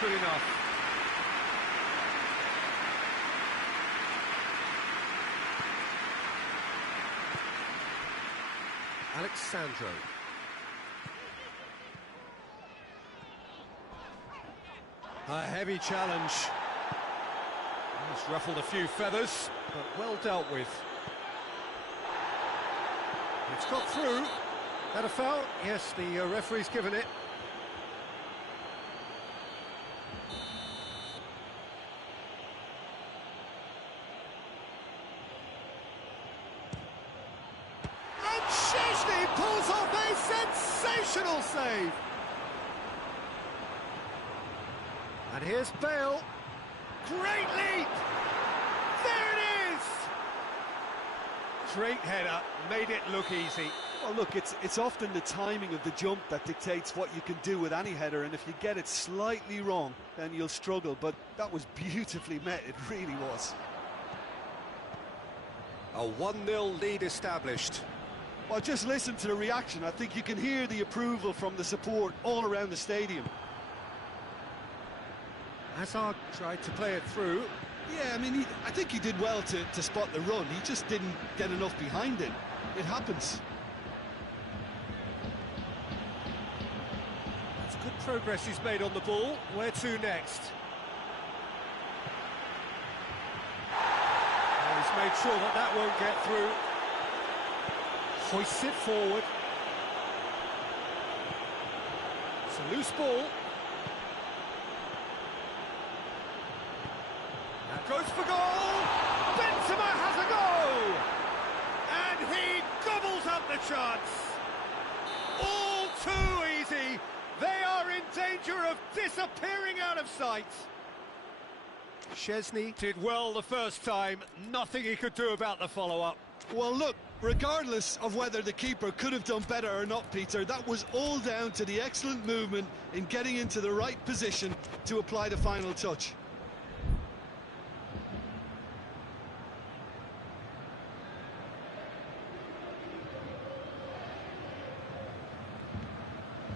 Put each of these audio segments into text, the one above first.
good enough. Alexandro. A heavy challenge. He's ruffled a few feathers, but well dealt with. It's got through. That a foul? Yes, the referee's given it. And Szczęsny pulls off a sensational save. And here's Bale. Great leap! There it is! Great header, made it look easy. Well, look, it's often the timing of the jump that dictates what you can do with any header, and if you get it slightly wrong, then you'll struggle, but that was beautifully met, it really was. A 1-0 lead established. Well, just listen to the reaction. I think you can hear the approval from the support all around the stadium. Hazard tried to play it through. Yeah, I mean, I think he did well to spot the run. He just didn't get enough behind it. It happens. That's good progress he's made on the ball. Where to next? Oh, he's made sure that that won't get through. Hoists it forward. It's a loose ball. That goes for goal! Benzema has a goal! And he gobbles up the chance. All too easy. They are in danger of disappearing out of sight. Szczęsny did well the first time. Nothing he could do about the follow-up. Well, look, regardless of whether the keeper could have done better or not, Peter, that was all down to the excellent movement in getting into the right position to apply the final touch.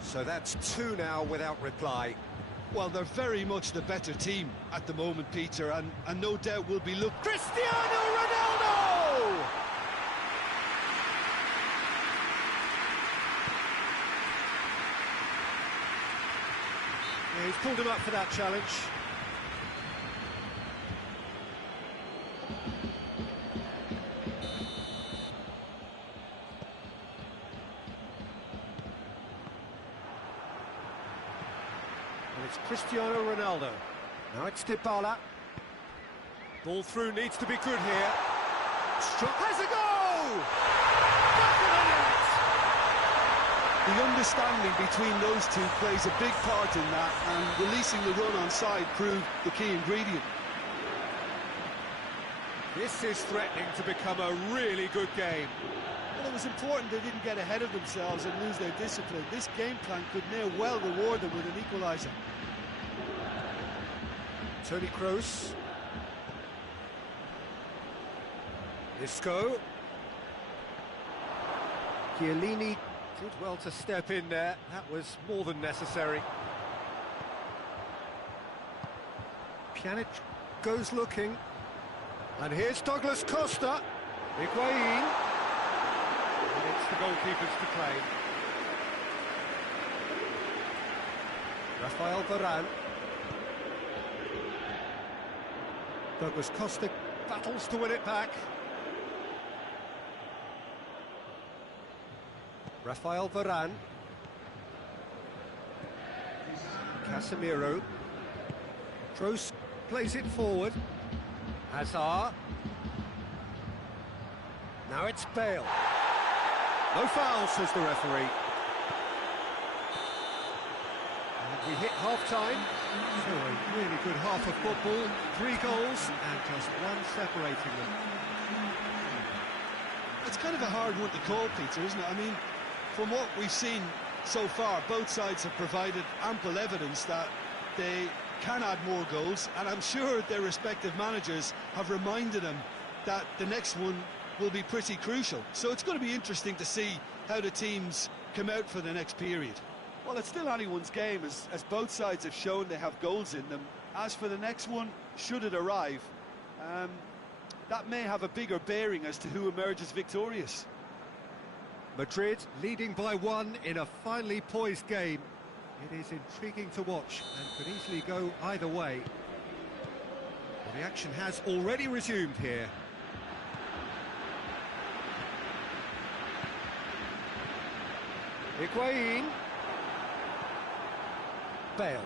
So that's 2 now without reply. Well, they're very much the better team at the moment, Peter, and no doubt will be looking... Cristiano Ronaldo! Yeah, he's pulled him up for that challenge. It's Cristiano Ronaldo. Now it's Dybala. Ball through needs to be good here. Has a goal! Back The understanding between those two plays a big part in that, and releasing the run on side proved the key ingredient. This is threatening to become a really good game. Well, it was important they didn't get ahead of themselves and lose their discipline. This game plan could now well reward them with an equaliser. Toni Kroos. Isco. Chiellini did well to step in there. That was more than necessary. Pjanic goes looking. And here's Douglas Costa. Higuain. And it's the goalkeepers to claim. Rafael Varane. Douglas Costa battles to win it back. Rafael Varane. Casemiro. Kroos plays it forward. Hazard. Now it's Bale. No foul, says the referee. And we hit half-time. So a really good half of football. 3 goals and just 1 separating them. It's kind of a hard one to call, Peter, isn't it? I mean, from what we've seen so far, both sides have provided ample evidence that they can add more goals, and I'm sure their respective managers have reminded them that the next one will be pretty crucial. So it's going to be interesting to see how the teams come out for the next period. Well, it's still anyone's game, as both sides have shown they have goals in them. As for the next one, should it arrive, that may have a bigger bearing as to who emerges victorious. Madrid leading by 1 in a finely poised game. It is intriguing to watch and could easily go either way. Well, the action has already resumed here. Higuain. Bale.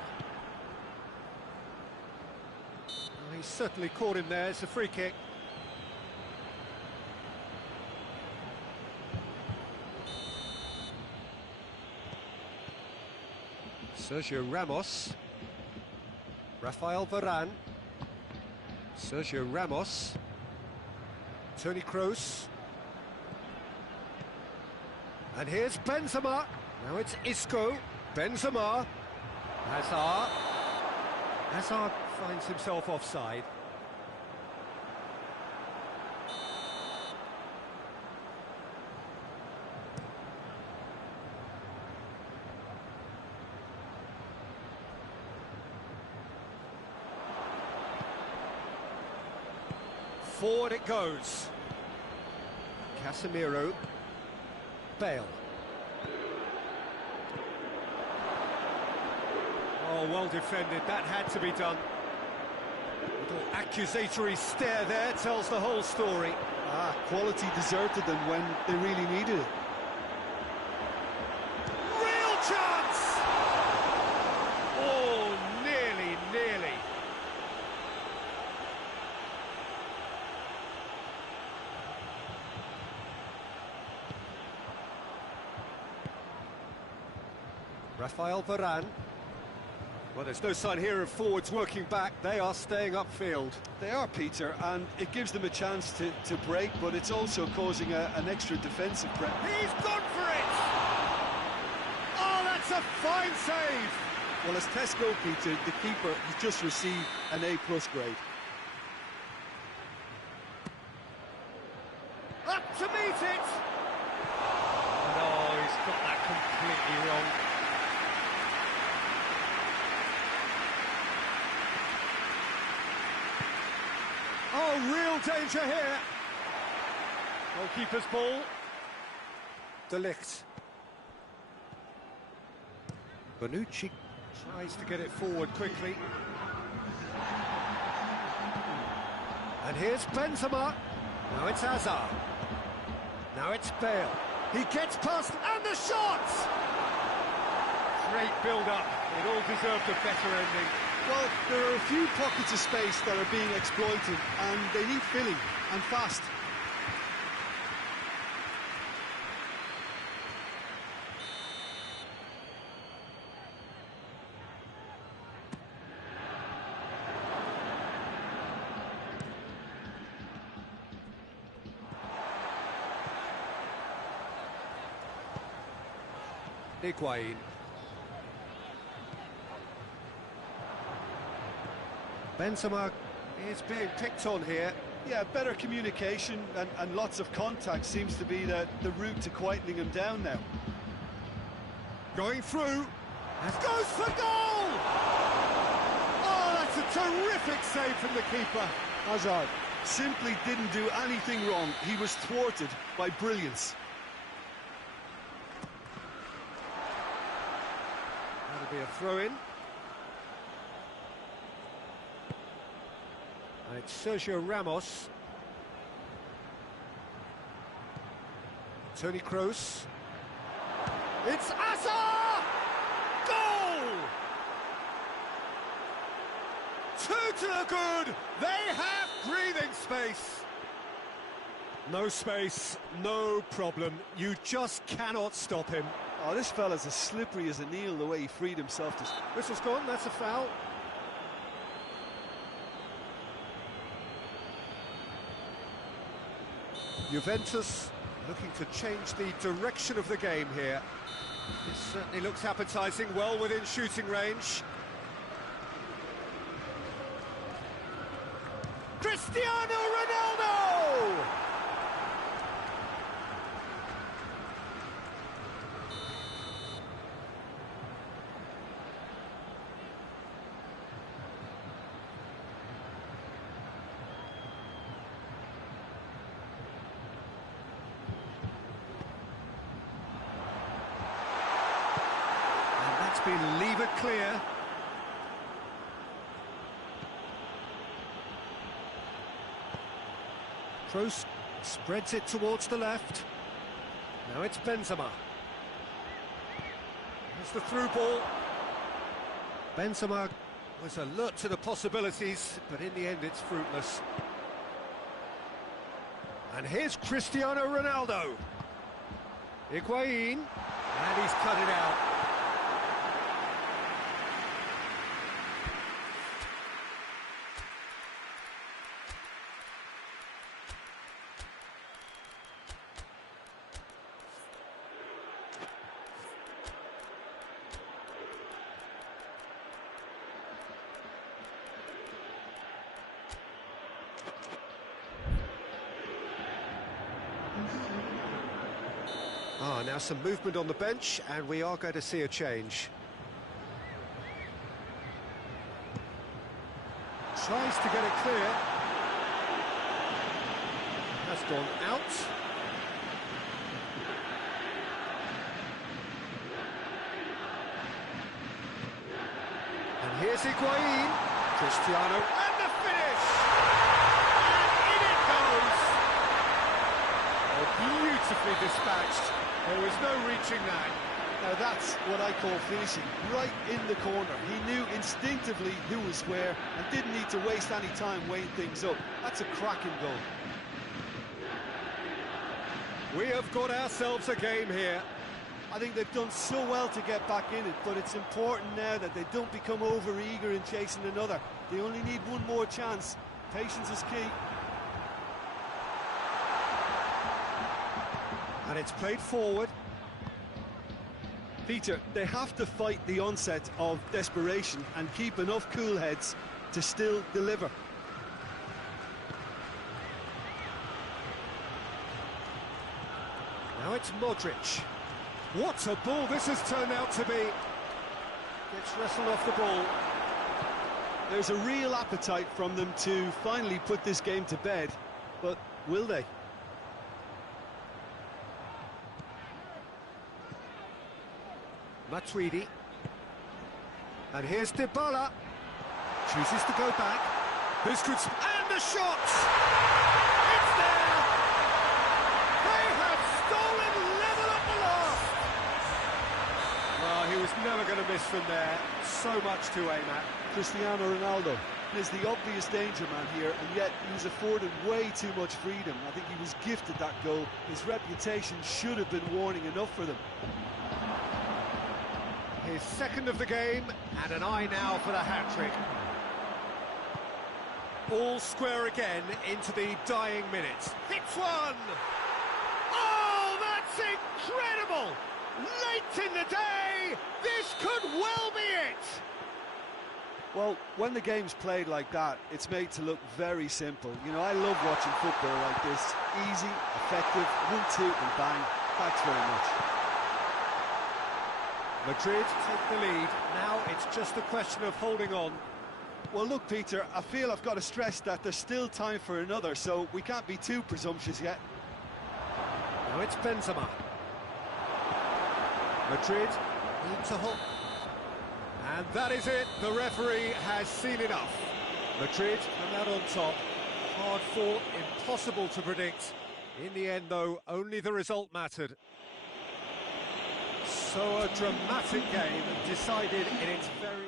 Well, he's certainly caught him there. It's a free kick. Sergio Ramos. Rafael Varane. Sergio Ramos. Toni Kroos. And here's Benzema. Now it's Isco. Benzema. Hazard. Hazard finds himself offside. Forward it goes. Casemiro. Bale. Oh, well defended. That had to be done. Little accusatory stare there tells the whole story. Quality deserted them when they really needed it. Real chance! Oh, nearly. Rafael Varane. Well, there's no sign here of forwards working back. They are staying upfield. They are, Peter, and it gives them a chance to break, but it's also causing an extra defensive pressure. He's gone for it! Oh, that's a fine save! Well, as Tesco, Peter, the keeper has just received an A+ grade. Up to meet it! No, he's got that completely wrong. Oh, real danger here. Goalkeeper's ball. De Ligt. Bonucci tries to get it forward quickly. And here's Benzema. Now it's Hazard. Now it's Bale. He gets past, and the shot! Great build-up. It all deserved a better ending. Well, there are a few pockets of space that are being exploited, and they need filling, and fast. Higuain. Benzema is being picked on here. Yeah, better communication and lots of contact seems to be the route to quietening him down now. Going through. Goes for goal! Oh, that's a terrific save from the keeper. Hazard simply didn't do anything wrong. He was thwarted by brilliance. That'll be a throw-in. And it's Sergio Ramos. Toni Kroos. It's Hazard! Goal! 2 to the good. They have breathing space. No space, no problem. You just cannot stop him. Oh, this fella's as slippery as a needle the way he freed himself to... Whistle's gone, that's a foul. Juventus looking to change the direction of the game here. It certainly looks appetising, well within shooting range. Cristiano Ronaldo! been levered clear. Kroos spreads it towards the left. Now it's Benzema. There's the through ball. Benzema was alert to the possibilities, but in the end it's fruitless. And here's Cristiano Ronaldo. Higuain, and he's cut it out. Now some movement on the bench, and we are going to see a change. Tries to get it clear. Has gone out. And here's Higuain. Cristiano, and the finish! And in it goes! Oh, beautifully dispatched. There was no reaching that. Now that's what I call finishing, right in the corner. He knew instinctively who was where and didn't need to waste any time weighing things up. That's a cracking goal. We have got ourselves a game here. I think they've done so well to get back in it, but it's important now that they don't become over-eager in chasing another. They only need one more chance. Patience is key. And it's played forward. Peter, they have to fight the onset of desperation and keep enough cool heads to still deliver. Now it's Modric. What a ball this has turned out to be. Gets wrestled off the ball. There's a real appetite from them to finally put this game to bed, but will they? Matuidi. And here's Dybala. Chooses to go back. This could... And the shot! It's there! They have stolen level at the last! Well, he was never going to miss from there. So much to aim at. Cristiano Ronaldo is the obvious danger man here, and yet he was afforded way too much freedom. I think he was gifted that goal. His reputation should have been warning enough for them. His second of the game, and an eye now for the hat-trick. All square again into the dying minutes. Hits one! Oh, that's incredible! Late in the day, this could well be it! Well, when the game's played like that, it's made to look very simple. You know, I love watching football like this. Easy, effective, 1-2 and bang. Thanks very much. Madrid take the lead. Now it's just a question of holding on. Well, look, Peter, I feel I've got to stress that there's still time for another, so we can't be too presumptuous yet. Now it's Benzema. Madrid need to hold. And that is it. The referee has seen enough. Madrid come out on top. Hard fought, impossible to predict. In the end, though, only the result mattered. So a dramatic game decided in its very...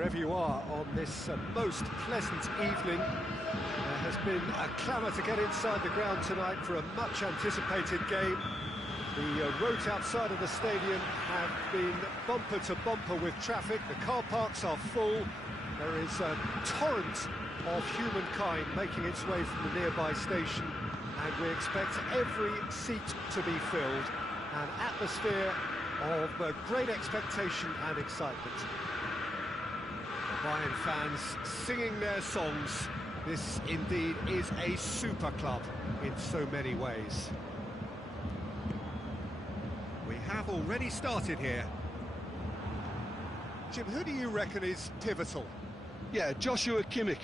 wherever you are on this most pleasant evening. There has been a clamour to get inside the ground tonight for a much-anticipated game. The roads outside of the stadium have been bumper to bumper with traffic. The car parks are full. There is a torrent of humankind making its way from the nearby station, and we expect every seat to be filled. An atmosphere of great expectation and excitement. The Bayern fans singing their songs. This indeed is a super club in so many ways. We have already started here. Jim, who do you reckon is pivotal? Yeah, Joshua Kimmich.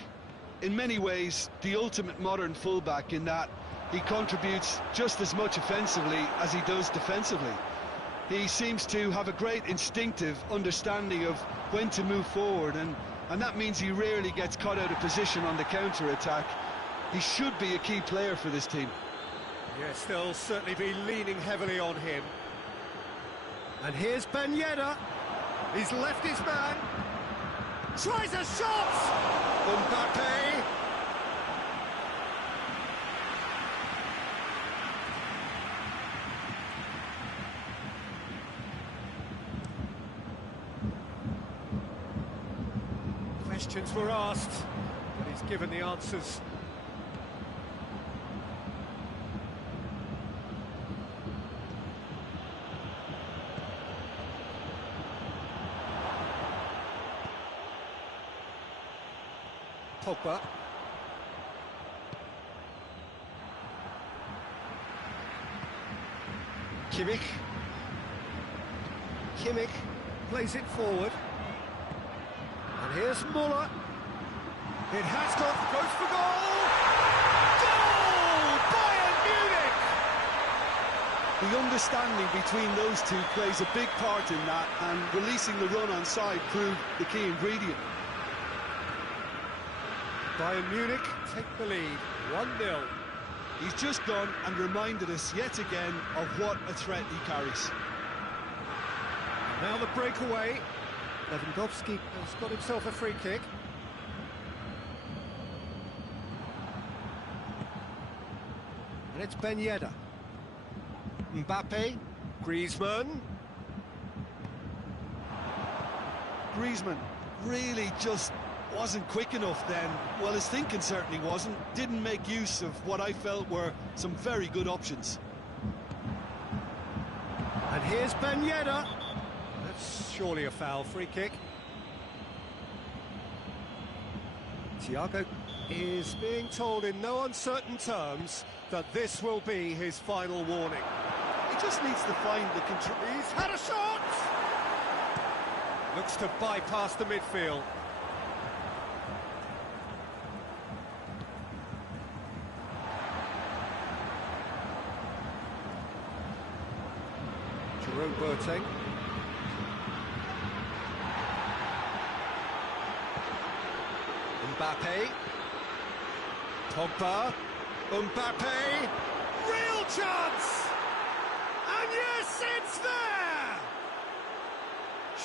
In many ways, the ultimate modern fullback in that he contributes just as much offensively as he does defensively. He seems to have a great instinctive understanding of when to move forward, and that means he rarely gets caught out of position on the counter-attack. He should be a key player for this team. Yes, they'll certainly be leaning heavily on him. And here's Ben Yedder. He's left his man. Tries a shot! Mbappe. Questions were asked, but he's given the answers. Pogba. Kimmich. Kimmich plays it forward. And here's Muller. It has goes for goal! Goal! Bayern Munich! The understanding between those two plays a big part in that, and releasing the run on side proved the key ingredient. Bayern Munich take the lead, 1-0. He's just gone and reminded us yet again of what a threat he carries. Now the breakaway. Lewandowski has got himself a free kick. And it's Ben Yedder. Mbappe. Griezmann. Griezmann really just wasn't quick enough then. Well, his thinking certainly wasn't. Didn't make use of what I felt were some very good options. And here's Ben Yedder. That's surely a foul. Free kick. Thiago is being told in no uncertain terms that this will be his final warning. He just needs to find the control. He's had a shot! Looks to bypass the midfield. Jerome Boateng. Mbappe. Pogba. Mbappe. Real chance! And yes, it's there!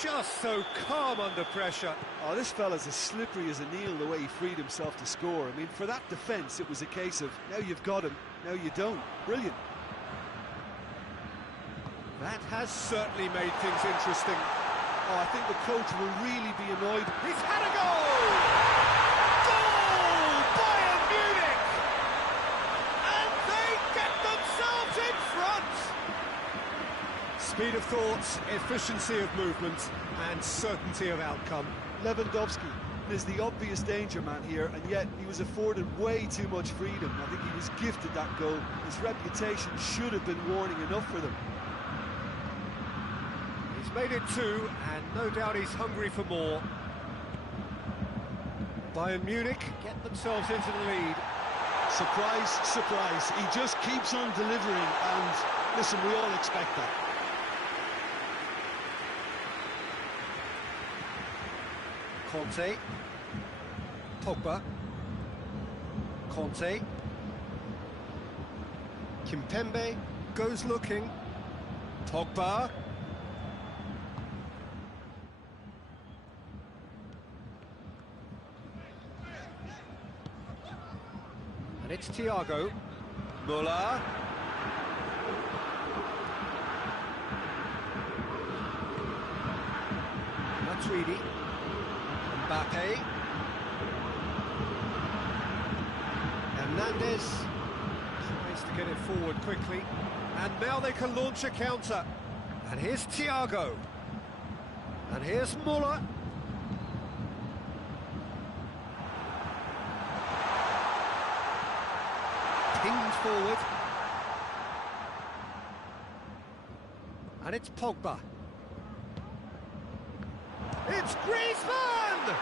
Just so calm under pressure. Oh, this fella's as slippery as a needle the way he freed himself to score. I mean, for that defence, it was a case of, now you've got him, now you don't. Brilliant. That has certainly made things interesting. Oh, I think the coach will really be annoyed. He's had a goal! Goal! Bayern Munich! And they get themselves in front! Speed of thought, efficiency of movement, and certainty of outcome. Lewandowski is the obvious danger man here, and yet he was afforded way too much freedom. I think he was gifted that goal. His reputation should have been warning enough for them. He's made it two, and no doubt he's hungry for more. Bayern Munich get themselves into the lead. Surprise, surprise. He just keeps on delivering, and listen, we all expect that. Conte. Pogba. Conte. Kimpembe goes looking. Pogba. And it's Thiago. Muller. Matuidi. Mbappe. Hernandez tries to get it forward quickly. And now they can launch a counter. And here's Thiago. And here's Muller. Pinged forward. And it's Pogba. It's Griezmann!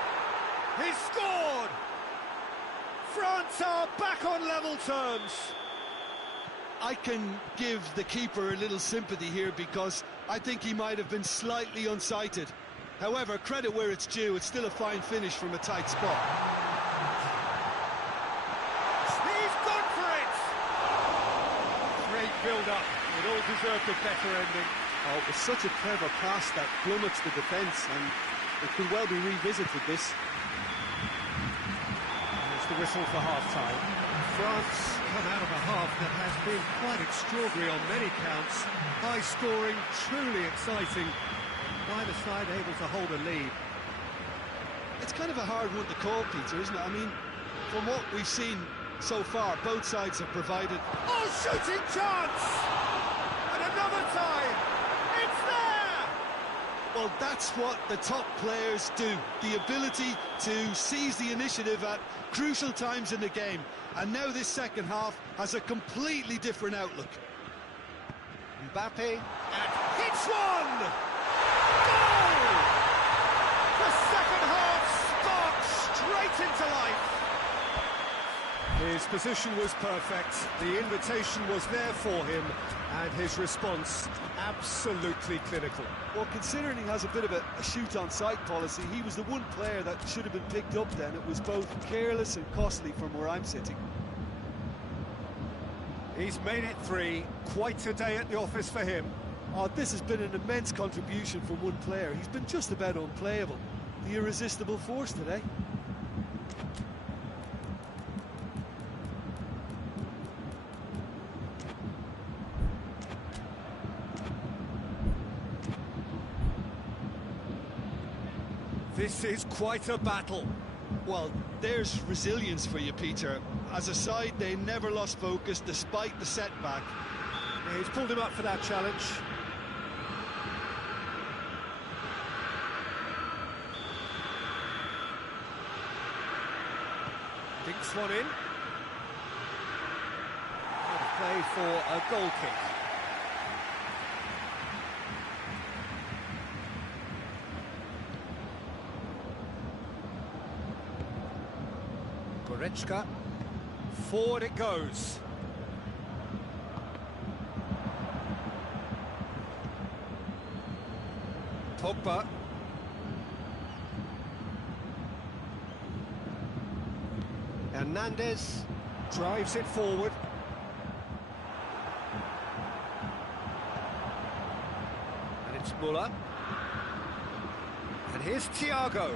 He's scored! France are back on level terms. I can give the keeper a little sympathy here because I think he might have been slightly unsighted. However, credit where it's due, it's still a fine finish from a tight spot. He's gone for it! Great build-up. It all deserved a better ending. Oh, it was such a clever pass that flummoxed the defence, and it could well be revisited, this. It's the whistle for half-time. France come out of a half that has been quite extraordinary on many counts. High-scoring, truly exciting. Neither side able to hold a lead. It's kind of a hard one to call, Peter, isn't it? I mean, from what we've seen so far, both sides have provided... Oh, shooting chance! And another time! It's there! Well, that's what the top players do. The ability to seize the initiative at crucial times in the game. And now this second half has a completely different outlook. Mbappe and hits one! Goal! The second half sparked straight into life. His position was perfect, the invitation was there for him, and his response absolutely clinical. Well, considering he has a bit of a shoot-on-sight policy, he was the one player that should have been picked up then. It was both careless and costly from where I'm sitting. He's made it 3, quite a day at the office for him. Oh, this has been an immense contribution from one player. He's been just about unplayable. The irresistible force today. This is quite a battle. Well, there's resilience for you, Peter. As a side, they never lost focus despite the setback. Yeah, he's pulled him up for that challenge. Dinks one in. Play for a goal kick. Goretzka, forward it goes. Pogba. Hernandez drives it forward. And it's Muller. And here's Thiago.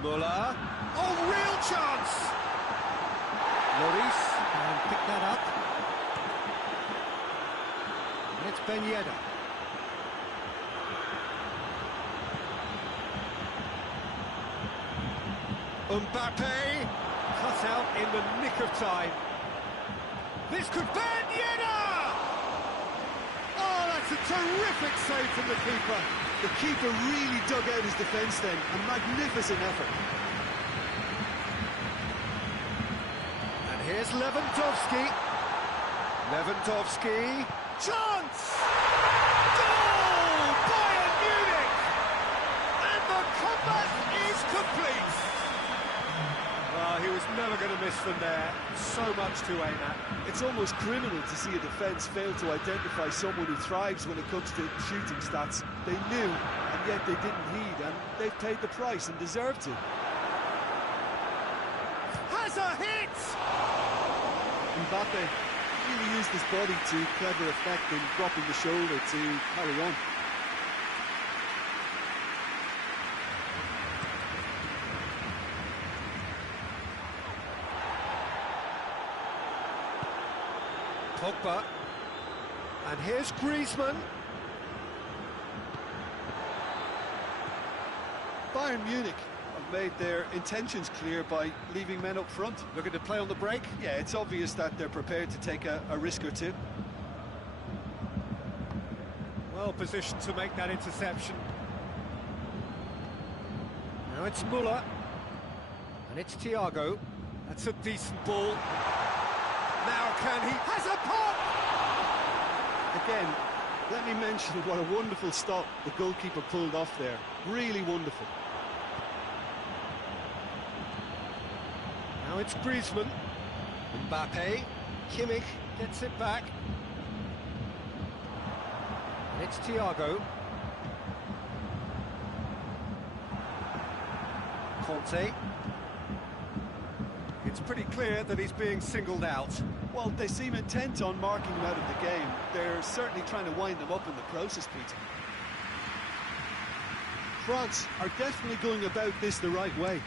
Muller. Oh, real chance! Lloris can pick that up. And it's Ben Yedder. Mbappe cut out in the nick of time. This could Ben Yedder! Oh, that's a terrific save from the keeper. The keeper really dug out his defence then. A magnificent effort. Here's Lewandowski. Lewandowski. Chance! Goal! Bayern Munich! And the comeback is complete. He was never going to miss them there. So much to aim at. It's almost criminal to see a defence fail to identify someone who thrives when it comes to shooting stats. They knew, and yet they didn't heed, and they've paid the price and deserved to. Has a hit! Mbappe really used his body to clever effect in dropping the shoulder to carry on. Pogba. And here's Griezmann. Bayern Munich have made their intentions clear by leaving men up front. Looking to play on the break. Yeah, it's obvious that they're prepared to take a risk or two. Well positioned to make that interception. Now it's Muller. And it's Thiago. That's a decent ball. Now can he... has a pop! Again, let me mention what a wonderful stop the goalkeeper pulled off there. Really wonderful. Now it's Griezmann. Mbappe. Kimmich gets it back. And it's Thiago. Conte. It's pretty clear that he's being singled out. Well, they seem intent on marking him out of the game. They're certainly trying to wind them up in the process, Peter. France are definitely going about this the right way.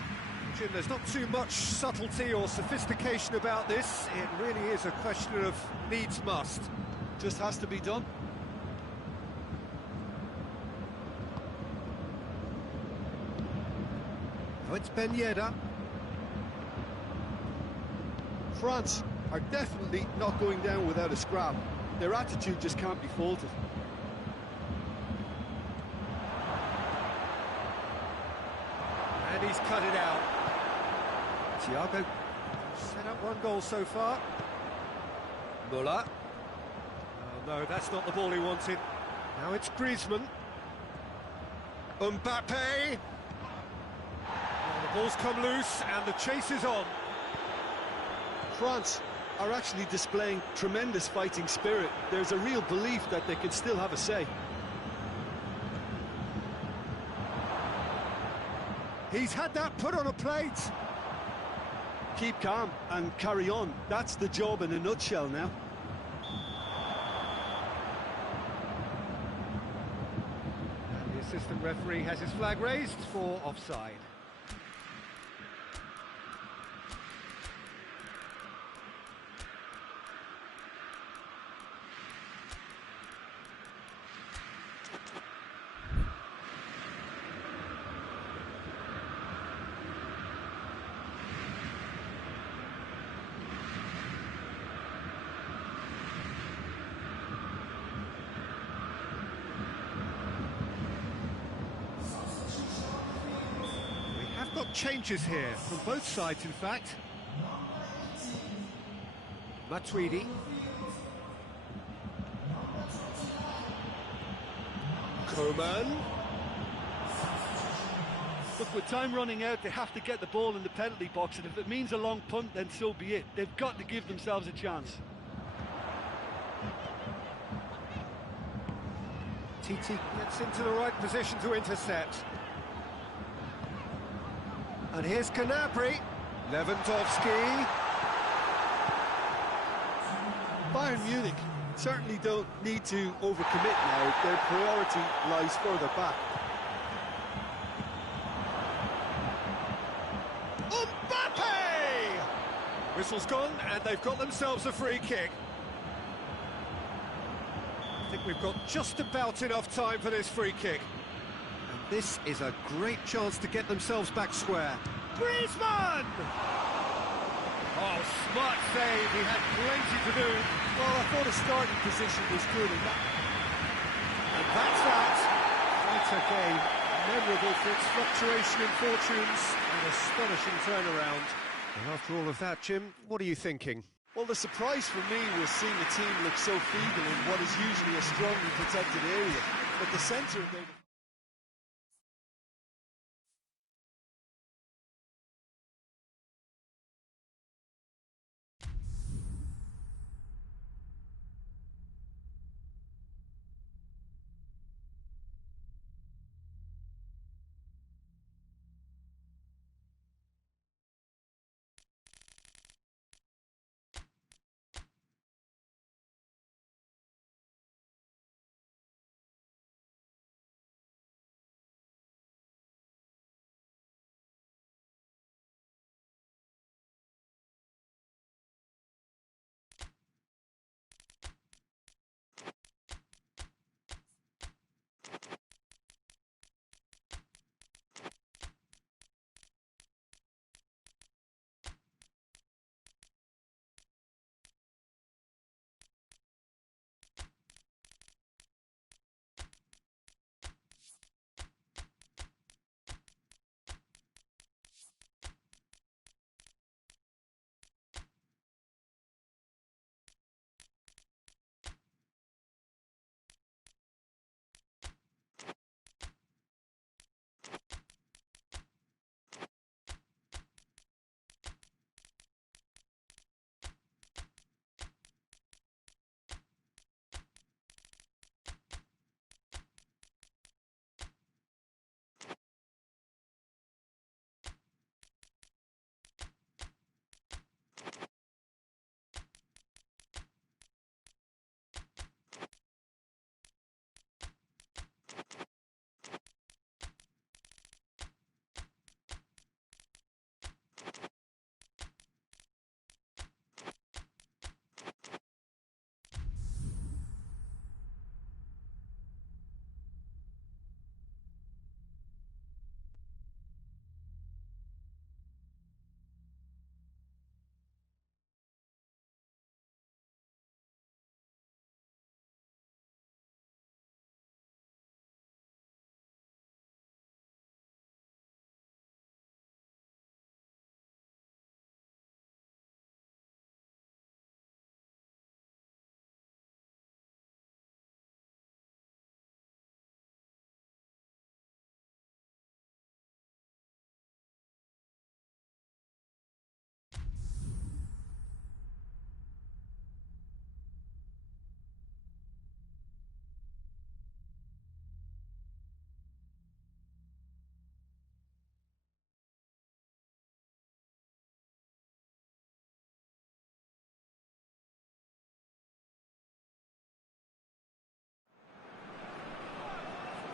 Jim, there's not too much subtlety or sophistication about this. It really is a question of needs must. Just has to be done. Oh, it's Ben Yedder. France are definitely not going down without a scrap. Their attitude just can't be faulted. And he's cut it out. Thiago set up one goal so far. Muller. Oh no, that's not the ball he wanted. Now it's Griezmann. Mbappe. Well, the ball's come loose and the chase is on. France are actually displaying tremendous fighting spirit. There's a real belief that they can still have a say. He's had that put on a plate. Keep calm and carry on. That's the job in a nutshell now. And the assistant referee has his flag raised for offside. Got changes here from both sides, in fact. Matuidi. Coman. Look, with time running out, they have to get the ball in the penalty box, and if it means a long punt, then so be it. They've got to give themselves a chance. Titi gets into the right position to intercept. And here's Gnabry. Lewandowski. Bayern Munich certainly don't need to overcommit now. Their priority lies further back. Mbappe! Whistle's gone, and they've got themselves a free kick. I think we've got just about enough time for this free kick. And this is a great chance to get themselves back square. Griezmann! Oh, smart save. He had plenty to do. Well, I thought his starting position was good. And that's that. Quite a game. Memorable for its fluctuation in fortunes and astonishing turnaround. And after all of that, Jim, what are you thinking? Well, the surprise for me was seeing the team look so feeble in what is usually a strongly protected area. But the centre of their...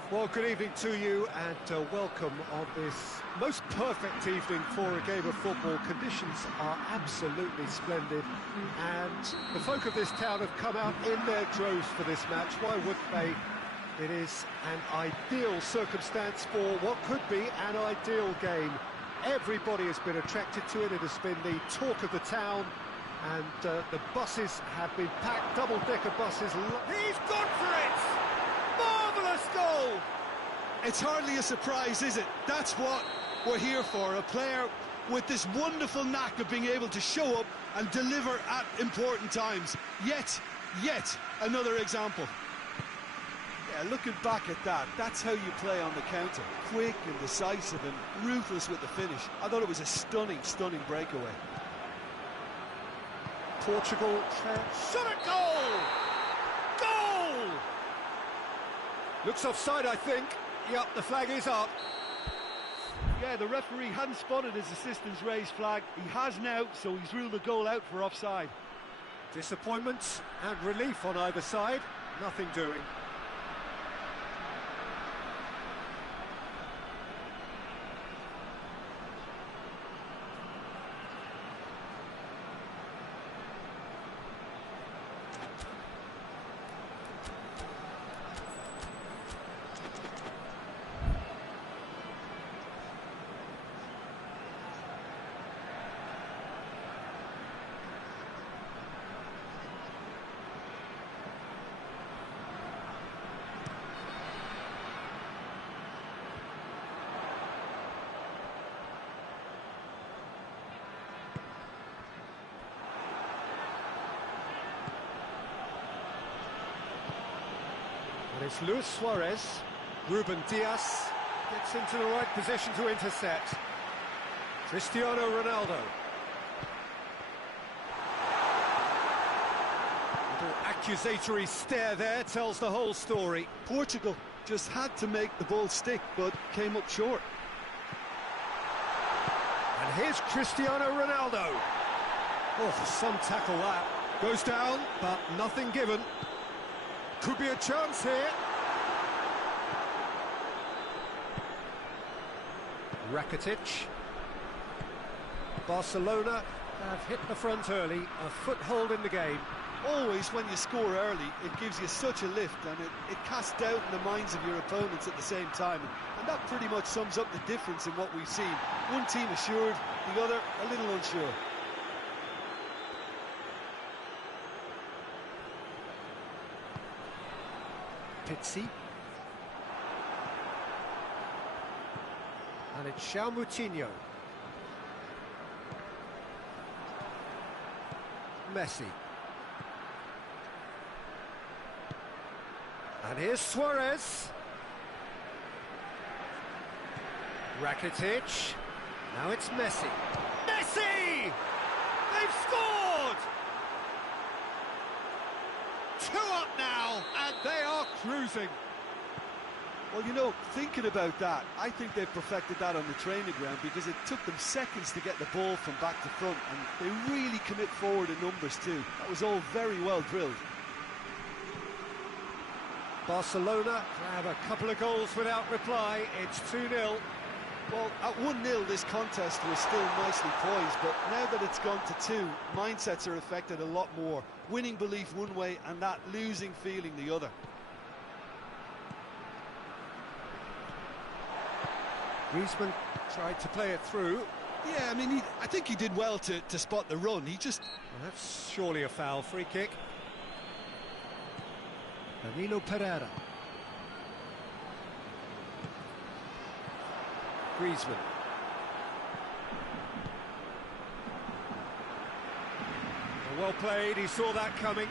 Well, good evening to you and welcome on this most perfect evening for a game of football. Conditions are absolutely splendid and the folk of this town have come out in their droves for this match. Why wouldn't they? It is an ideal circumstance for what could be an ideal game. Everybody has been attracted to it. It has been the talk of the town and the buses have been packed, double-decker buses. He's gone for it! Marvellous goal! It's hardly a surprise, is it? That's what we're here for, a player with this wonderful knack of being able to show up and deliver at important times. Yet another example. Yeah, looking back at that, that's how you play on the counter. Quick and decisive and ruthless with the finish. I thought it was a stunning breakaway. Portugal shot at goal! Goal! Looks offside, I think. Yep, the flag is up. Yeah, the referee hadn't spotted his assistant's raised flag. He has now, so he's ruled the goal out for offside. Disappointment and relief on either side. Nothing doing. And it's Luis Suarez. Ruben Diaz gets into the right position to intercept. Cristiano Ronaldo. Little accusatory stare there tells the whole story. Portugal just had to make the ball stick, but came up short. And here's Cristiano Ronaldo. Oh, some tackle that. Goes down, but nothing given. Could be a chance here. Rakitic. Barcelona have hit the front early, a foothold in the game. Always when you score early, it gives you such a lift and it casts doubt in the minds of your opponents at the same time. And that pretty much sums up the difference in what we've seen. One team assured, the other a little unsure. Pizzi. And it's Moutinho. Messi. And here's Suarez. Rakitic. Now it's Messi. Messi! They've scored! 2 up now, and they are cruising. Well, you know, thinking about that, I think they've perfected that on the training ground because it took them seconds to get the ball from back to front, and they really commit forward in numbers too. That was all very well drilled. Barcelona grab a couple of goals without reply. It's 2-0. Well, at 1-0 this contest was still nicely poised, but now that it's gone to 2, mindsets are affected a lot more. Winning belief one way and that losing feeling the other. Griezmann tried to play it through. Yeah, I mean, I think he did well to spot the run. He just... Well, that's surely a foul. Free kick. Danilo Pereira. Griezmann. Well played, he saw that coming.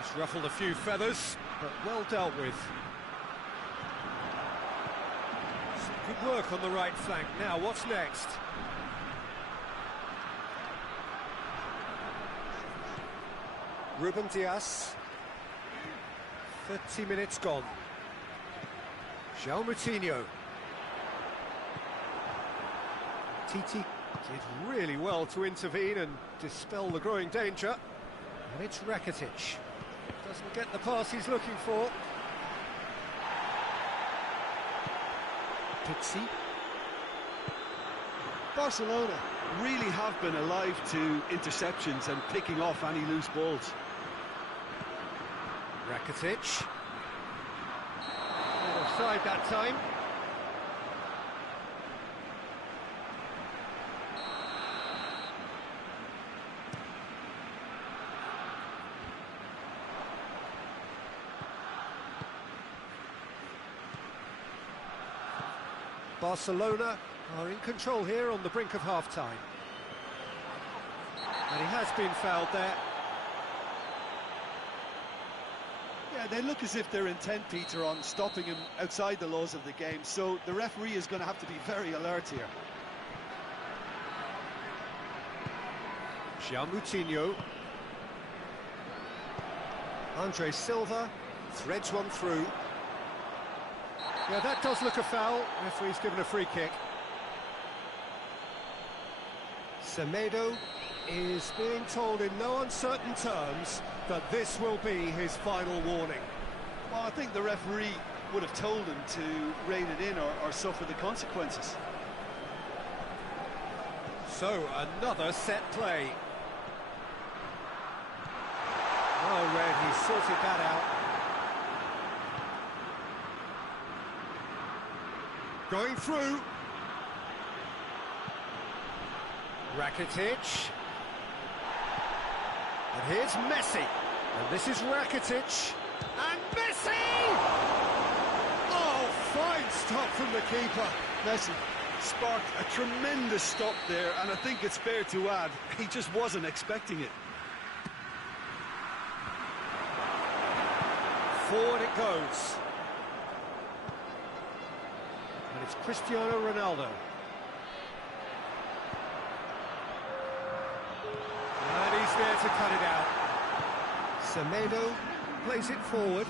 He's ruffled a few feathers, but well dealt with. Some good work on the right flank. Now, what's next? Ruben Diaz. 30 minutes gone. Moutinho. Titi did really well to intervene and dispel the growing danger. And it's Rakitic. Doesn't get the pass he's looking for. Pizzi. Barcelona really have been alive to interceptions and picking off any loose balls. Rakitic. Offside that time. Barcelona are in control here on the brink of half-time. And he has been fouled there. Yeah, they look as if they're intent, Peter, on stopping him outside the laws of the game, so the referee is going to have to be very alert here. João Moutinho. Andre Silva threads one through. Yeah, that does look a foul. Referee's given a free kick. Semedo is being told in no uncertain terms that this will be his final warning. Well, I think the referee would have told him to rein it in or suffer the consequences. So, another set play. Well read, he sorted that out. Going through. Rakitic. And here's Messi. And this is Rakitic. And Messi! Oh, fine stop from the keeper. Messi sparked a tremendous stop there, and I think it's fair to add, he just wasn't expecting it. Forward it goes. And it's Cristiano Ronaldo. And he's there to cut it out. Semedo plays it forward.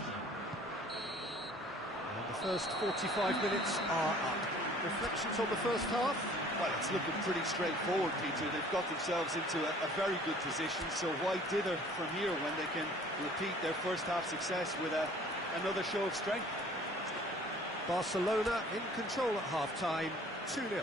And the first 45 minutes are up. Reflections on the first half? Well, it's looking pretty straightforward, Peter. They've got themselves into a very good position, so why dither from here when they can repeat their first half success with another show of strength? Barcelona in control at half-time, 2-0.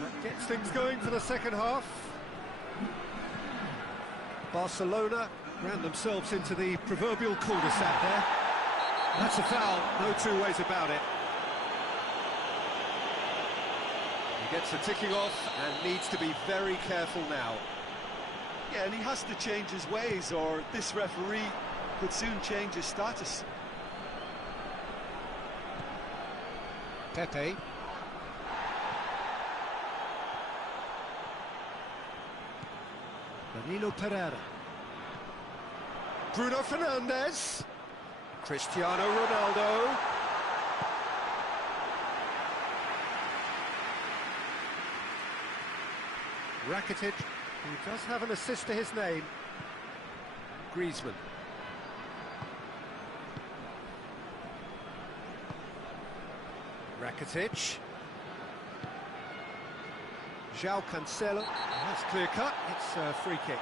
That gets things going for the second half. Barcelona ran themselves into the proverbial cul-de-sac there. That's a foul, no two ways about it. He gets the ticking off and needs to be very careful now. Yeah, and he has to change his ways, or this referee could soon change his status. Pepe. Danilo Pereira. Bruno Fernandes. Cristiano Ronaldo. Rakitic, who does have an assist to his name. Griezmann. Rakitic. João Cancelo. That's clear cut. It's a free kick.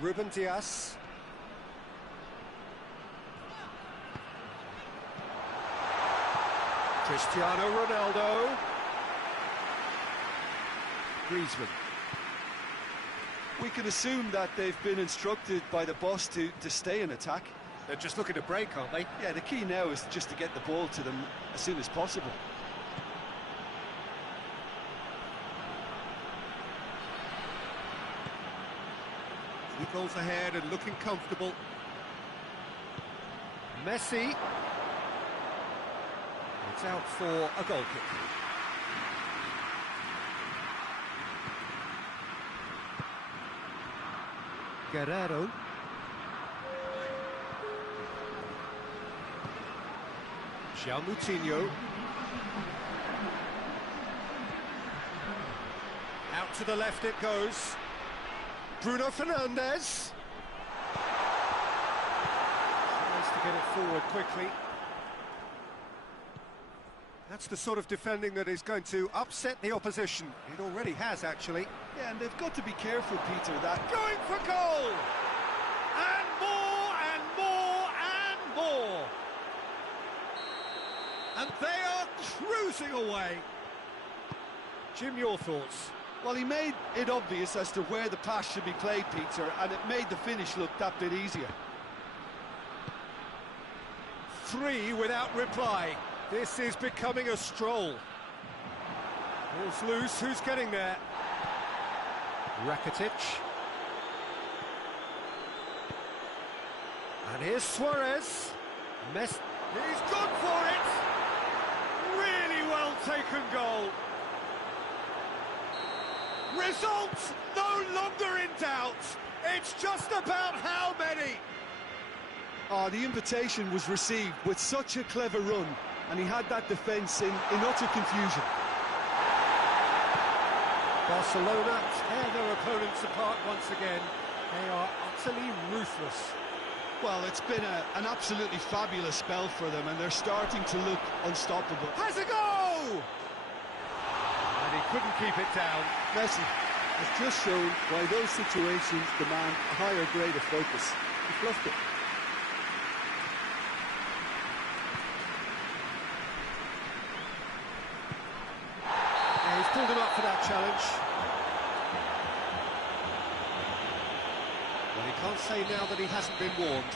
Ruben Dias. Cristiano Ronaldo. Griezmann. We can assume that they've been instructed by the boss to stay in attack. They're just looking to break, aren't they? Yeah, the key now is just to get the ball to them as soon as possible. He goes ahead and looking comfortable. Messi. It's out for a goal kick. Guerrero. Moutinho. Out to the left it goes. Bruno Fernandes. Tries to get it forward quickly. That's the sort of defending that is going to upset the opposition. It already has, actually. Yeah, and they've got to be careful, Peter, that... Going for goal! And more, and more, and more! And they are cruising away. Jim, your thoughts? Well, he made it obvious as to where the pass should be played, Peter, and it made the finish look that bit easier. 3 without reply. This is becoming a stroll. Ball's loose, who's getting there? Rakitic. And here's Suarez. He's gone for it! Really well taken goal. Result no longer in doubt. It's just about how many. Oh, the invitation was received with such a clever run, and he had that defence in utter confusion. Barcelona tear their opponents apart once again. They are utterly ruthless. Well, it's been an absolutely fabulous spell for them, and they're starting to look unstoppable. Has a go! And he couldn't keep it down. Messi has just shown why those situations demand a higher grade of focus. He fluffed it. Yeah, he's pulled him up for that challenge. Well, he can't say now that he hasn't been warned.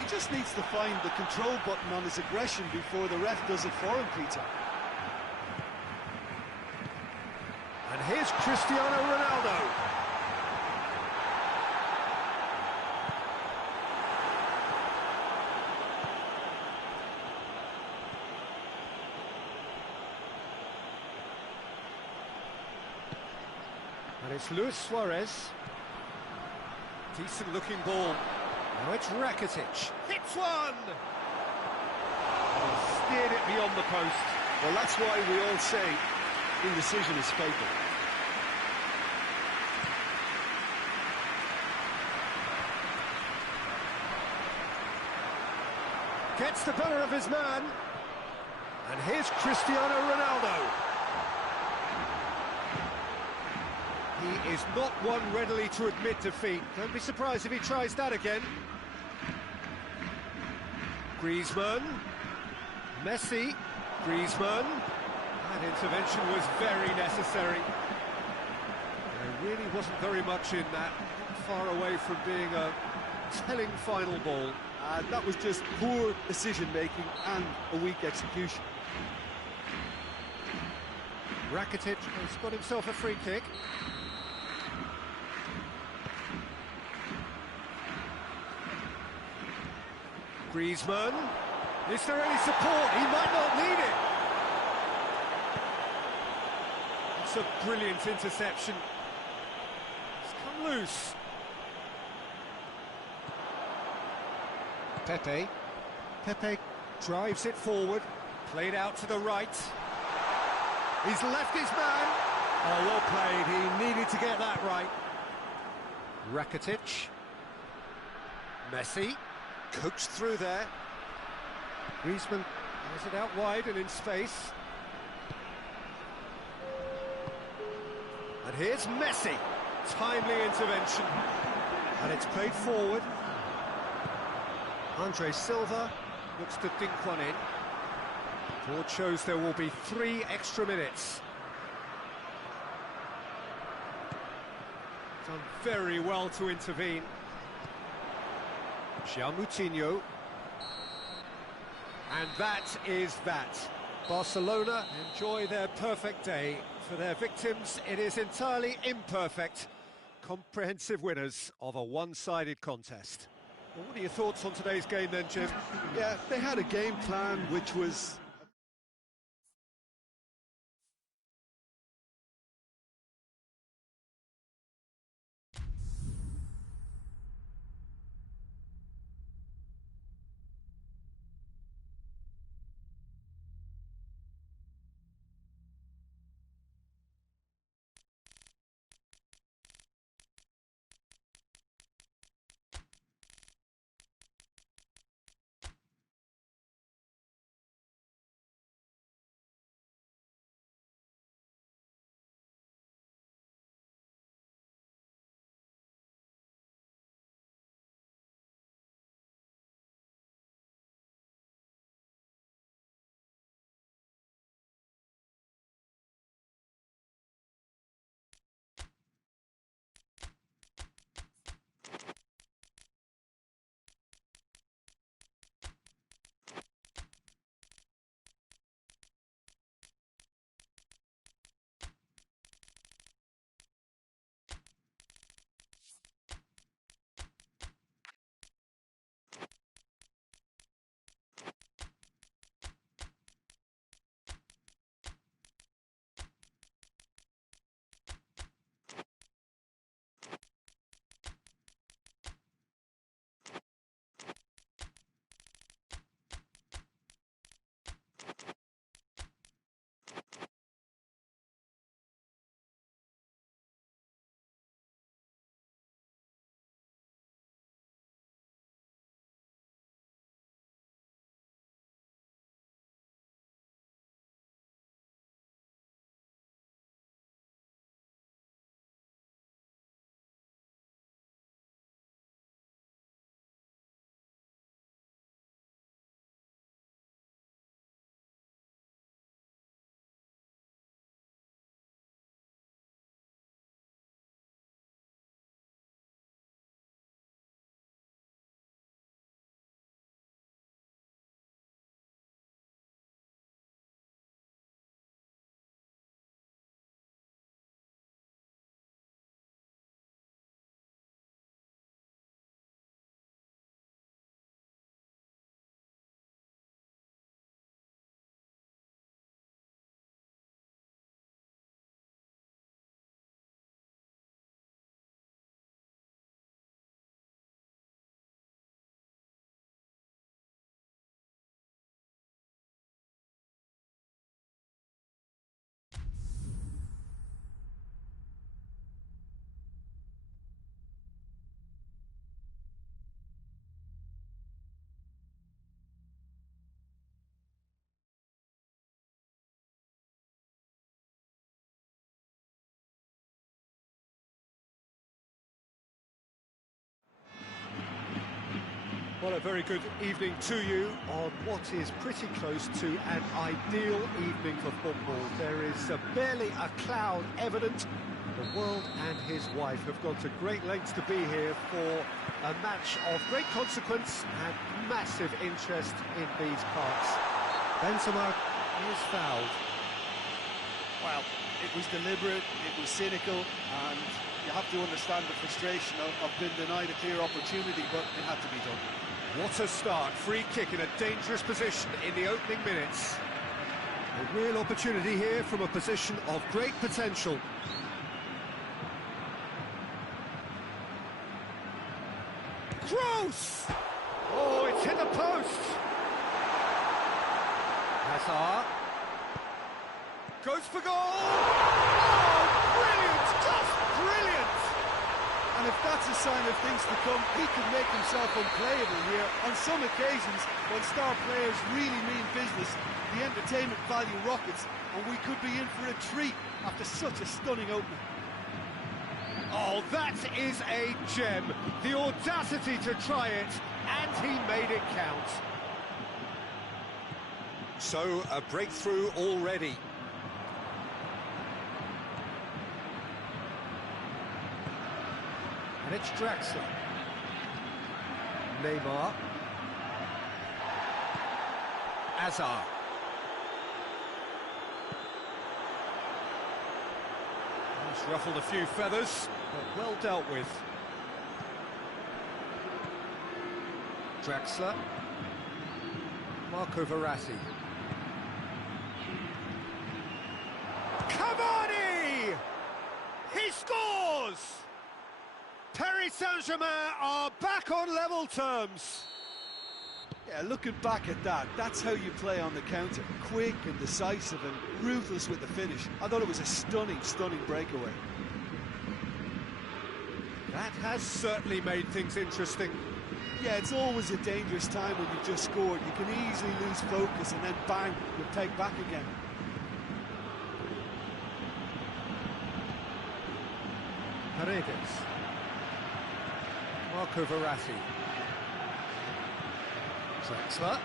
He just needs to find the control button on his aggression before the ref does it for him, Peter. And here's Cristiano Ronaldo. And it's Luis Suarez. Decent looking ball. Now it's Rakitic. Hits one! And steered it beyond the post. Well, that's why we all say indecision is fatal. Gets the better of his man. And here's Cristiano Ronaldo. He is not one readily to admit defeat. Don't be surprised if he tries that again. Griezmann. Messi. Griezmann. That intervention was very necessary. There really wasn't very much in that. Far away from being a telling final ball. And that was just poor decision-making and a weak execution. Rakitic has got himself a free kick. Griezmann. Is there any support? He might not need it. It's a brilliant interception. It's come loose. Pepe. Pepe drives it forward. Played out to the right. He's left his man. Oh, well played. He needed to get that right. Rakitic. Messi. Coached through there. Griezmann has it out wide and in space. And here's Messi. Timely intervention. And it's played forward. Andre Silva looks to dink one in. Board shows there will be 3 extra minutes. Done very well to intervene. Moutinho. And that is that. Barcelona enjoy their perfect day. For their victims, it is entirely imperfect. Comprehensive winners of a one-sided contest. Well, what are your thoughts on today's game then, Jim? Yeah, they had a game plan which was Well, a very good evening to you on what is pretty close to an ideal evening for football. There is barely a cloud evident. The world and his wife have gone to great lengths to be here for a match of great consequence and massive interest in these parts. Benzema is fouled. Well, it was deliberate, it was cynical, and you have to understand the frustration of being denied a clear opportunity, but it had to be done. What a start. Free kick in a dangerous position in the opening minutes. A real opportunity here from a position of great potential. Gross! Oh, it's hit the post. Hazard. Goes for goal! Oh, brilliant! Just brilliant! And if that's a sign of things to come, he could make himself unplayable here. On some occasions, when star players really mean business, the entertainment value rockets, and we could be in for a treat after such a stunning opening. Oh, that is a gem. The audacity to try it, and he made it count. So, a breakthrough already. And it's Draxler. Neymar. Hazard. He's ruffled a few feathers, but well dealt with. Draxler. Marco Verratti. Cavani! He scores! Paris Saint-Germain are back on level terms. Yeah, looking back at that, that's how you play on the counter. Quick and decisive and ruthless with the finish. I thought it was a stunning, stunning breakaway. That has certainly made things interesting. Yeah, it's always a dangerous time when you've just scored. You can easily lose focus and then bang, you're pegged back again. Paredes. Marco Verratti. Draxler.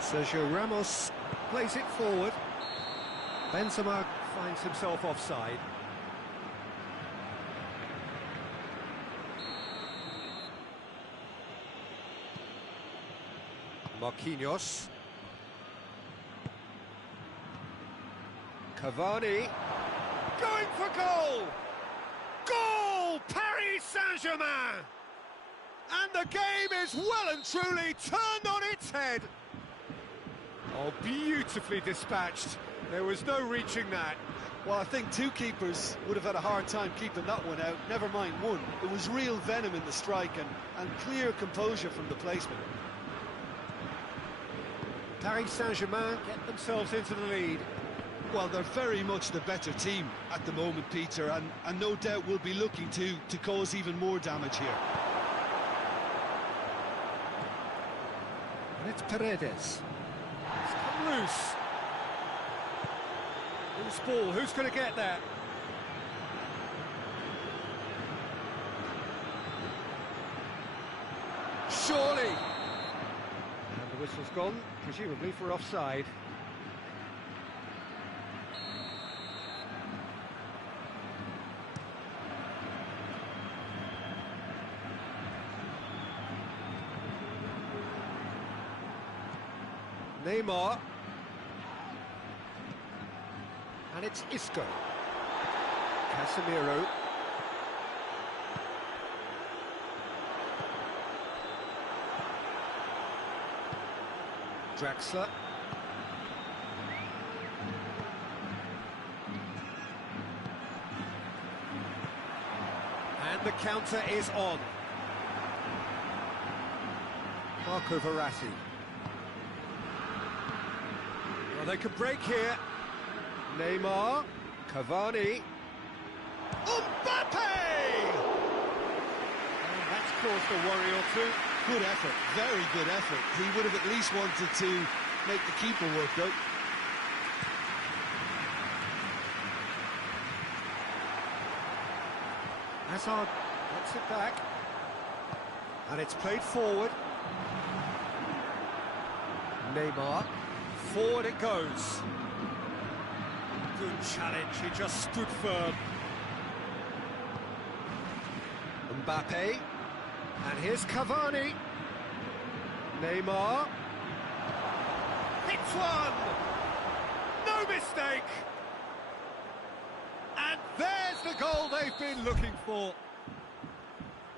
Sergio Ramos plays it forward. Benzema finds himself offside. Marquinhos. Cavani. Going for goal! Goal! Paris Saint-Germain! And the game is well and truly turned on its head. Oh, beautifully dispatched. There was no reaching that. Well, I think two keepers would have had a hard time keeping that one out, never mind one. It was real venom in the strike and clear composure from the placement. Paris Saint-Germain get themselves into the lead. Well, they're very much the better team at the moment, Peter, and no doubt will be looking to cause even more damage here. And it's Paredes. It's come loose. Loose ball, who's going to get that? Surely! And the whistle's gone, presumably for offside. Neymar. And it's Isco. Casemiro. Draxler. And the counter is on. Marco Verratti. Well, they could break here. Neymar, Cavani, Mbappe! And that's caused a worry or two. Good effort, very good effort. He would have at least wanted to make the keeper work, though. Hazard gets it back. And it's played forward. Neymar. Forward it goes. Good challenge, he just stood firm. Mbappe. And here's Cavani. Neymar. Hits one! No mistake! And there's the goal they've been looking for.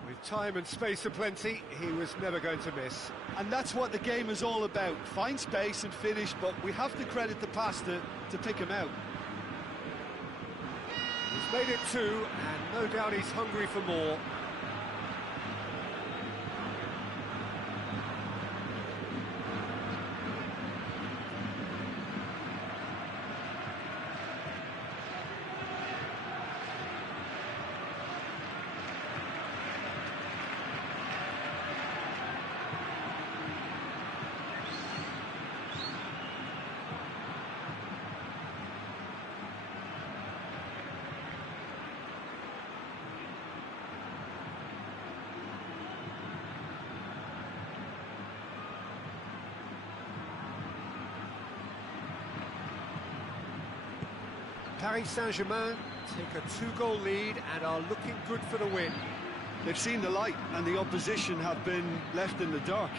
With time and space aplenty, he was never going to miss. And that's what the game is all about. Find space and finish, but we have to credit the pass to pick him out. He's made it two, and no doubt he's hungry for more. Paris Saint-Germain take a two-goal lead and are looking good for the win. They've seen the light and the opposition have been left in the dark.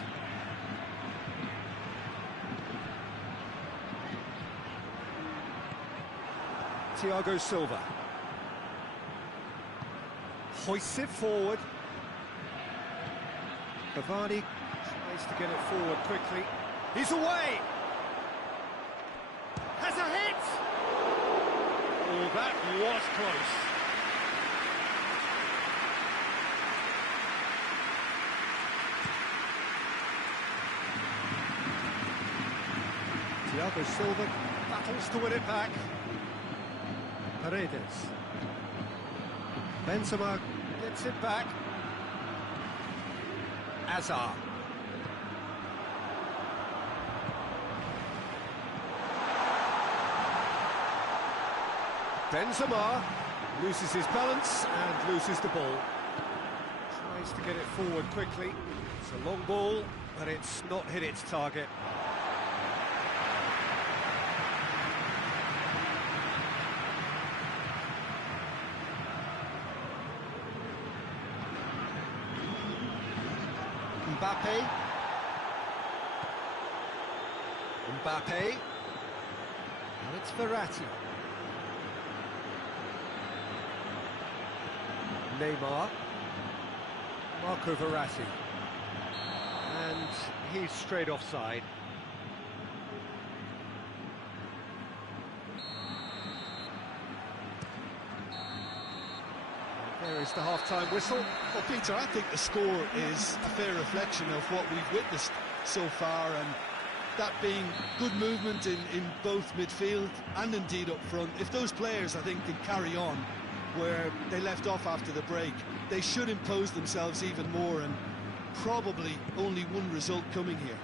Thiago Silva. hoists it forward. Cavani tries to get it forward quickly. He's away! Has a hit! Oh, that was close. Thiago Silva battles to win it back. Paredes. Benzema gets it back. Azar. Benzema loses his balance and loses the ball. Tries to get it forward quickly. It's a long ball, but it's not hit its target. Mbappe. And it's Verratti. Neymar. Marco Verratti. And he's straight offside. There is the half-time whistle. Well, Peter, I think the score is a fair reflection of what we've witnessed so far, and that being good movement in both midfield and indeed up front. If those players, I think, can carry on where they left off after the break, they should impose themselves even more, and probably only one result coming here.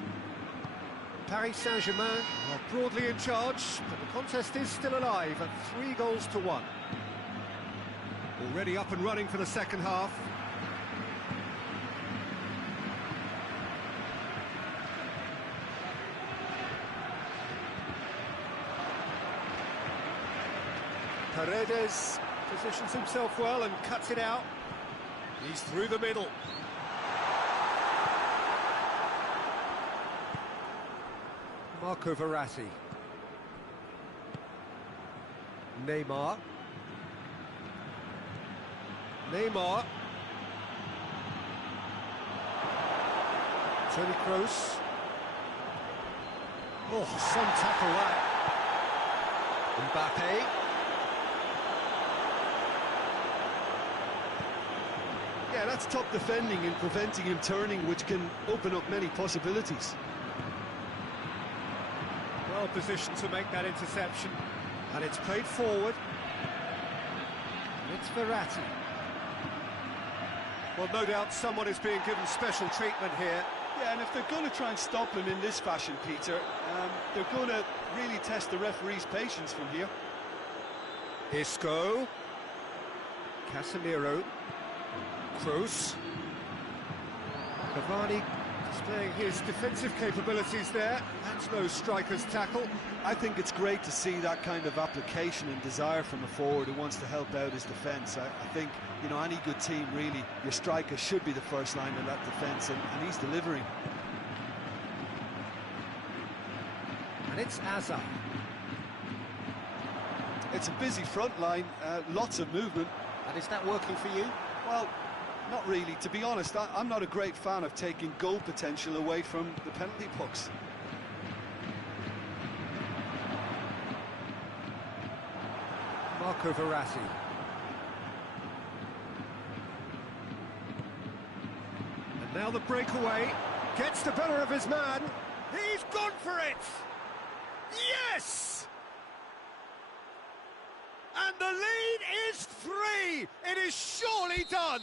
Paris Saint-Germain are broadly in charge, but the contest is still alive at 3-1. Already up and running for the second half. Paredes positions himself well and cuts it out. He's through the middle. Marco Verratti. Neymar. Toni Kroos. Oh, some tackle that. Mbappe. Yeah, that's top defending and preventing him turning, which can open up many possibilities. Well positioned to make that interception. And it's played forward. It's Verratti. Well, no doubt someone is being given special treatment here. Yeah, and if they're going to try and stop him in this fashion, Peter, they're going to really test the referee's patience from here. Isco. Casemiro. Kroos. Cavani displaying his defensive capabilities there. That's no striker's tackle. I think it's great to see that kind of application and desire from a forward who wants to help out his defence. I think, you know, any good team, really, your striker should be the first line of that defence, and he's delivering. And it's Azar. It's a busy front line, lots of movement. And is that working for you? Well, not really. To be honest, I'm not a great fan of taking goal potential away from the penalty box. Marco Verratti. And now the breakaway. Gets the better of his man. He's gone for it! Yes! And the lead is 3! It is surely done!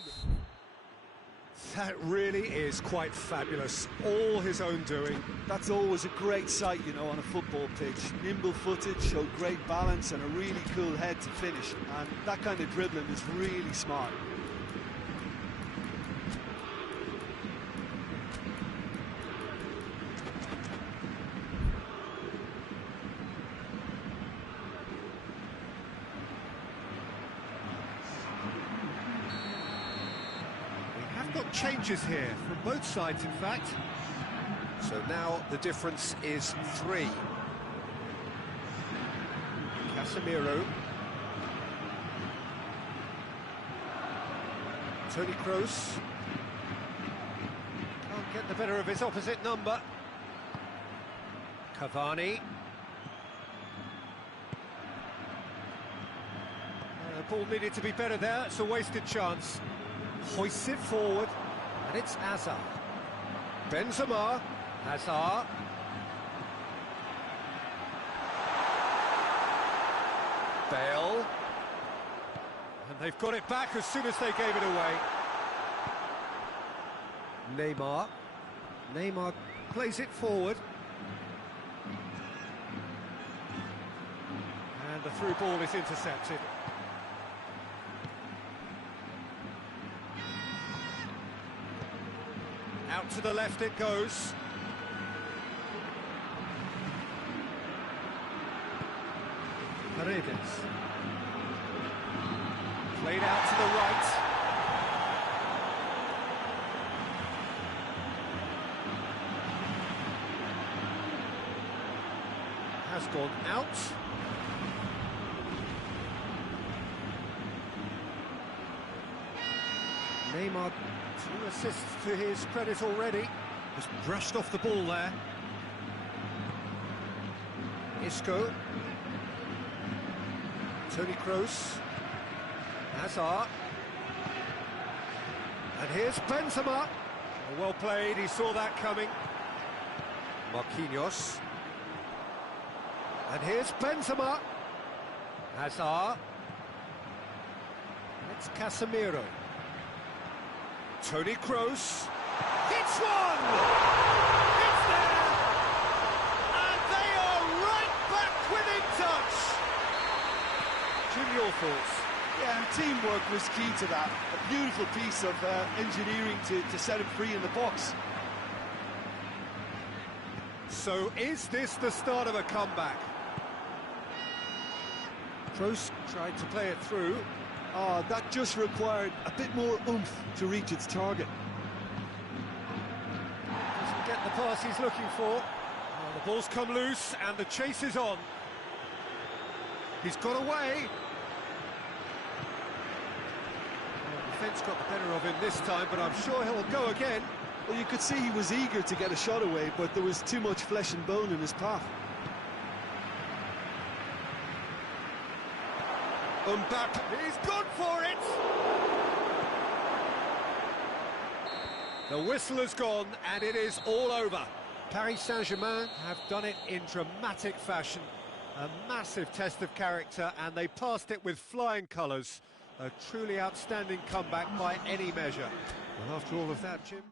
That really is quite fabulous. All his own doing. That's always a great sight, you know, on a football pitch. Nimble-footed, showed great balance and a really cool head to finish. And that kind of dribbling is really smart. Got changes here from both sides, in fact. So now the difference is 3. Casemiro. Toni Kroos. Can't get the better of his opposite number. Cavani. The ball needed to be better there, it's a wasted chance. Hoists it forward, and it's Hazard. Benzema. Hazard. Bale. And they've got it back as soon as they gave it away. Neymar. Neymar plays it forward. And the through ball is intercepted. Out to the left it goes. Paredes. Played out to the right. Has gone out. Neymar, 2 assists to his credit already. Just brushed off the ball there. Isco. Toni Kroos. Hazard. And here's Benzema. Well played, he saw that coming. Marquinhos. And here's Benzema. Hazard. And it's Casemiro. Toni Kroos. Hits one! It's there! And they are right back within touch! Jim, your thoughts? Yeah, and teamwork was key to that. A beautiful piece of engineering to set him free in the box. So is this the start of a comeback? Kroos tried to play it through. Oh, that just required a bit more oomph to reach its target. Doesn't get the pass he's looking for. Oh, the ball's come loose and the chase is on. He's got away. Defence got the better of him this time, but I'm sure he'll go again. Well, you could see he was eager to get a shot away, but there was too much flesh and bone in his path. Mbappe, he's gone for it! The whistle has gone and it is all over. Paris Saint-Germain have done it in dramatic fashion. A massive test of character and they passed it with flying colours. A truly outstanding comeback by any measure. Well, after all of that, Jim...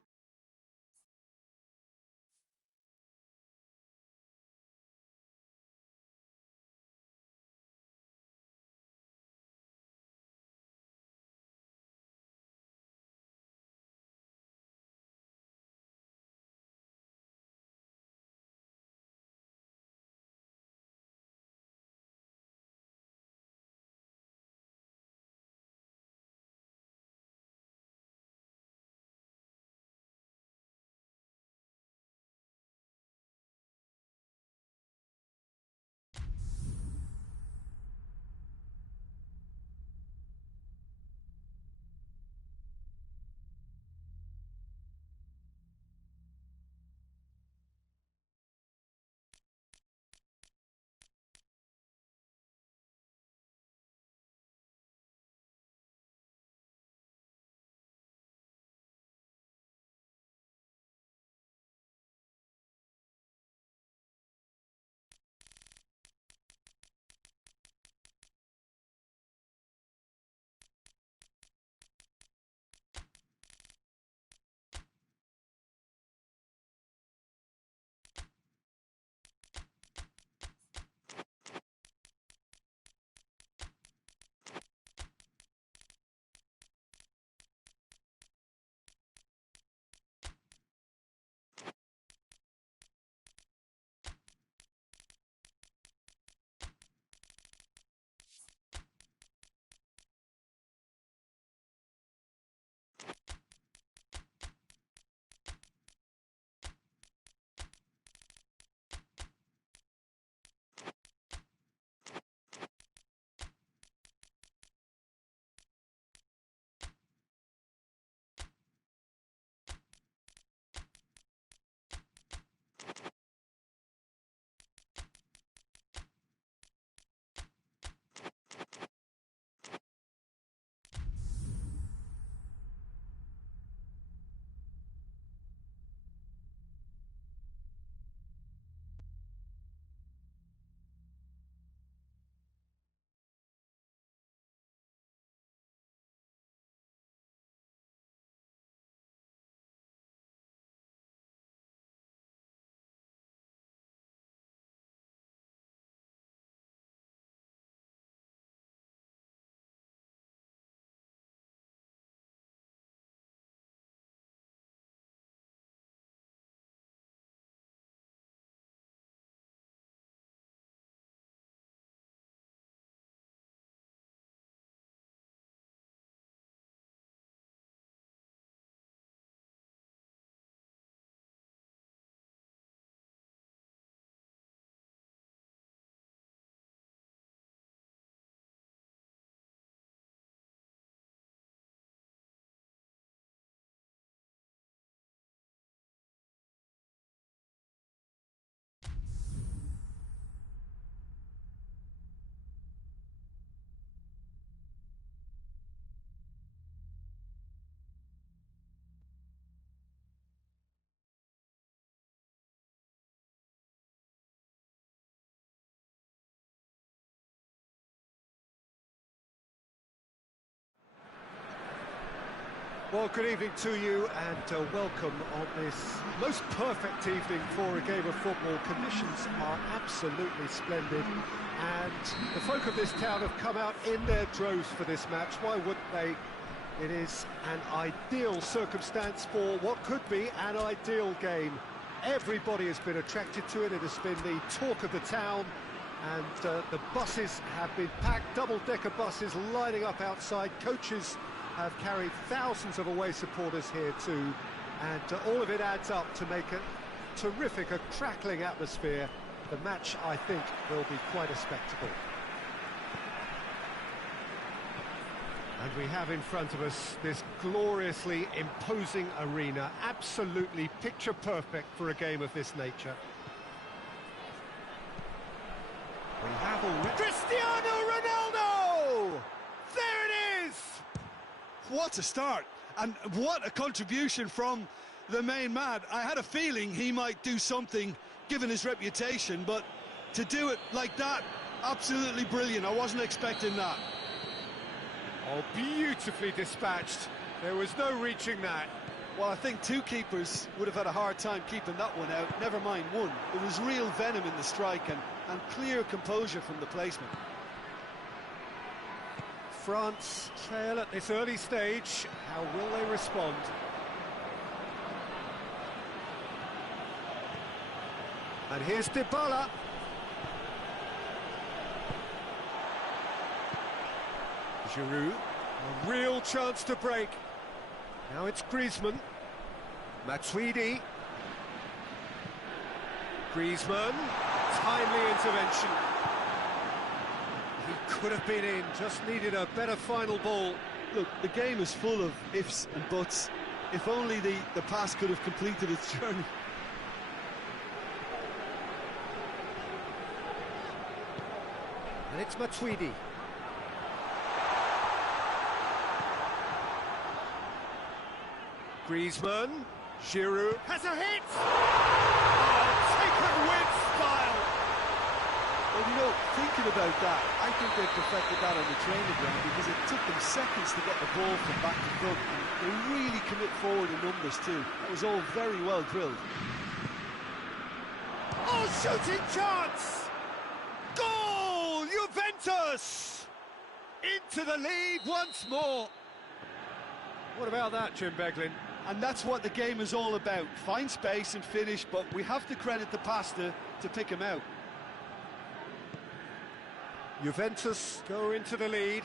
Well, good evening to you and welcome on this most perfect evening for a game of football. Conditions are absolutely splendid and the folk of this town have come out in their droves for this match. Why wouldn't they? It is an ideal circumstance for what could be an ideal game. Everybody has been attracted to it. It has been the talk of the town, and the buses have been packed, double-decker buses lining up outside. Coaches have carried thousands of away supporters here too, and all of it adds up to make a terrific, a crackling atmosphere. The match, I think, will be quite a spectacle. And we have in front of us this gloriously imposing arena, absolutely picture perfect for a game of this nature. We have already... Cristiano Ronaldo! There it is! What a start, and what a contribution from the main man. I had a feeling he might do something, given his reputation, but to do it like that, absolutely brilliant. I wasn't expecting that. Oh, beautifully dispatched. There was no reaching that. Well, I think two keepers would have had a hard time keeping that one out, never mind one. It was real venom in the strike and clear composure from the placement. France trail at this early stage. How will they respond? And here's Dybala. Giroud, a real chance to break. Now it's Griezmann. Matuidi. Griezmann, timely intervention. He could have been in, just needed a better final ball. Look, the game is full of ifs and buts. If only the pass could have completed its journey. And it's Matuidi. Griezmann, Giroud has a hit! Oh, taken with style! Well, you know, thinking about that, I think they perfected that on the training ground because it took them seconds to get the ball from back to front. And they really commit forward in numbers too. That was all very well drilled. Oh, shooting chance! Goal! Juventus! Into the lead once more. What about that, Jim Beglin? And that's what the game is all about. Find space and finish, but we have to credit the pasta to pick him out. Juventus go into the lead.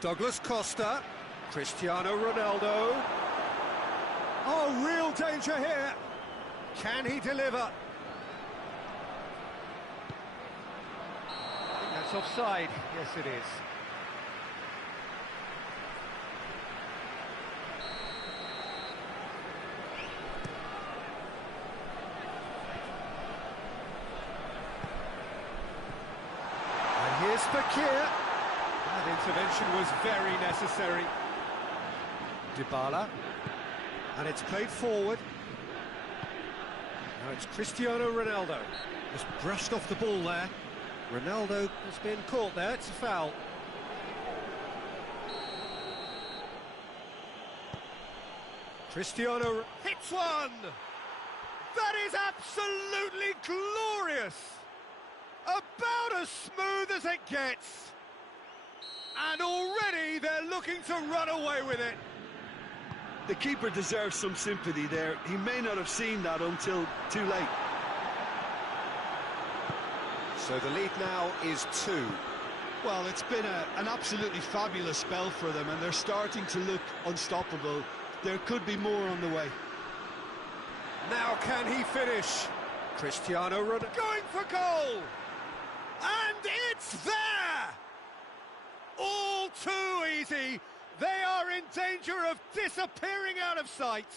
Douglas Costa, Cristiano Ronaldo. Oh, real danger here. Can he deliver? I think that's offside. Yes, it is. Here's Fakir. That intervention was very necessary. Dybala. And it's played forward. Now it's Cristiano Ronaldo. Just brushed off the ball there. Ronaldo has been caught there. It's a foul. Cristiano hits one! That is absolutely glorious! About as smooth as it gets. And already they're looking to run away with it. The keeper deserves some sympathy there. He may not have seen that until too late. So the lead now is 2. Well, it's been an absolutely fabulous spell for them, and they're starting to look unstoppable. There could be more on the way. Now can he finish? Cristiano Ronaldo going for goal! And it's there! All too easy. They are in danger of disappearing out of sight.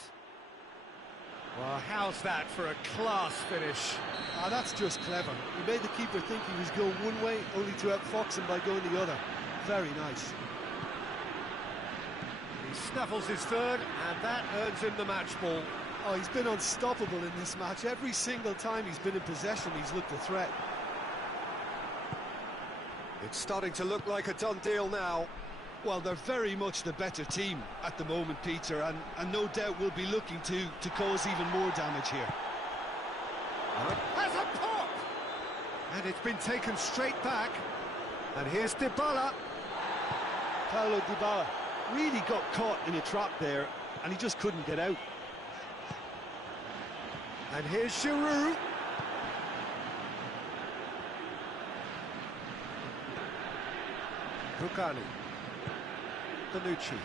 Well, how's that for a class finish? Ah, that's just clever. He made the keeper think he was going one way, only to outfox him by going the other. Very nice. He snaffles his third, and that earns him the match ball. Oh, he's been unstoppable in this match. Every single time he's been in possession, he's looked a threat. It's starting to look like a done deal now. Well, they're very much the better team at the moment, Peter, and no doubt will be looking to cause even more damage here. Has a pop! And it's been taken straight back. And here's Dybala. Paulo Dybala really got caught in a trap there, and he just couldn't get out. And here's Giroud. Rugani. Bonucci.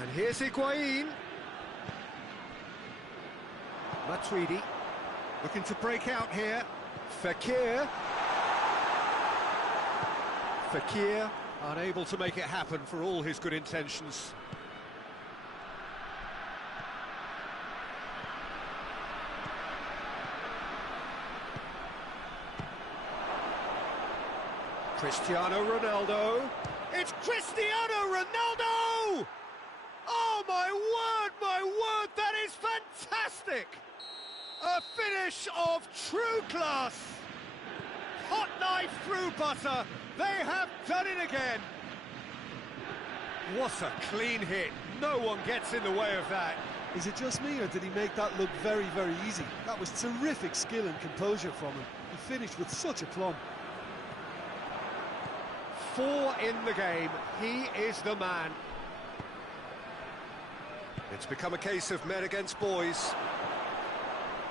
And here's Higuain. Matuidi. Looking to break out here. Fekir. Fekir unable to make it happen for all his good intentions. Cristiano Ronaldo. It's Cristiano Ronaldo! Oh, my word, that is fantastic! A finish of true class. Hot knife through butter. They have done it again. What a clean hit. No one gets in the way of that. Is it just me, or did he make that look very, very easy? That was terrific skill and composure from him. He finished with such aplomb. 4 in the game. He is the man. It's become a case of men against boys.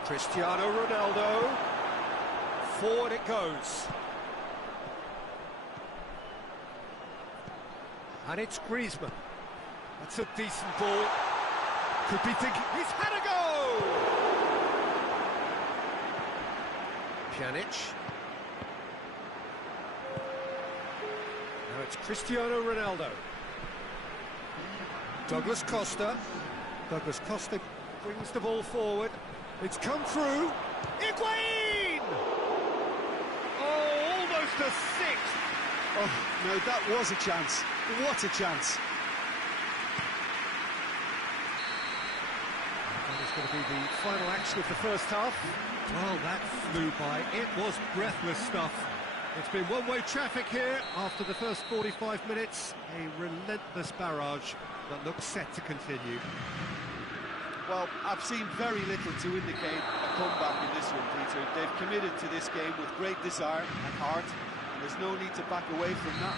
Cristiano Ronaldo. Forward it goes. And it's Griezmann. That's a decent ball. Could be thinking, he's had a go! Pjanic. Now it's Cristiano Ronaldo. Douglas Costa. Douglas Costa brings the ball forward. It's come through. Higuain! Oh, almost a sixth. Oh, no, that was a chance. What a chance. That is going to be the final action of the first half. Well, that flew by. It was breathless stuff. It's been one-way traffic here after the first 45 minutes. A relentless barrage that looks set to continue. Well, I've seen very little to indicate a comeback in this one, Peter. They've committed to this game with great desire and heart, and there's no need to back away from that.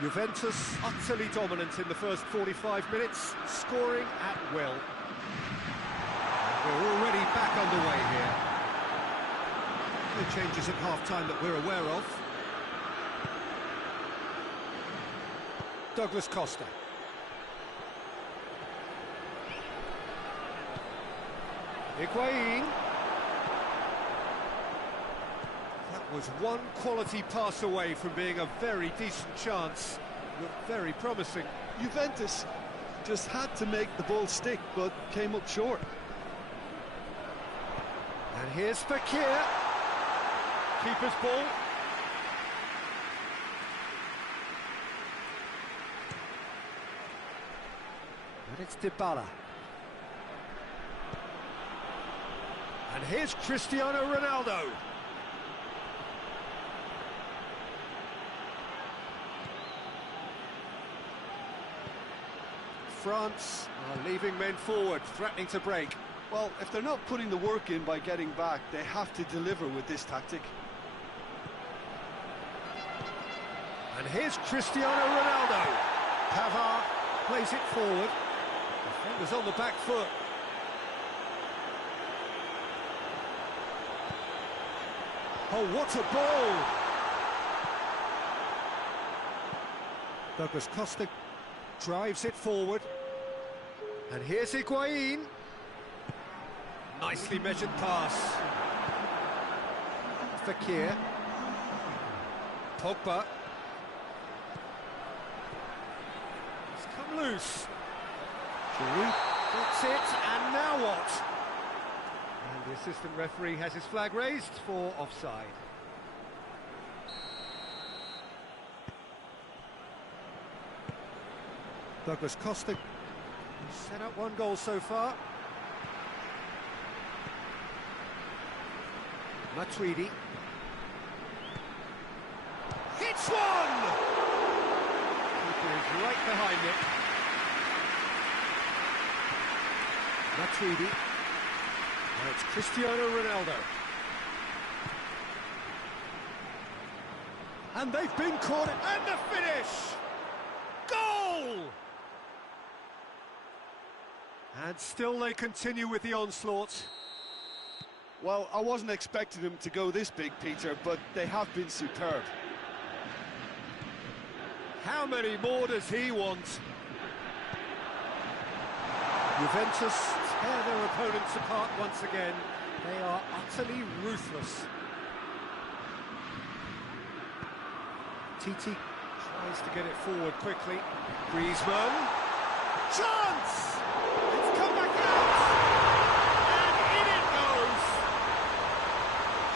Juventus utterly dominant in the first 45 minutes, scoring at will. We're already back underway here. No changes at half-time that we're aware of. Douglas Costa. Higuain. That was one quality pass away from being a very decent chance. Looked very promising. Juventus just had to make the ball stick, but came up short. And here's Fekir. Keeper's ball. And it's Dybala. And here's Cristiano Ronaldo. France are leaving men forward, threatening to break. Well, if they're not putting the work in by getting back, they have to deliver with this tactic. And here's Cristiano Ronaldo. Pavard plays it forward. Defender's on the back foot. Oh, what a ball! Douglas Costa drives it forward. And here's Higuain. Nicely measured pass. Fekir. Pogba. It's come loose. Giroud gets it, and now what? And the assistant referee has his flag raised for offside. Douglas Costa set up one goal so far. Matuidi. It's one! Keeper is right behind it. Matuidi. Now it's Cristiano Ronaldo. And they've been caught. And the finish! Goal! And still they continue with the onslaught. Well, I wasn't expecting them to go this big, Peter, but they have been superb. How many more does he want? Juventus tear their opponents apart once again. They are utterly ruthless. Titi tries to get it forward quickly. Griezmann. Chance! It's come back out! And in it goes!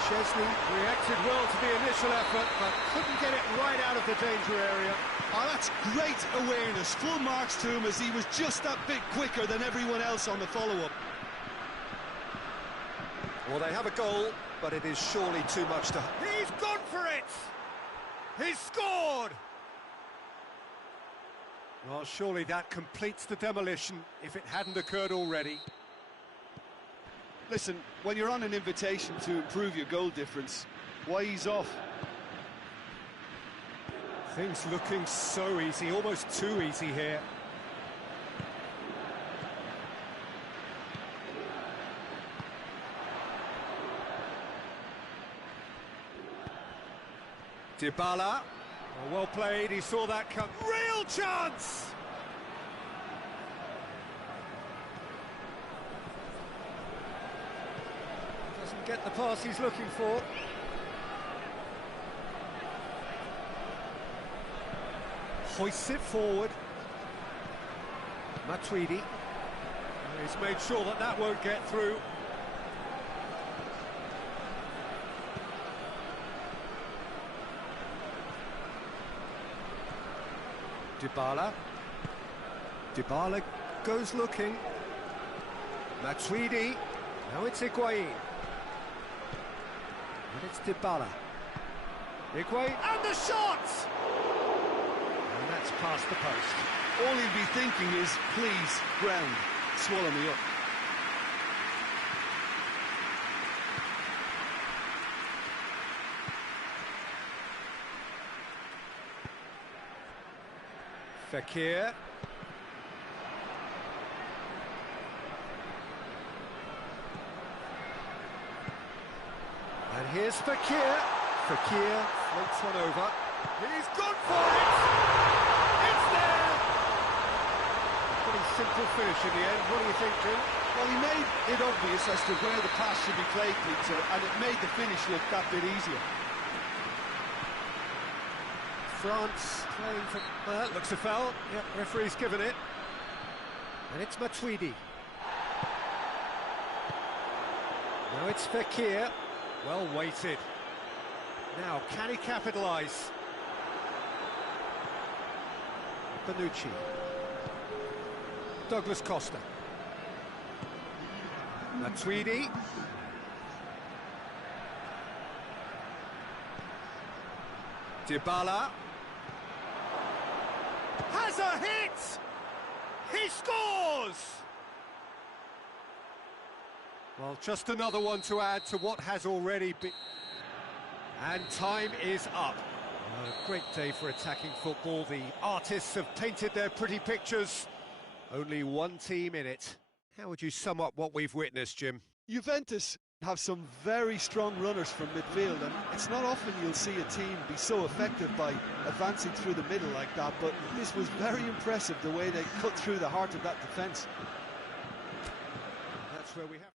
Chesney reacted well to the initial effort, but couldn't get it right out of the danger area. Oh, that's great awareness. Full marks to him as he was just that bit quicker than everyone else on the follow-up. Well, they have a goal, but it is surely too much to... He's gone for it! He's scored! Well, surely that completes the demolition if it hadn't occurred already. Listen, when you're on an invitation to improve your goal difference, why ease off? Things looking so easy, almost too easy here. Dybala. Oh, well played, he saw that come. Real chance! Doesn't get the pass he's looking for. Hoists it forward. Matuidi. He's made sure that that won't get through. Dybala. Dybala goes looking. Matuidi. Now it's Higuain. And it's Dybala. Higuain. And the shot! And that's past the post. All he'd be thinking is, please, ground, swallow me up. Fekir. And here's Fekir. Fekir floats one over. He's gone for it! It's there! Pretty simple finish in the end. What do you think, Jim? Well, he made it obvious as to where the pass should be played, Peter, and it made the finish look that bit easier. France playing for... looks a foul. Yep, referee's given it. And it's Matuidi. Now it's Fekir. Well weighted. Now, can he capitalise? Bonucci. Douglas Costa. Matuidi. Dybala. Has a hit! He scores! Well, just another one to add to what has already been... And time is up. A great day for attacking football. The artists have painted their pretty pictures. Only one team in it. How would you sum up what we've witnessed, Jim? Juventus have some very strong runners from midfield, and it's not often you'll see a team be so effective by advancing through the middle like that, but this was very impressive, the way they cut through the heart of that defence. That's where we have...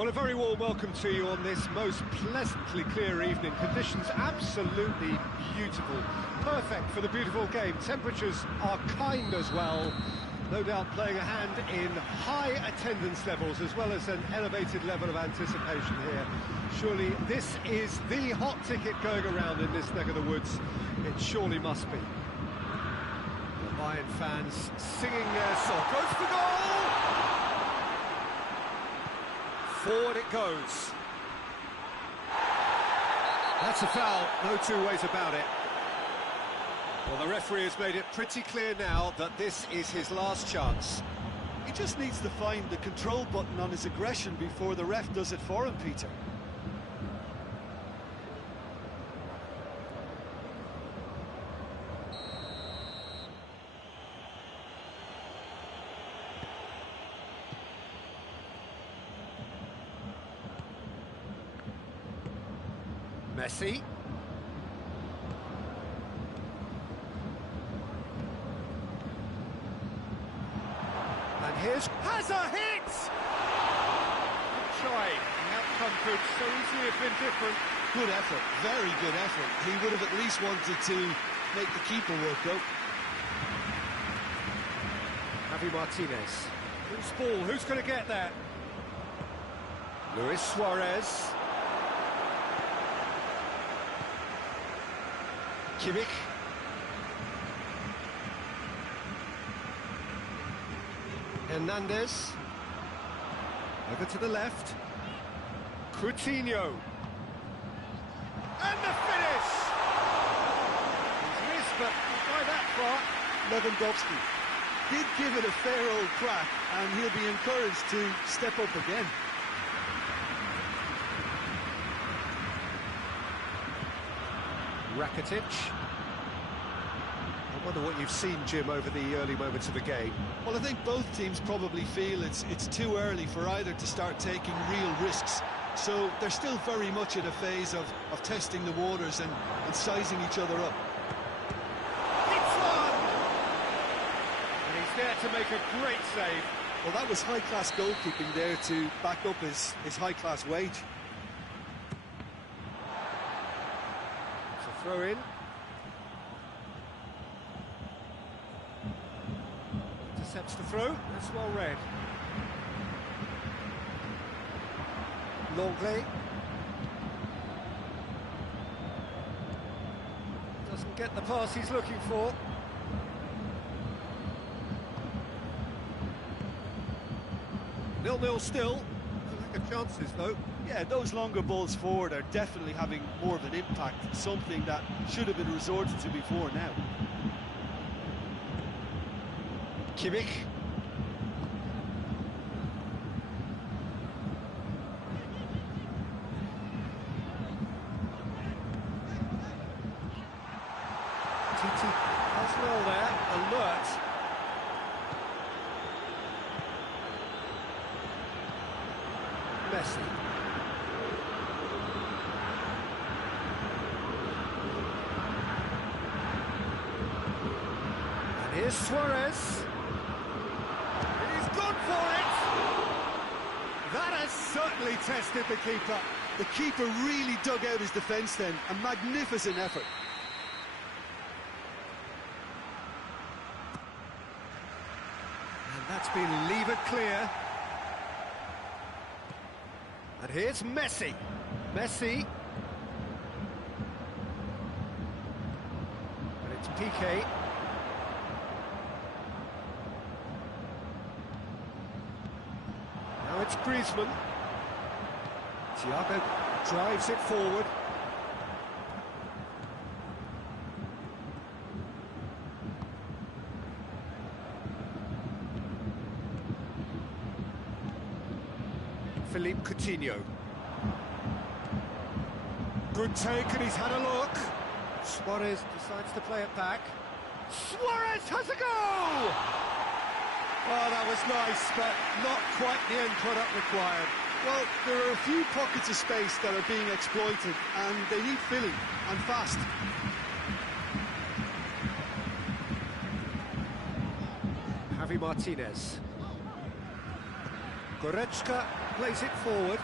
Well, a very warm welcome to you on this most pleasantly clear evening. Conditions absolutely beautiful. Perfect for the beautiful game. Temperatures are kind as well. No doubt playing a hand in high attendance levels as well as an elevated level of anticipation here. Surely this is the hot ticket going around in this neck of the woods. It surely must be. The Bayern fans singing their song. Goes for goal! Forward it goes. That's a foul, no two ways about it. Well, the referee has made it pretty clear now that this is his last chance. He just needs to find the control button on his aggression before the ref does it for him, Peter. Messi. And here's... has a hit! Good try. The outcome could so easily have been different. Good effort, very good effort. He would have at least wanted to make the keeper work, though. Javi Martinez. Who's ball? Who's going to get that? Luis Suarez. Kimmich. Hernandez. Over to the left. Coutinho. And the finish! He's missed, but not by that far. Lewandowski did give it a fair old crack, and he'll be encouraged to step up again. Rakitic. I wonder what you've seen, Jim, over the early moments of the game. Well, I think both teams probably feel it's too early for either to start taking real risks. So they're still very much in a phase of testing the waters and sizing each other up. It's one! And he's there to make a great save. Well, that was high-class goalkeeping there to back up his high-class wage. Throw in. Intercepts the throw. That's well read. Longley. Doesn't get the pass he's looking for. 0-0 still. No lack of chances though. Yeah, those longer balls forward are definitely having more of an impact, something that should have been resorted to before now. Kimmich. Titi as well there, alert. Messi. And here's Suarez. He's gone for it! That has certainly tested the keeper. The keeper really dug out his defence then, a magnificent effort. And that's been levered clear. And here's Messi. Messi. And it's Piqué. Now it's Griezmann. Thiago drives it forward. Philippe Coutinho. Good take, and he's had a look. Suarez decides to play it back. Suarez has a go! Oh, that was nice, but not quite the end product required. Well, there are a few pockets of space that are being exploited, and they need filling, and fast. Javi Martinez. Goretzka. Plays it forward.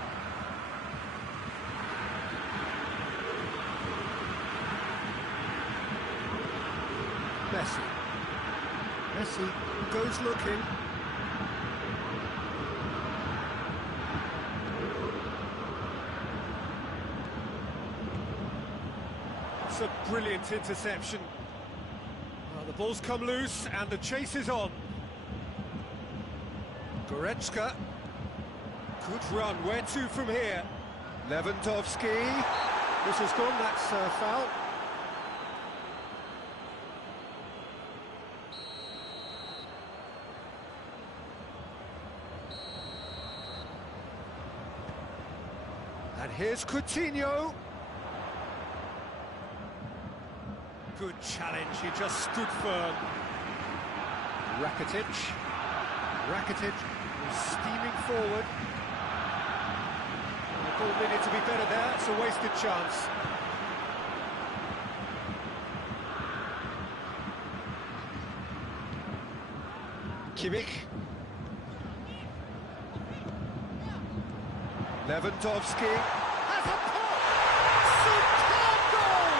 Messi goes looking. It's a brilliant interception. Well, the ball's come loose and the chase is on. Goretzka. Good run. Where to from here? Lewandowski. This has gone. That's a foul. And here's Coutinho. Good challenge, he just stood firm. Rakitic was steaming forward. The ball needed to be better there, it's a wasted chance. Kimmich. Lewandowski has a pop! Superb goal!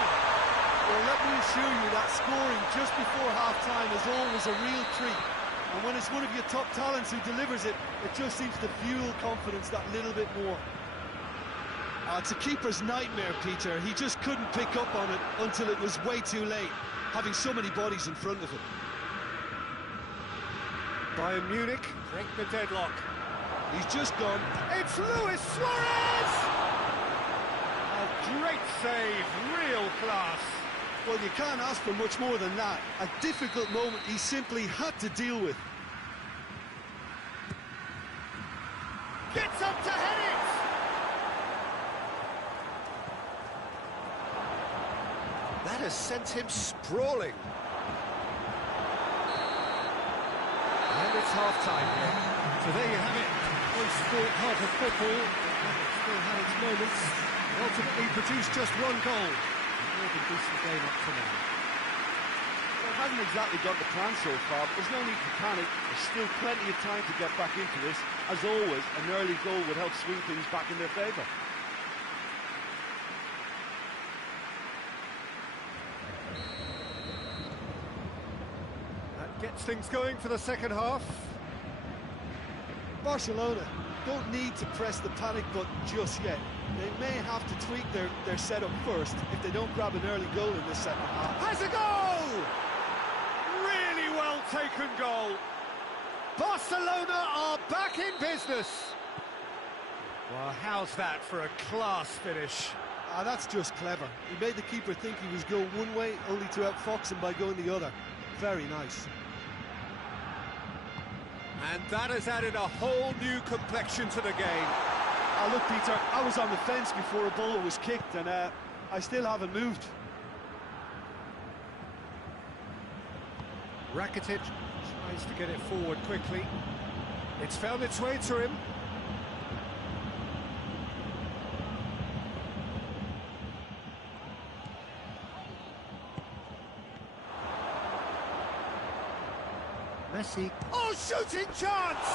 Well, let me assure you that scoring just before half-time is always a real treat. And when it's one of your top talents who delivers it, it just seems to fuel confidence that little bit more. It's a keeper's nightmare, Peter. He just couldn't pick up on it until it was way too late, having so many bodies in front of him. Bayern Munich break the deadlock. He's just gone. It's Luis Suarez! A great save, real class. Well, you can't ask for much more than that. A difficult moment he simply had to deal with. Gets up to head it! That has sent him sprawling. And it's half-time here. So there you have it. One-sport half of football. It still had its moments. Ultimately produced just one goal. More than decent game up to now. Well, it hasn't exactly got the plan so far, but there's no need to panic. There's still plenty of time to get back into this. As always, an early goal would help swing things back in their favour. That gets things going for the second half. Barcelona don't need to press the panic button just yet. They may have to tweak their setup first if they don't grab an early goal in this second half. Has a goal! Really well taken goal. Barcelona are back in business. Well, how's that for a class finish? That's just clever. He made the keeper think he was going one way, only to outfox him by going the other. Very nice. And that has added a whole new complexion to the game. Look, Peter, I was on the fence before a ball was kicked, and I still haven't moved. Rakitic tries to get it forward quickly. It's found its way to him. Messi. Oh, shooting chance!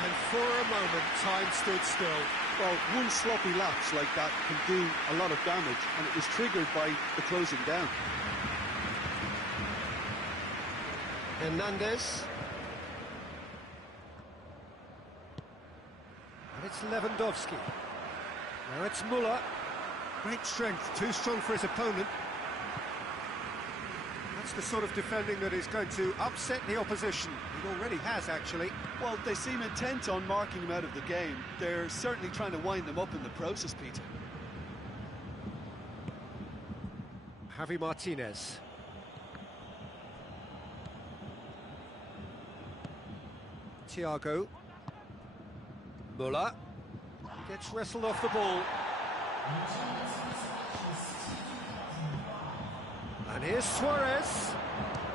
And for a moment, time stood still. Well, one sloppy lapse like that can do a lot of damage, and it was triggered by the closing down. Hernandez. And it's Lewandowski. Now it's Muller. Great strength, too strong for his opponent. That's the sort of defending that is going to upset the opposition. It already has, actually. Well, they seem intent on marking him out of the game. They're certainly trying to wind them up in the process, Peter. Javi Martinez. Thiago. Muller. Gets wrestled off the ball. And here's Suarez.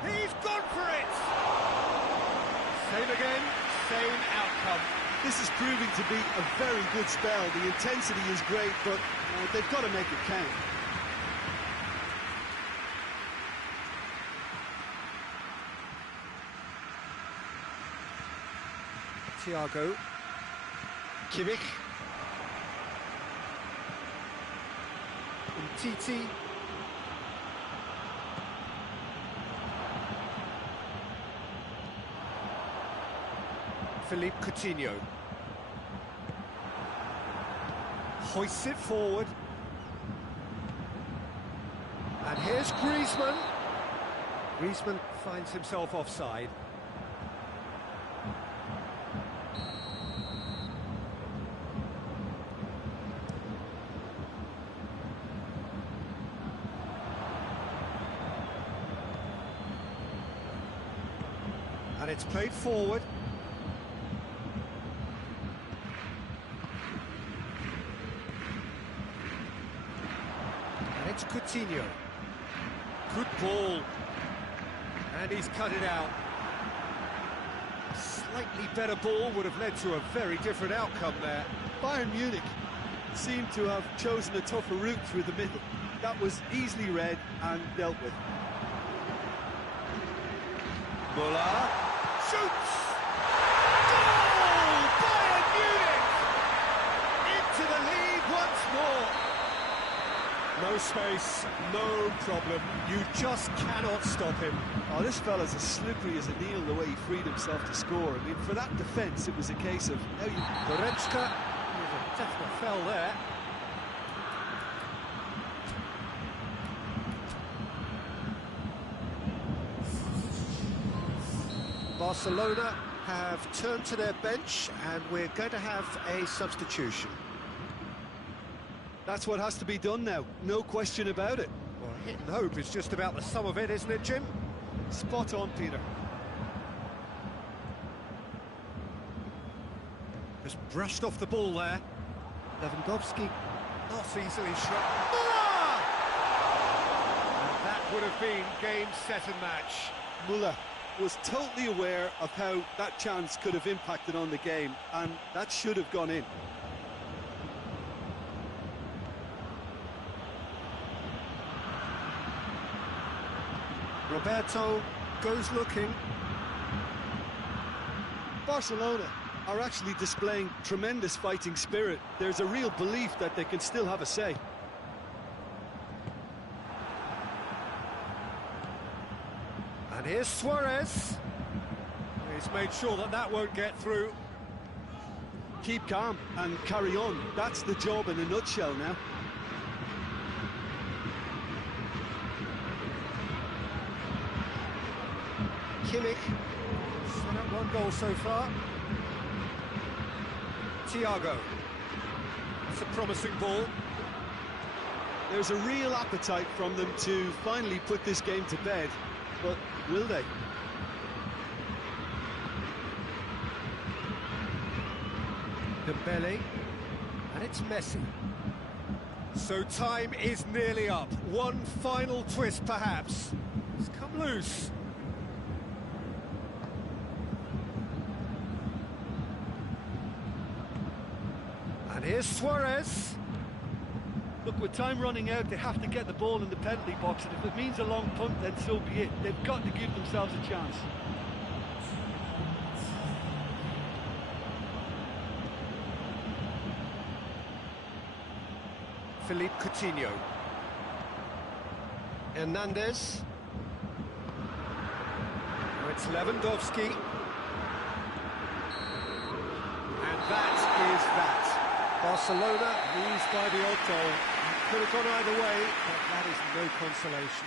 He's gone for it! Same again, same outcome. This is proving to be a very good spell. The intensity is great, but they've got to make it count. Thiago. Kimmich. Titi. Philippe Coutinho. Hoists it forward. And here's Griezmann. Griezmann finds himself offside. And it's played forward. And it's Coutinho. Good ball. And he's cut it out. Slightly better ball would have led to a very different outcome there. Bayern Munich seemed to have chosen a tougher route through the middle. That was easily read and dealt with. Müller shoots! Goal! Bayern Munich! Into the lead once more. No space, no problem. You just cannot stop him. Oh, this fella's as slippery as a needle the way he freed himself to score. I mean, for that defence, it was a case of how you... Goretzka, there's a definite foul there. Barcelona have turned to their bench and we're going to have a substitution. That's what has to be done now, no question about it. Well, hit and hope is just about the sum of it, isn't it, Jim? Spot on, Peter. Just brushed off the ball there. Lewandowski not easily shot. And that would have been game, set and match. Müller was totally aware of how that chance could have impacted on the game, and that should have gone in. Roberto goes looking. Barcelona are actually displaying tremendous fighting spirit. There's a real belief that they can still have a say. And here's Suarez. He's made sure that that won't get through. Keep calm and carry on. That's the job in a nutshell now. Kimmich, set up one goal so far. Thiago, that's a promising ball. There's a real appetite from them to finally put this game to bed, but will they? Dembele, and it's Messi. So time is nearly up. One final twist, perhaps. It's come loose. And here's Suarez. Look, with time running out, they have to get the ball in the penalty box, and if it means a long punt, then so be it. They've got to give themselves a chance. Philippe Coutinho. Hernandez. Now it's Lewandowski. And that is that. Barcelona lose by the odd goal. Could have gone either way, but that is no consolation.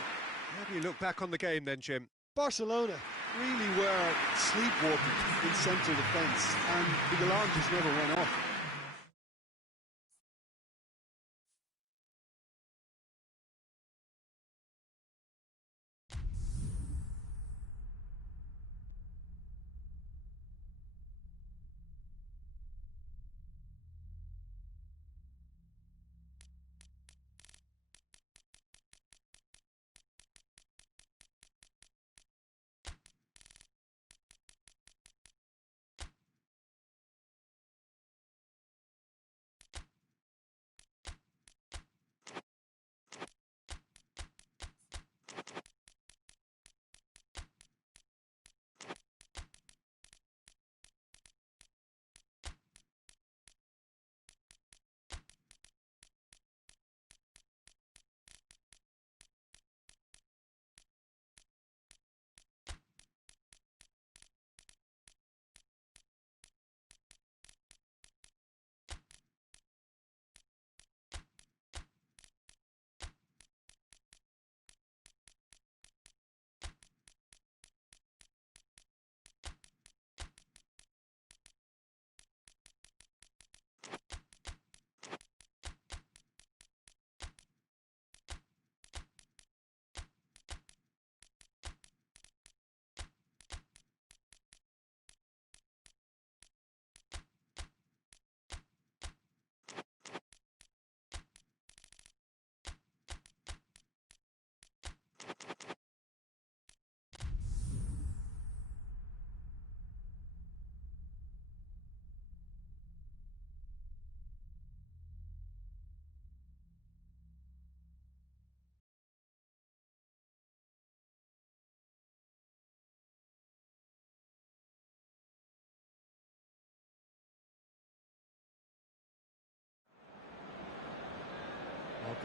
How do you look back on the game then, Jim? Barcelona really were sleepwalking in central defence, and the alarm just never went off.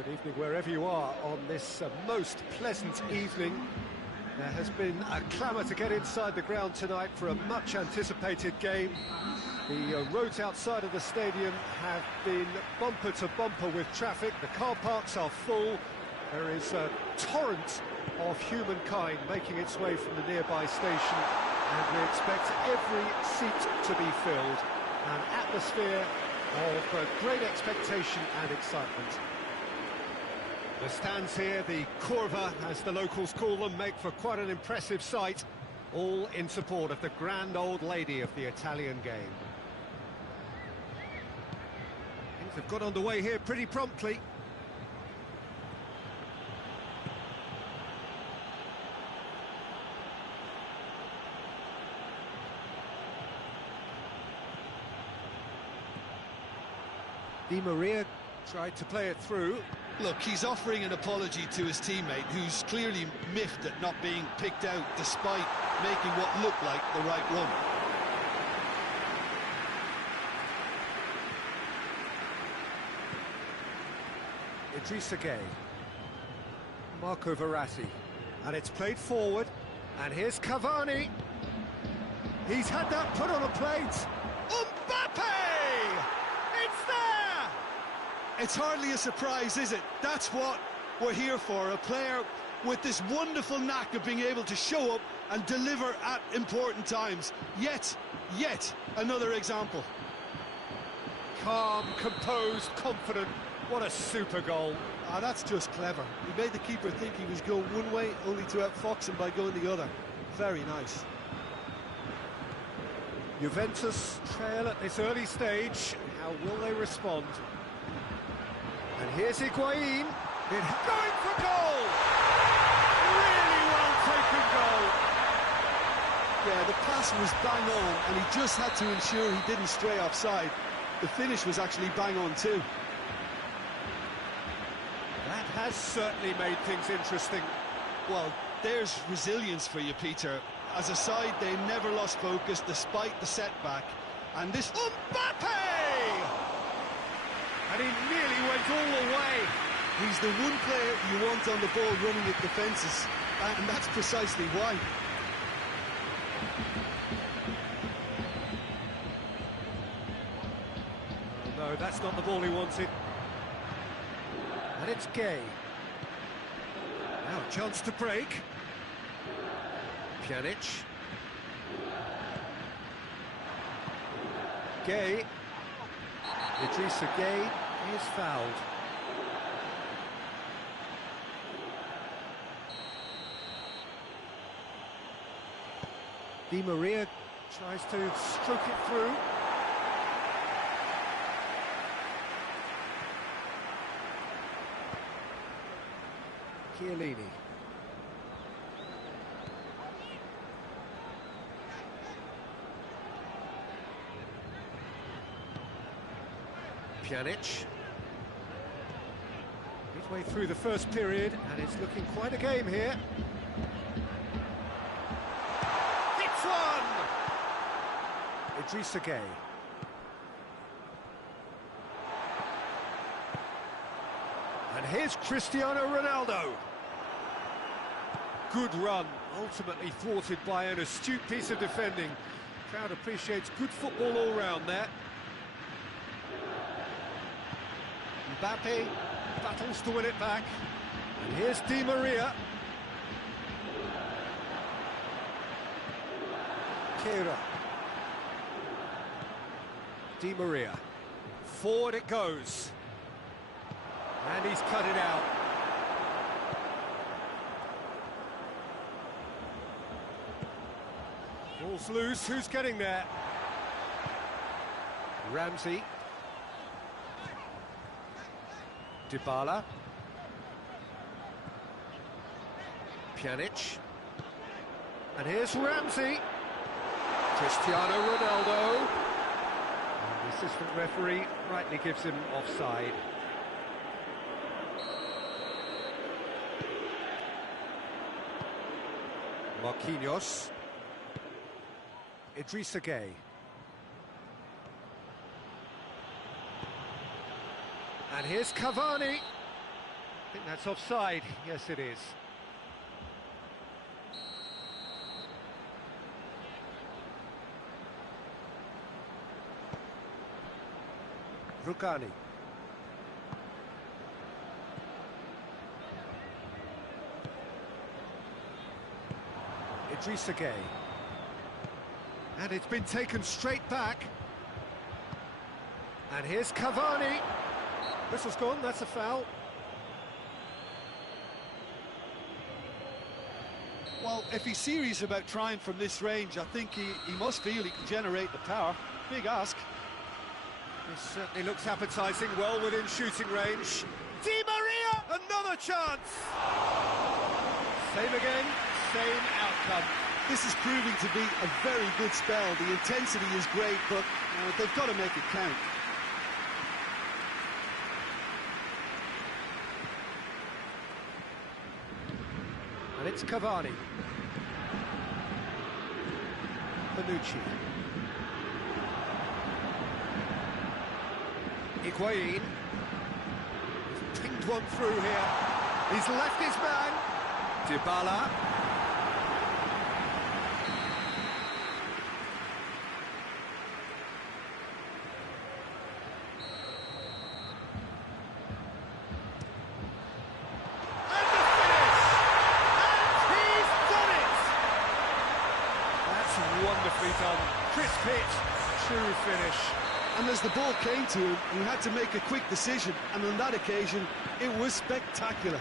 Good evening wherever you are on this most pleasant evening. There has been a clamour to get inside the ground tonight for a much anticipated game. The roads outside of the stadium have been bumper to bumper with traffic. The car parks are full. There is a torrent of humankind making its way from the nearby station, and we expect every seat to be filled. An atmosphere of great expectation and excitement. The stands here, the curva, as the locals call them, make for quite an impressive sight, all in support of the grand old lady of the Italian game. Things have got underway here pretty promptly. Di Maria tried to play it through. Look, he's offering an apology to his teammate, who's clearly miffed at not being picked out despite making what looked like the right run. Idrissa Gueye, Marco Verratti, and it's played forward, and here's Cavani. He's had that put on a plate. Mbappe! It's there! It's hardly a surprise, is it? That's what we're here for, a player with this wonderful knack of being able to show up and deliver at important times. Yet another example. Calm, composed, confident. What a super goal. Ah, that's just clever. He made the keeper think he was going one way, only to outfox him by going the other. Very nice. Juventus trail at this early stage. How will they respond? And here's Higuain. Going for goal! Really well taken goal. Yeah, the pass was bang on, and he just had to ensure he didn't stray offside. The finish was actually bang on too. That has certainly made things interesting. Well, there's resilience for you, Peter. As a side, they never lost focus despite the setback. And this... Mbappe! And he nearly went all the way. He's the one player you want on the ball running at defences, and that's precisely why. Oh, no, that's not the ball he wanted. And it's Gueye. Now a chance to break. Pjanic. Gueye. Idrissa Gueye is fouled. Di Maria tries to stroke it through. Chiellini. Pjanic. Midway through the first period, and it's looking quite a game here. Hits one! Idrissa Gueye. And here's Cristiano Ronaldo. Good run, ultimately thwarted by an astute piece of defending. Crowd appreciates good football all round there. Mbappe battles to win it back. And here's Di Maria. Kehrer. Di Maria. Forward it goes. And he's cut it out. Ball's loose, who's getting there? Ramsey. Dybala. Pjanic. And here's Ramsey. Cristiano Ronaldo. And the assistant referee rightly gives him offside. Marquinhos. Idrissa Gueye. And here's Cavani. I think that's offside. Yes, it is. Rukani. Idrissa Gueye. And it's been taken straight back. And here's Cavani. Whistle's gone, that's a foul. Well, if he's serious about trying from this range, I think he must feel he can generate the power. Big ask. This certainly looks appetising, well within shooting range. Di Maria, another chance! Same again, same outcome. This is proving to be a very good spell. The intensity is great, but they've got to make it count. And it's Cavani. Panucci. Higuain. He's pinged one through here. He's left his man. Dybala. And the finish! And he's done it! That's wonderfully done. Crisp hit, true finish. And as the ball came to him, he had to make a quick decision, and on that occasion, it was spectacular.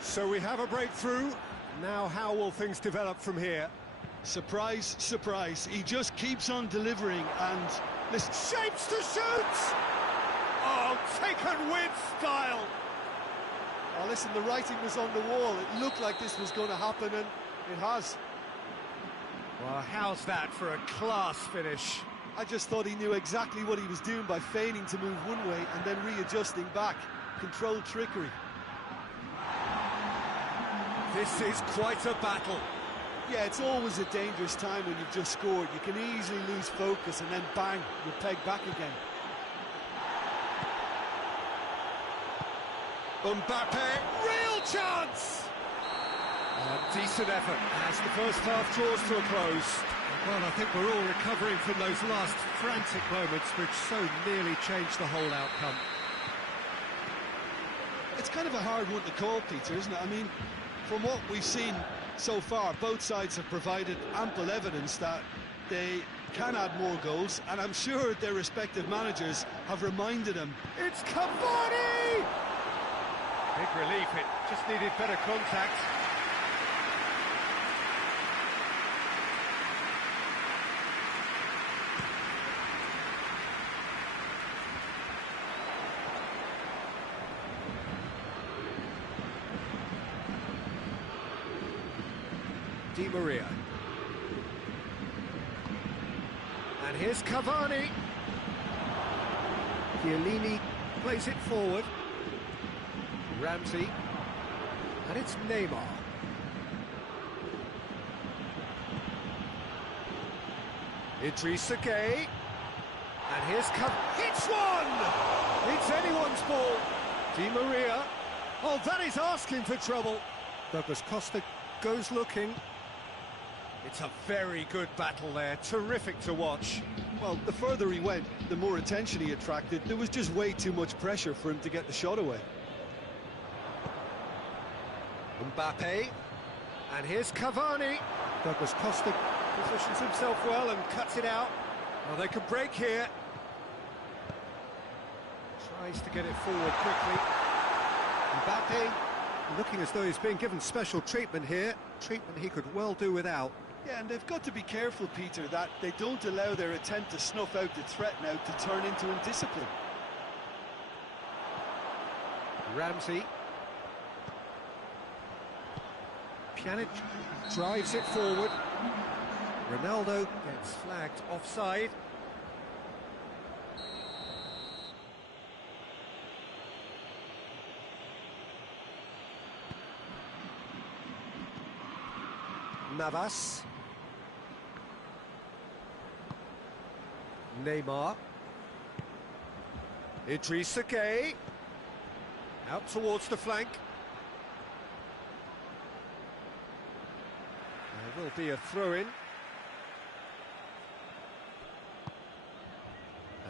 So we have a breakthrough. Now how will things develop from here? Surprise, surprise. He just keeps on delivering, and listen. Shapes to shoot! Oh, taken with style! Oh, listen, the writing was on the wall. It looked like this was going to happen, and it has. Well, how's that for a class finish? I just thought he knew exactly what he was doing by feigning to move one way and then readjusting back. Controlled trickery. This is quite a battle. Yeah, it's always a dangerous time when you've just scored. You can easily lose focus and then bang, you're pegged back again. Mbappe, real chance! Decent effort as the first half draws to a close. Well, I think we're all recovering from those last frantic moments which so nearly changed the whole outcome. It's kind of a hard one to call, Peter, isn't it? I mean, from what we've seen so far, both sides have provided ample evidence that they can add more goals, and I'm sure their respective managers have reminded them. It's Cavani! Big relief, it just needed better contact. Di Maria. And here's Cavani. Chiellini plays it forward. Ramsey. And it's Neymar. Idrissa Gueye. And here's hits one! It's anyone's ball. Di Maria. Oh, that is asking for trouble. Douglas Costa goes looking. It's a very good battle there, terrific to watch. Well, the further he went, the more attention he attracted. There was just way too much pressure for him to get the shot away. Mbappe, and here's Cavani. Douglas Costa positions himself well and cuts it out. Well, they can break here. Tries to get it forward quickly. Mbappe, looking as though he's being given special treatment here. Treatment he could well do without. Yeah, and they've got to be careful, Peter, that they don't allow their attempt to snuff out the threat now to turn into indiscipline. Ramsey. Pjanic drives it forward. Ronaldo gets flagged offside. Navas. Neymar. Idrissa Gueye. Out towards the flank. There will be a throw-in.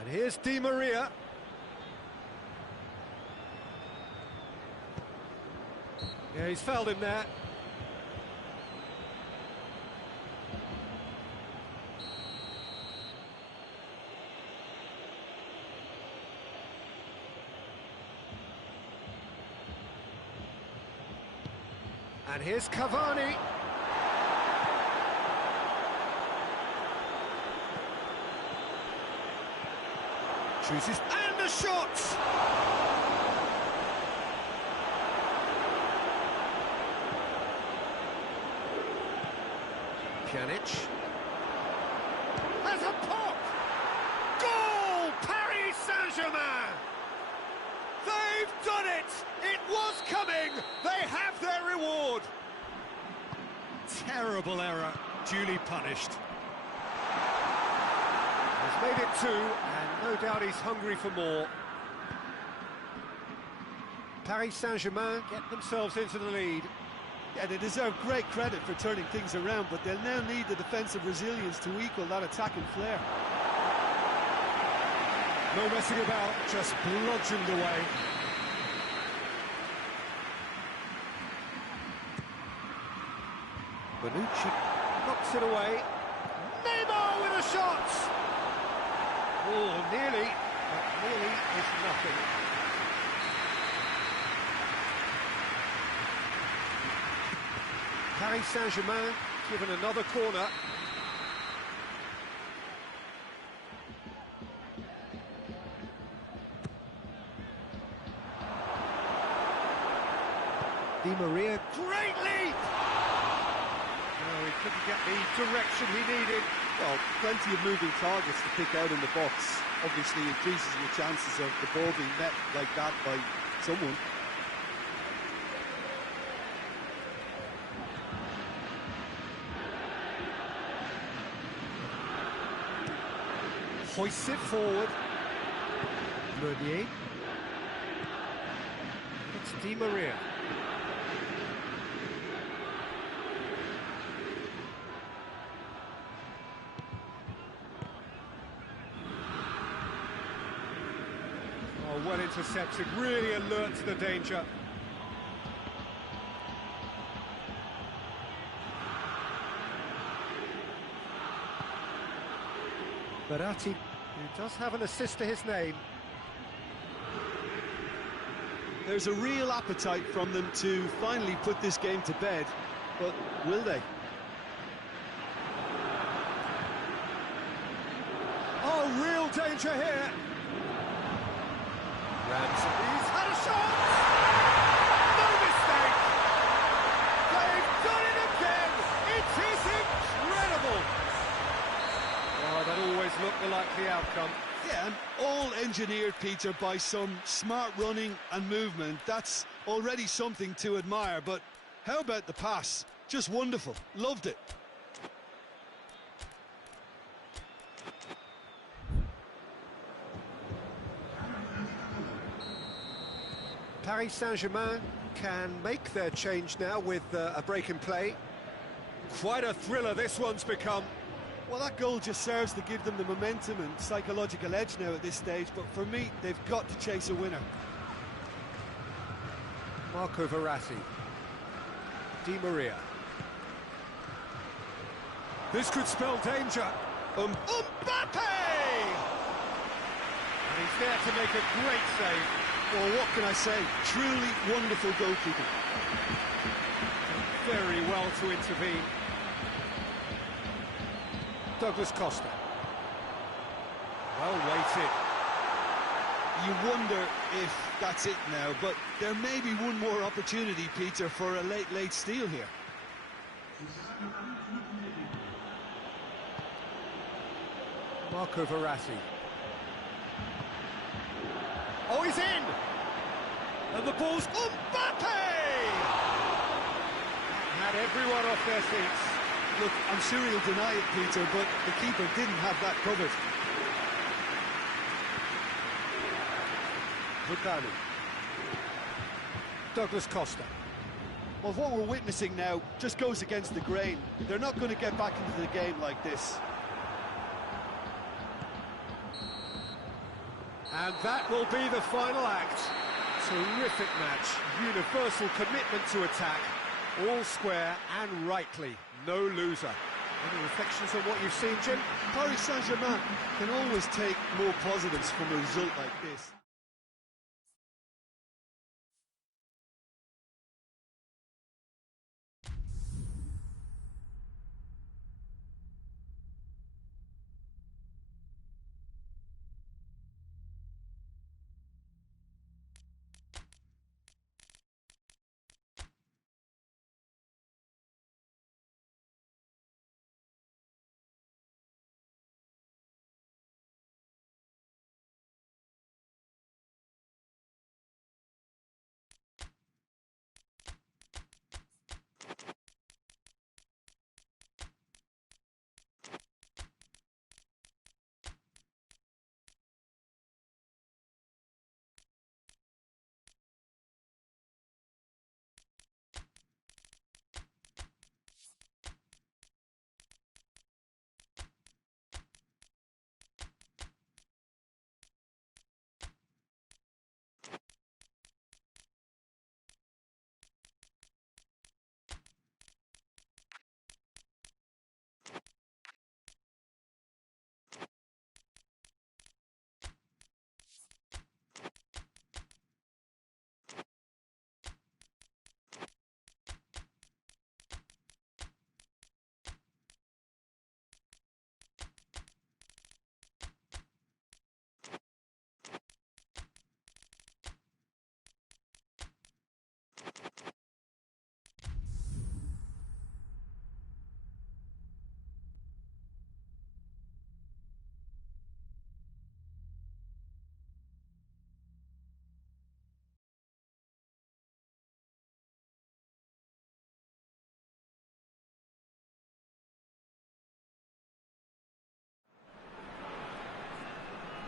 And here's Di Maria. Yeah, he's fouled him there. And here's Cavani. Chooses, and the shot! Pjanic. Has a pop! Goal! Paris Saint-Germain! They've done it! It was coming! They have their reward! Terrible error, duly punished. He's made it 2, and no doubt he's hungry for more. Paris Saint-Germain get themselves into the lead. Yeah, they deserve great credit for turning things around, but they'll now need the defensive resilience to equal that attacking flair. No messing about, just bludgeoned away. Bonucci knocks it away. Neymar with a shot! Oh, nearly, but nearly is nothing. Paris Saint-Germain given another corner. Di Maria, great leap! No, he couldn't get the direction he needed. Well, plenty of moving targets to pick out in the box. Obviously increases your chances of the ball being met like that by someone. Hoists it forward. Meunier. It's Di Maria. Oh, well intercepted, really alert to the danger. Verratti, who does have an assist to his name. There's a real appetite from them to finally put this game to bed, but will they? Oh, real danger here. Ramsey, he's had a shot! No mistake! They've done it again! It is incredible! Oh, that always looked the likely outcome. Yeah, and all engineered, Peter, by some smart running and movement. That's already something to admire, but how about the pass? Just wonderful. Loved it. Paris Saint-Germain can make their change now with a break in play. Quite a thriller this one's become. Well, that goal just serves to give them the momentum and psychological edge now at this stage, but for me, they've got to chase a winner. Marco Verratti. Di Maria. This could spell danger. Mbappe! And he's there to make a great save. Well, what can I say? Truly wonderful goalkeeping. Very well to intervene. Douglas Costa. Well weighted. You wonder if that's it now, but there may be one more opportunity, Peter, for a late steal here. Marco Verratti. Oh, he's in! And the ball's Mbappe! Had everyone off their seats. Look, I'm sure he'll deny it, Peter, but the keeper didn't have that covered. Bugani. Douglas Costa. Well, what we're witnessing now just goes against the grain. They're not going to get back into the game like this. And that will be the final act. Terrific match, universal commitment to attack, all square and rightly, no loser. Any reflections on what you've seen, Jim? Paris Saint-Germain can always take more positives from a result like this.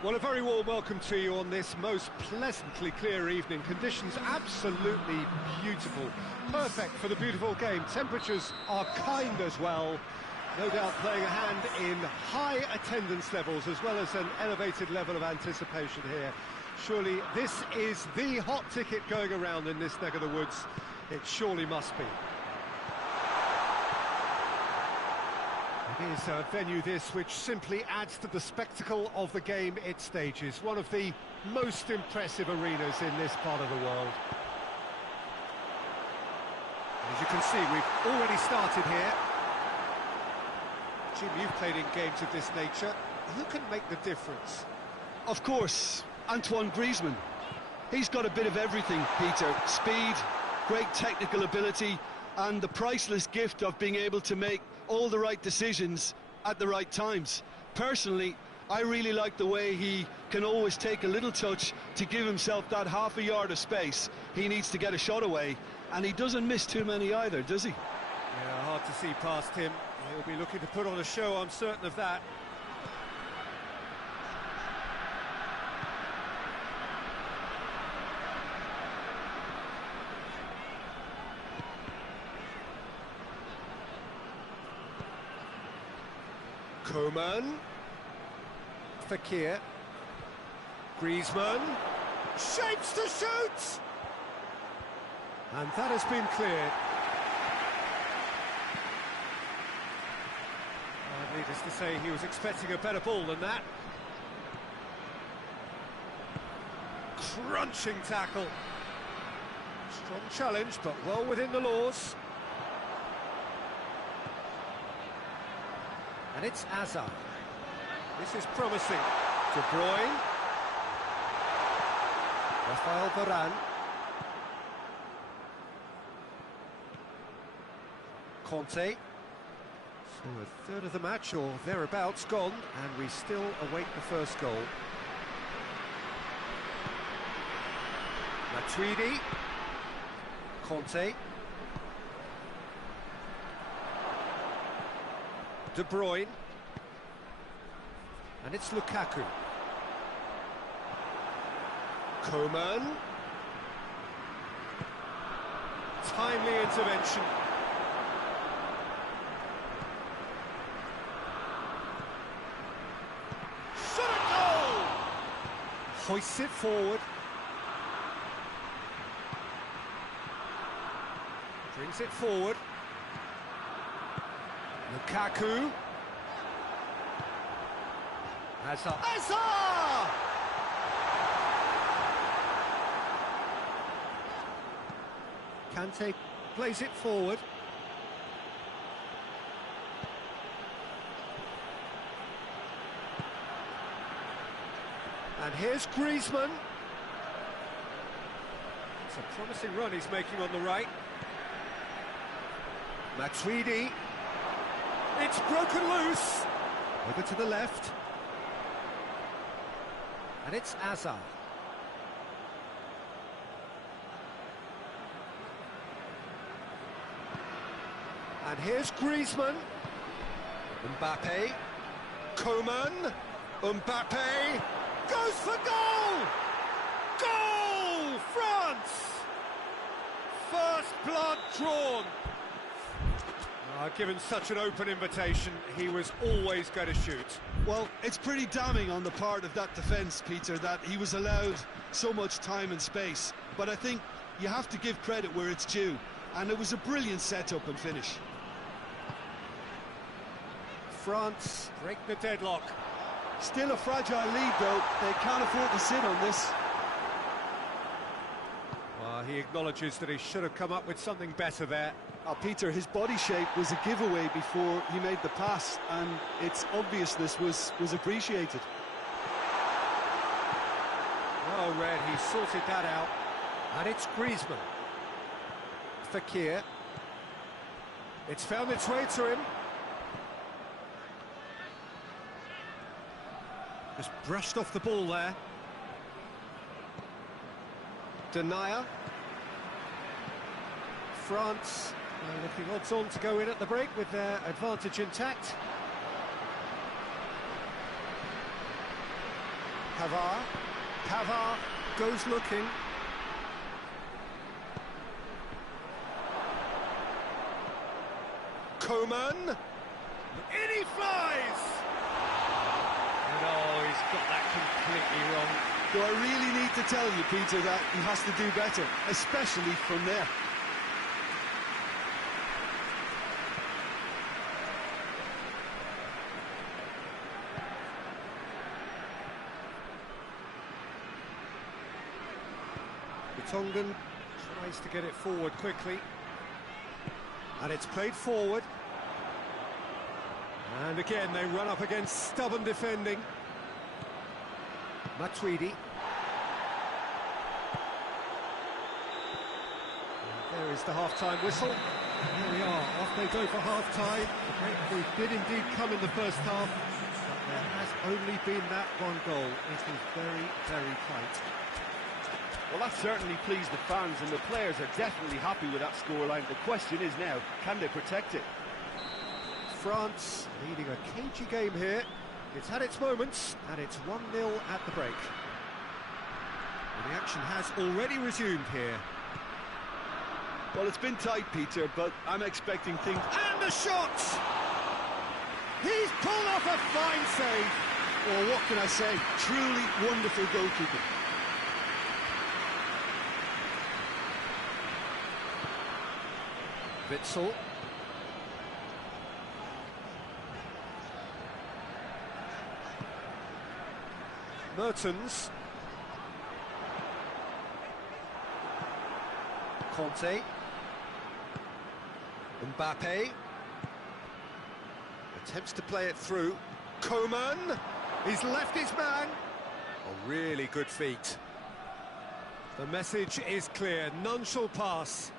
Well, a very warm welcome to you on this most pleasantly clear evening. Conditions absolutely beautiful. Perfect for the beautiful game. Temperatures are kind as well. No doubt playing a hand in high attendance levels as well as an elevated level of anticipation here. Surely this is the hot ticket going around in this neck of the woods. It surely must be. It is a venue this which simply adds to the spectacle of the game it stages. One of the most impressive arenas in this part of the world. And as you can see, we've already started here. Jim, you've played in games of this nature. Who can make the difference? Of course, Antoine Griezmann. He's got a bit of everything, Peter. Speed, great technical ability, and the priceless gift of being able to make all the right decisions at the right times. Personally, I really like the way he can always take a little touch to give himself that half a yard of space. He needs to get a shot away, and he doesn't miss too many either, does he? Yeah, hard to see past him. He'll be looking to put on a show, I'm certain of that. Coman, Fekir, Griezmann, shapes to shoot! And that has been cleared. Needless to say, he was expecting a better ball than that. Crunching tackle. Strong challenge, but well within the laws. And it's Hazard. This is promising. De Bruyne. Rafael Varane. Conte. So a third of the match, or thereabouts, gone, and we still await the first goal. Matuidi. Conte. De Bruyne. And it's Lukaku. timely intervention. Shot a goal! Hoists it forward. Brings it forward. Lukaku. Hazard! Kante plays it forward. And here's Griezmann. It's a promising run he's making on the right. Matuidi. It's broken loose. Over to the left. And it's Hazard. And here's Griezmann. Mbappe. Coman. Mbappe. Goes for goal! Goal! France! First blood drawn. Given such an open invitation, he was always going to shoot. Well, it's pretty damning on the part of that defence, Peter, that he was allowed so much time and space. But I think you have to give credit where it's due, and it was a brilliant setup and finish. France break the deadlock. Still a fragile lead, though. They can't afford to sit on this. He acknowledges that he should have come up with something better there. Peter, his body shape was a giveaway before he made the pass, and its obviousness was appreciated. Well read, he sorted that out. And it's Griezmann. Fekir. It's found its way to him. Just brushed off the ball there. Denier. France looking odds on to go in at the break with their advantage intact. Pavard goes looking. Coman. In he flies! No, he's got that completely wrong. Do I really need to tell you, Peter, that he has to do better, especially from there? Tongan tries to get it forward quickly. And it's played forward. And again, they run up against stubborn defending. Matuidi. There is the half-time whistle. Here we are, off they go for half-time. The breakthrough did indeed come in the first half, but there has only been that one goal. It is very, very tight. Well, that certainly pleased the fans, and the players are definitely happy with that scoreline. The question is now, can they protect it? France leading a cagey game here. It's had its moments, and it's 1-0 at the break. And the action has already resumed here. Well, it's been tight, Peter, but I'm expecting things... And the shot! He's pulled off a fine save. Well, what can I say? Truly wonderful goalkeeping. Witsel. Mertens. Conte. Mbappe. Attempts to play it through. Coman. He's left his man. A really good feat. The message is clear. None shall pass.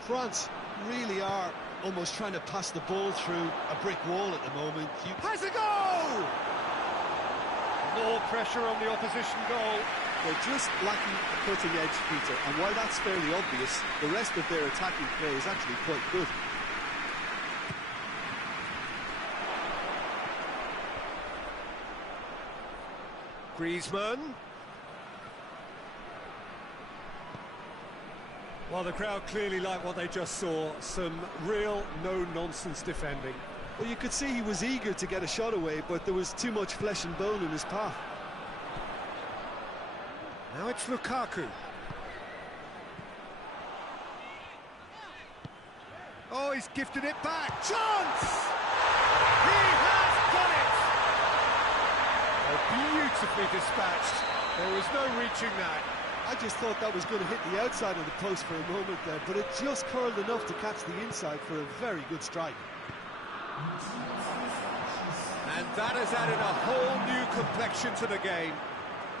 France really are almost trying to pass the ball through a brick wall at the moment. Has a goal! More pressure on the opposition goal. They're just lacking a cutting edge, Peter, and while that's fairly obvious, the rest of their attacking play is actually quite good. Griezmann. Well, the crowd clearly like what they just saw. Some real no-nonsense defending. Well, you could see he was eager to get a shot away, but there was too much flesh and bone in his path. Now it's Lukaku. Oh, he's gifted it back. Chance! He has done it! Oh, beautifully dispatched. There was no reaching that. I just thought that was going to hit the outside of the post for a moment there, but it just curled enough to catch the inside for a very good strike. And that has added a whole new complexion to the game.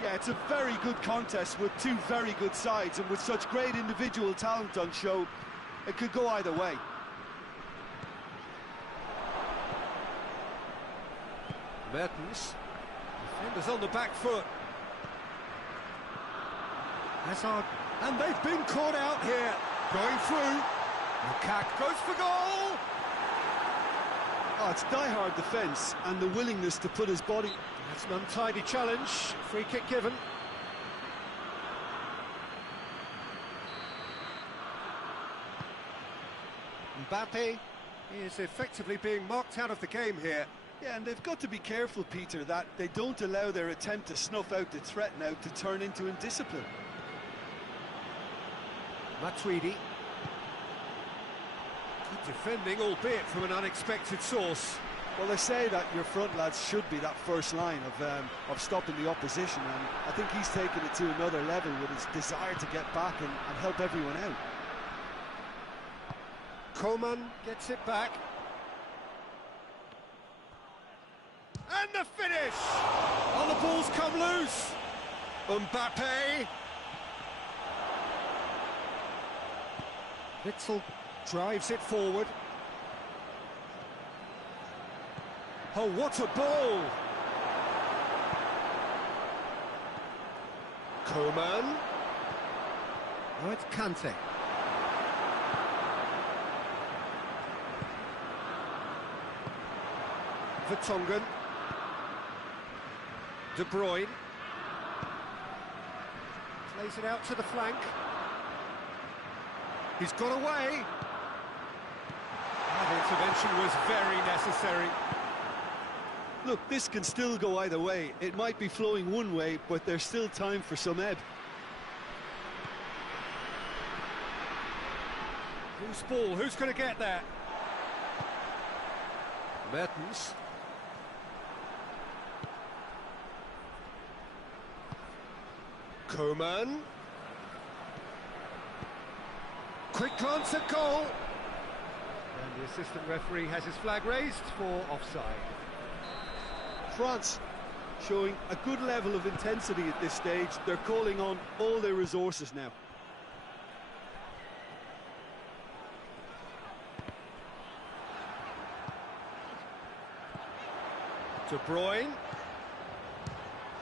Yeah, it's a very good contest with two very good sides, and with such great individual talent on show, it could go either way. Mertens, defenders on the back foot. Hazard, and they've been caught out here. Going through. Lukaku goes for goal. Oh, it's die-hard defence and the willingness to put his body... That's an untidy challenge. Free kick given. Mbappe is effectively being marked out of the game here. Yeah, and they've got to be careful, Peter, that they don't allow their attempt to snuff out the threat now to turn into indiscipline. Matuidi. Good defending, albeit from an unexpected source. Well, they say that your front lads should be that first line of stopping the opposition, and I think he's taken it to another level with his desire to get back and help everyone out. Coman gets it back. And the finish! Oh, the ball's come loose! Mbappe! Witzel drives it forward. Oh, what a ball! Coman. Now it's Kante. Vertonghen. De Bruyne. Plays it out to the flank. He's got away. The intervention was very necessary. Look, this can still go either way. It might be flowing one way, but there's still time for some ebb. Whose ball? Who's going to get that? Mertens. Coman. Quick glance at goal. And the assistant referee has his flag raised for offside. France showing a good level of intensity at this stage. They're calling on all their resources now. De Bruyne.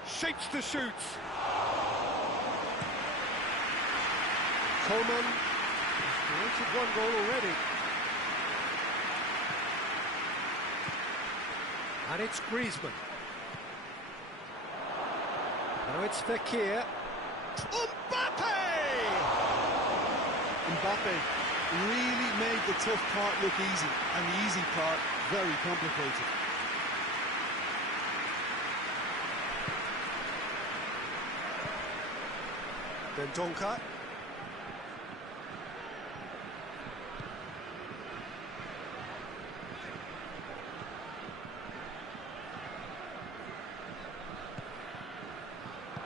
Shapes to shoot. Coman has created one goal already. And it's Griezmann. Now it's Fekir. Mbappe! Mbappe really made the tough part look easy, and the easy part very complicated. Then Donka.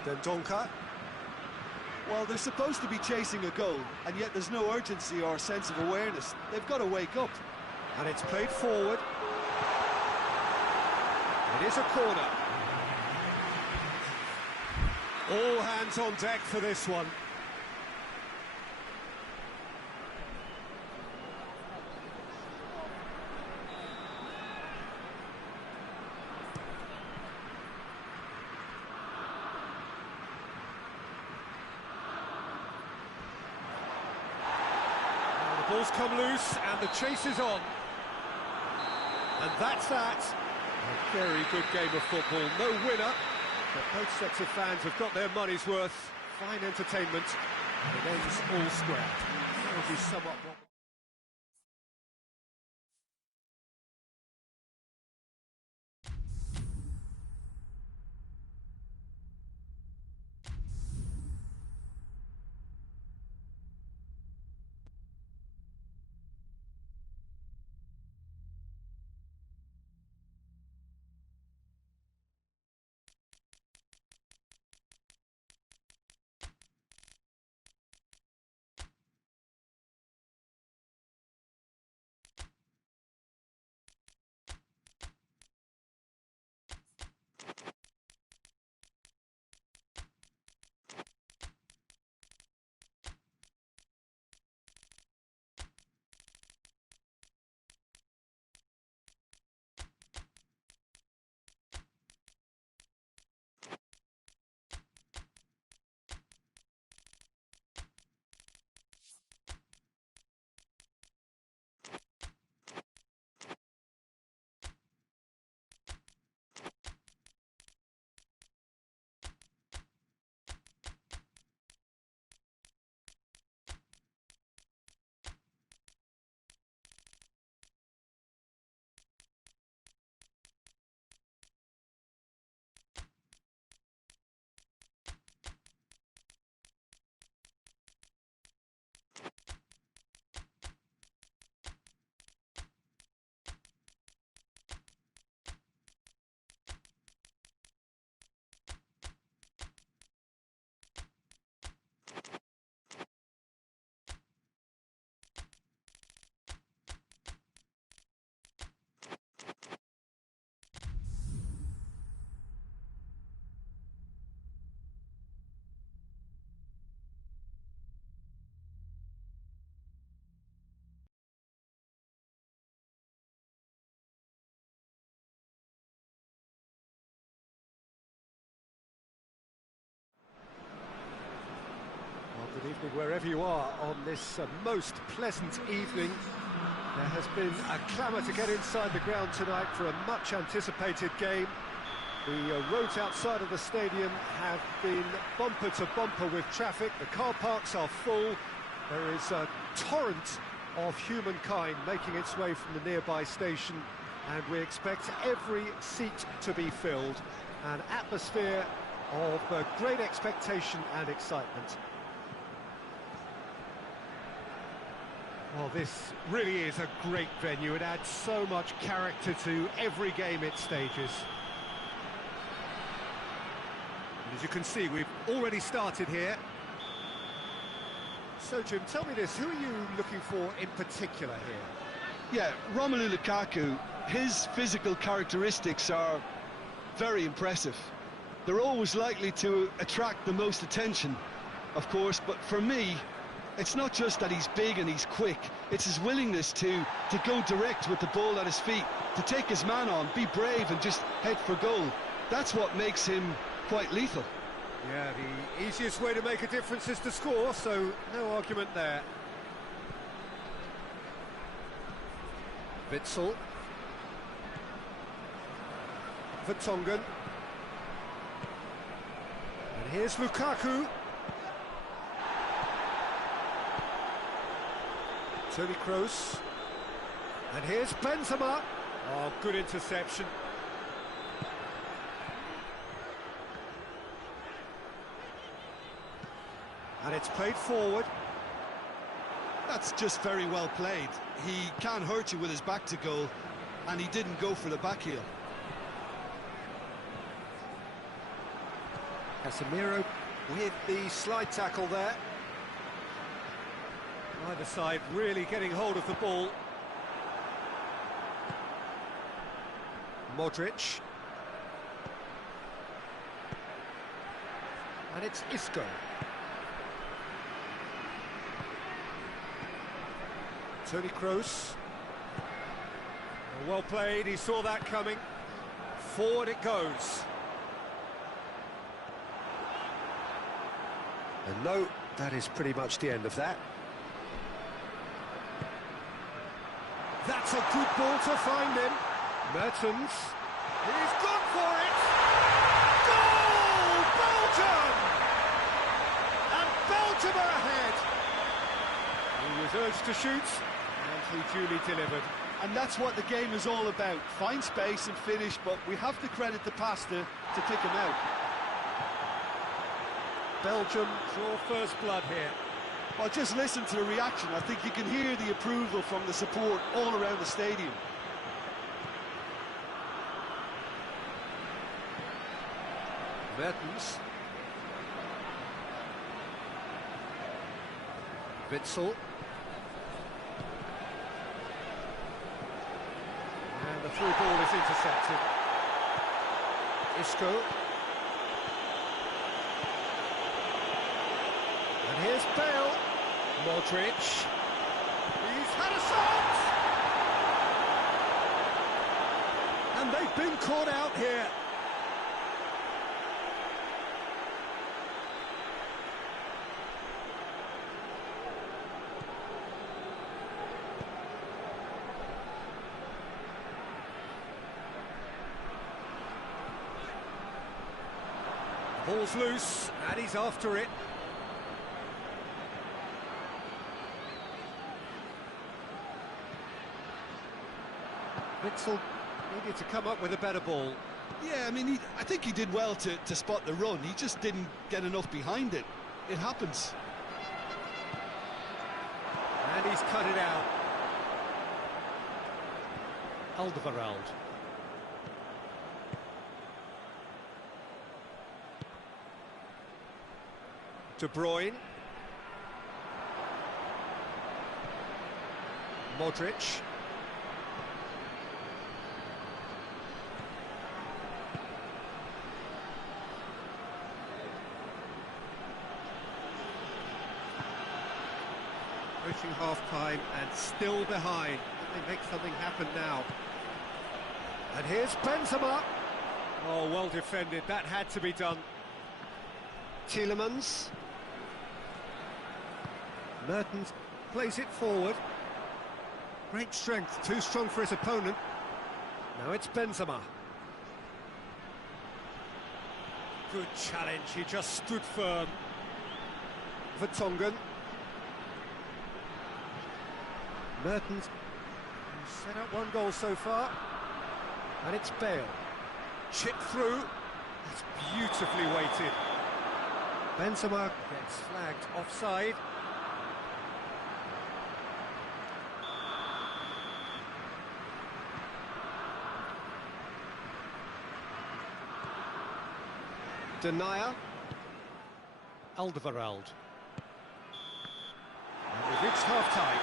Then Donka. Well, they're supposed to be chasing a goal, and yet there's no urgency or sense of awareness. They've got to wake up. And it's played forward. It is a corner. All hands on deck for this one. Ball's come loose and the chase is on. And that's that. A very good game of football. No winner, but both sets of fans have got their money's worth. Fine entertainment. And it ends all square. could be somewhat what... Good evening wherever you are on this most pleasant evening. There has been a clamour to get inside the ground tonight for a much anticipated game. The roads outside of the stadium have been bumper to bumper with traffic. The car parks are full. There is a torrent of humankind making its way from the nearby station, and we expect every seat to be filled. An atmosphere of great expectation and excitement. Well, this really is a great venue. It adds so much character to every game it stages. And as you can see, we've already started here. So, Jim, tell me this, who are you looking for in particular here? Yeah, Romelu Lukaku, his physical characteristics are very impressive. They're always likely to attract the most attention, of course, but for me, it's not just that he's big and he's quick, it's his willingness to go direct with the ball at his feet, to take his man on, be brave and just head for goal. That's what makes him quite lethal. Yeah, the easiest way to make a difference is to score, so no argument there. Witsel. Vertonghen. And here's Lukaku. Toni Kroos. And here's Benzema. Oh, good interception. And it's played forward. That's just very well played. He can't hurt you with his back to goal, and he didn't go for the back heel. Casemiro with the slide tackle there. Either side really getting hold of the ball. Modric. And it's Isco. Toni Kroos. Well played, he saw that coming. Forward it goes. And no, that is pretty much the end of that. That's a good ball to find him. Mertens. He's gone for it. Goal! Belgium! And Belgium are ahead. He was urged to shoot, and he duly delivered. And that's what the game is all about. Find space and finish, but we have to credit the pass to pick him out. Belgium draw first blood here. Well, just listen to the reaction. I think you can hear the approval from the support all around the stadium. Mertens. Witsel. And the through ball is intercepted. Isco. And here's Bale. Modric. He's had a shot! And they've been caught out here. Ball's loose, and he's after it. Witsel needed to come up with a better ball. Yeah, I mean, I think he did well to spot the run. He just didn't get enough behind it. It happens. And he's cut it out. Alderweireld. De Bruyne. Modric. Approaching half-time and still behind. Can they make something happen now? And here's Benzema. Oh, well defended. That had to be done. Tielemans. Mertens plays it forward. Great strength, too strong for his opponent. Now it's Benzema. Good challenge, he just stood firm. Vertonghen. Mertens set up one goal so far. And it's Bale. Chip through. It's beautifully weighted. Benzema gets flagged offside. Denier. Alderweireld. And we've reached half-time.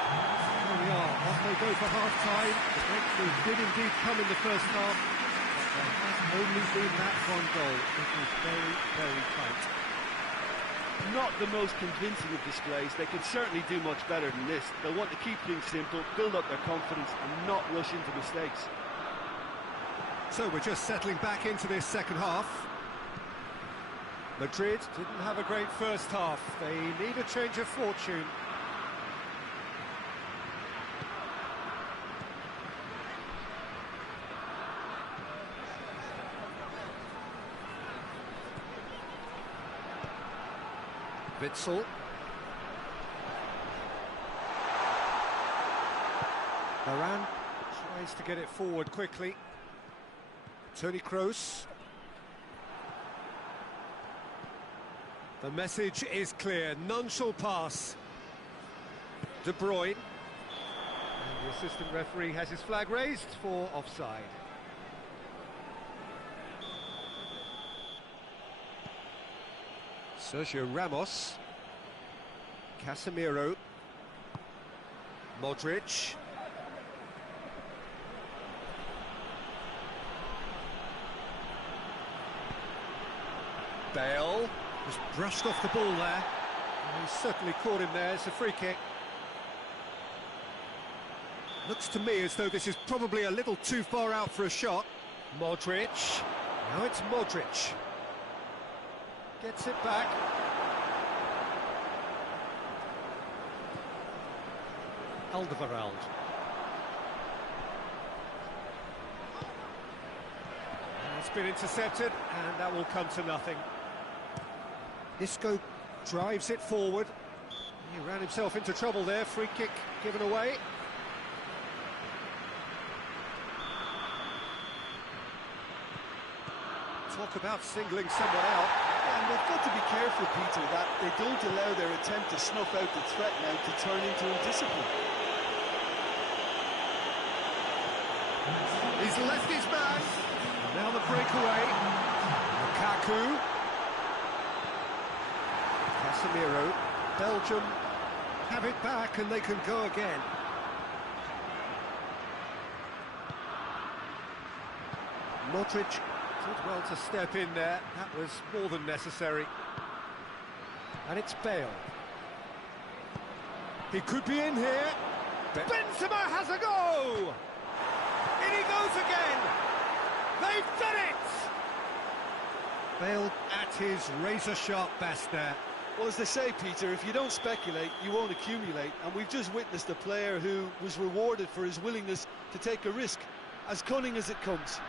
Here we are, off they go for half-time. The breakthrough did indeed come in the first half, but there has only been that one goal. It was very, very tight. Not the most convincing of displays. They could certainly do much better than this. They'll want to keep things simple, build up their confidence and not rush into mistakes. So we're just settling back into this second half. Madrid didn't have a great first half. They need a change of fortune. Witsel. Varane tries to get it forward quickly. Toni Kroos. The message is clear, none shall pass. De Bruyne. And the assistant referee has his flag raised for offside. Sergio Ramos. Casemiro. Modric. Bale. Just brushed off the ball there. And he's certainly caught him there. It's a free kick. Looks to me as though this is probably a little too far out for a shot. Modric. Now it's Modric. Gets it back. Alderweireld. It's been intercepted, and that will come to nothing. Isco drives it forward. He ran himself into trouble there, free kick given away. Talk about singling someone out. Yeah, and they've got to be careful, Peter, that they don't allow their attempt to snuff out the threat now to turn into indiscipline. He's left his man. And now the breakaway. Lukaku. Casemiro. Belgium have it back and they can go again. Modric did well to step in there. That was more than necessary. And it's Bale. He could be in here. Benzema has a go! In he goes again! They've done it! Bale at his razor-sharp best there. Well, as they say, Peter, if you don't speculate, you won't accumulate. And we've just witnessed a player who was rewarded for his willingness to take a risk, as cunning as it comes.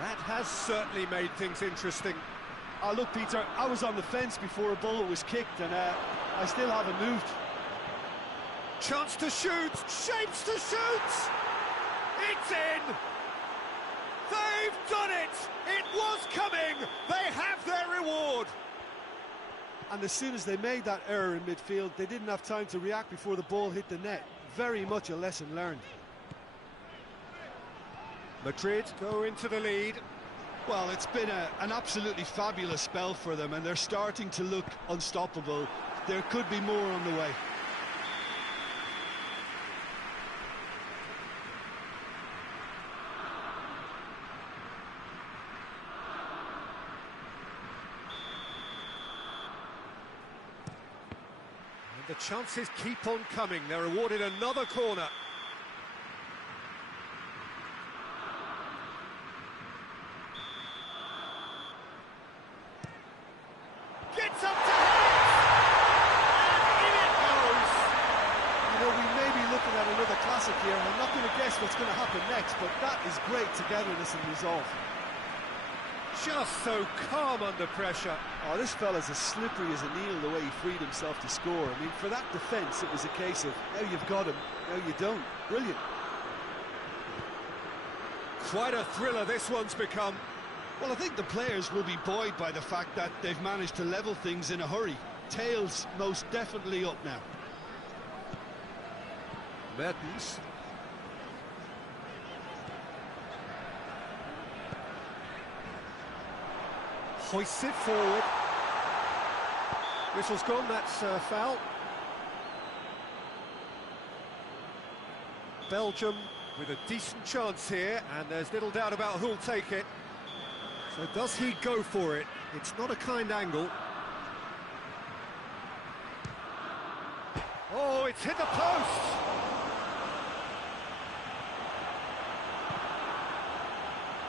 That has certainly made things interesting. Oh, look, Peter, I was on the fence before a ball was kicked, and I still haven't moved. Chance to shoot, shapes to shoot! It's in! They've done it! It was coming! They have their reward! And as soon as they made that error in midfield, they didn't have time to react before the ball hit the net. Very much a lesson learned. Madrid go into the lead. Well, it's been an absolutely fabulous spell for them, and they're starting to look unstoppable. There could be more on the way. And the chances keep on coming. They're awarded another corner. Gets up to hit it! And in it goes! You know, we may be looking at another classic here, and I'm not going to guess what's going to happen next, but that is great togetherness and resolve. Just so calm under pressure. Oh, this fella's as slippery as a needle the way he freed himself to score. I mean, for that defence, it was a case of, now you've got him, now you don't. Brilliant. Quite a thriller this one's become. Well, I think the players will be buoyed by the fact that they've managed to level things in a hurry. Tails most definitely up now. Mertens. Hoists it forward. Whistle's gone, that's foul. Belgium with a decent chance here, and there's little doubt about who'll take it. So does he go for it? It's not a kind angle. Oh, it's hit the post!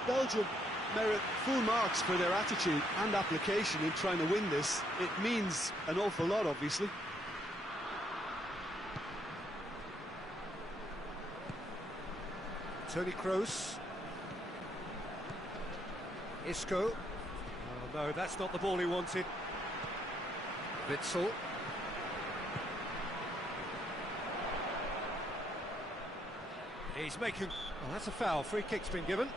Belgium merit full marks for their attitude and application in trying to win this. It means an awful lot, obviously. Toni Kroos. Isco. Oh no, that's not the ball he wanted. Witsel. He's making... Oh, that's a foul. Free kick's been given.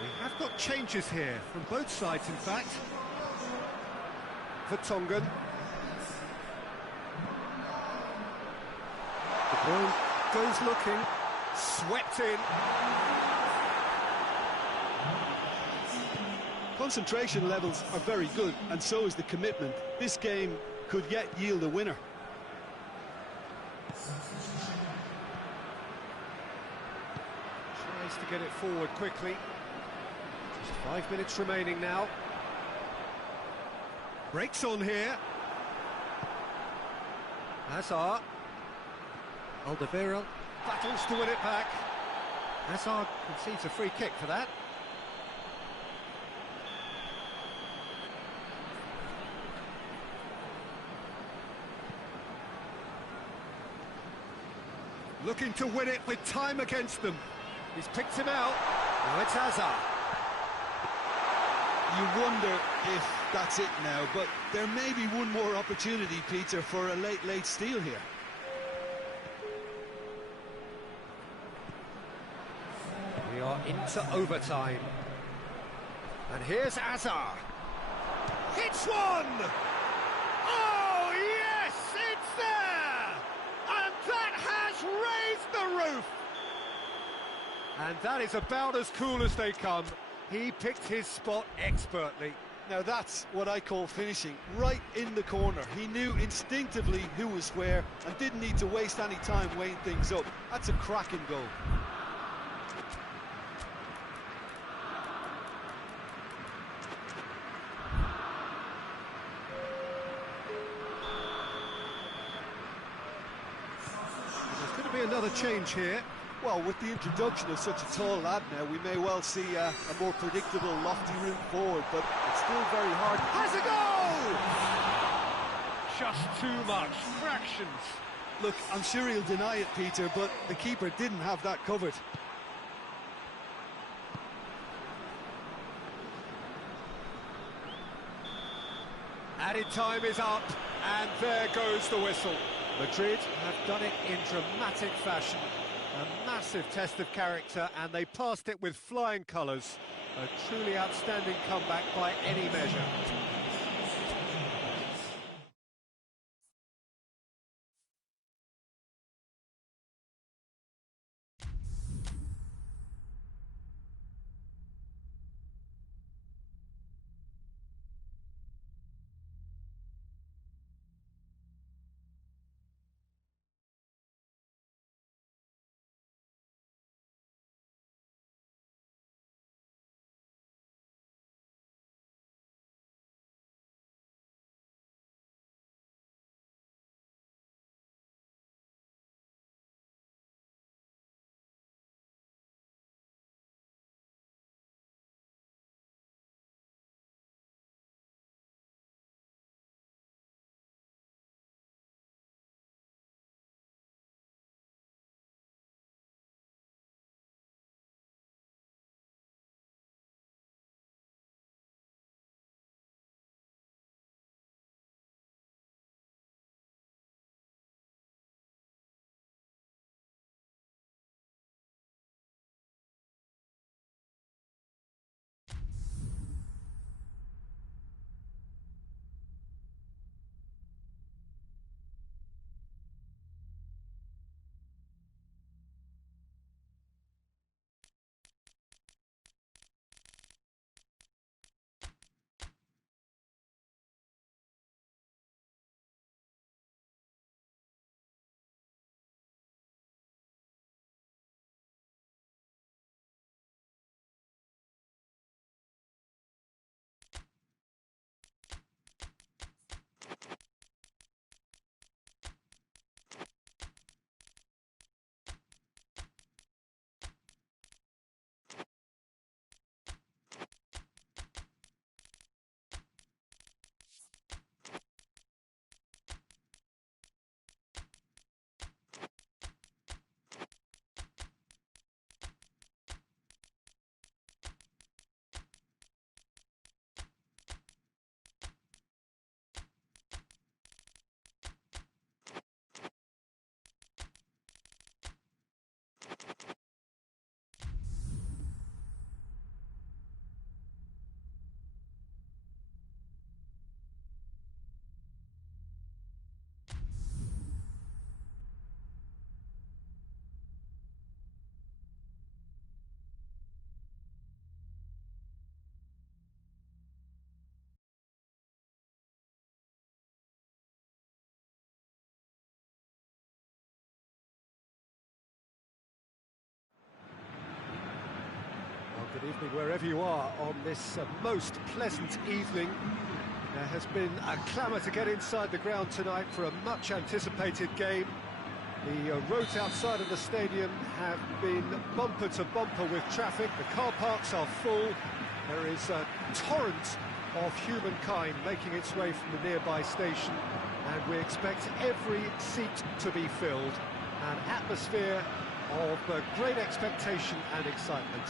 We have got changes here, from both sides in fact. Vertonghen. De Bruyne goes looking, swept in. Concentration levels are very good, and so is the commitment. This game could yet yield a winner. Tries to get it forward quickly. Just 5 minutes remaining now. Breaks on here. Hazard. Alderweireld battles to win it back. Hazard concedes a free kick for that. Looking to win it with time against them. He's picked him out. Now it's Hazard. You wonder if that's it now, but there may be one more opportunity, Peter, for a late steal here. We are into overtime. And here's Hazard. Hits one! Oh, yes, it's there! And that has raised the roof! And that is about as cool as they come. He picked his spot expertly. Now that's what I call finishing, right in the corner. He knew instinctively who was where and didn't need to waste any time weighing things up. That's a cracking goal. There's going to be another change here. Well, with the introduction of such a tall lad now, we may well see a more predictable, lofty route forward, but it's still very hard. Has a goal! Just too much, fractions. Look, I'm sure he'll deny it, Peter, but the keeper didn't have that covered. Added time is up, and there goes the whistle. Madrid have done it in dramatic fashion. A massive test of character, and they passed it with flying colours. A truly outstanding comeback by any measure. Good evening wherever you are on this most pleasant evening. There has been a clamour to get inside the ground tonight for a much-anticipated game. The roads outside of the stadium have been bumper to bumper with traffic. The car parks are full. There is a torrent of humankind making its way from the nearby station, and we expect every seat to be filled. An atmosphere of great expectation and excitement.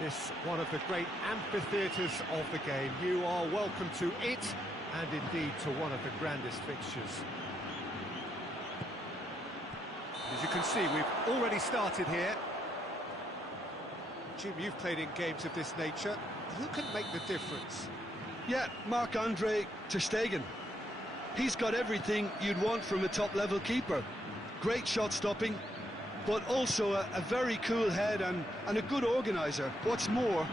This one of the great amphitheatres of the game. You are welcome to it, and indeed to one of the grandest fixtures. As you can see, we've already started here. Jim, you've played in games of this nature. Who can make the difference? Yeah, Marc-Andre ter Stegen. He's got everything you'd want from a top-level keeper. Great shot stopping, but also a very cool head and a good organiser. What's more,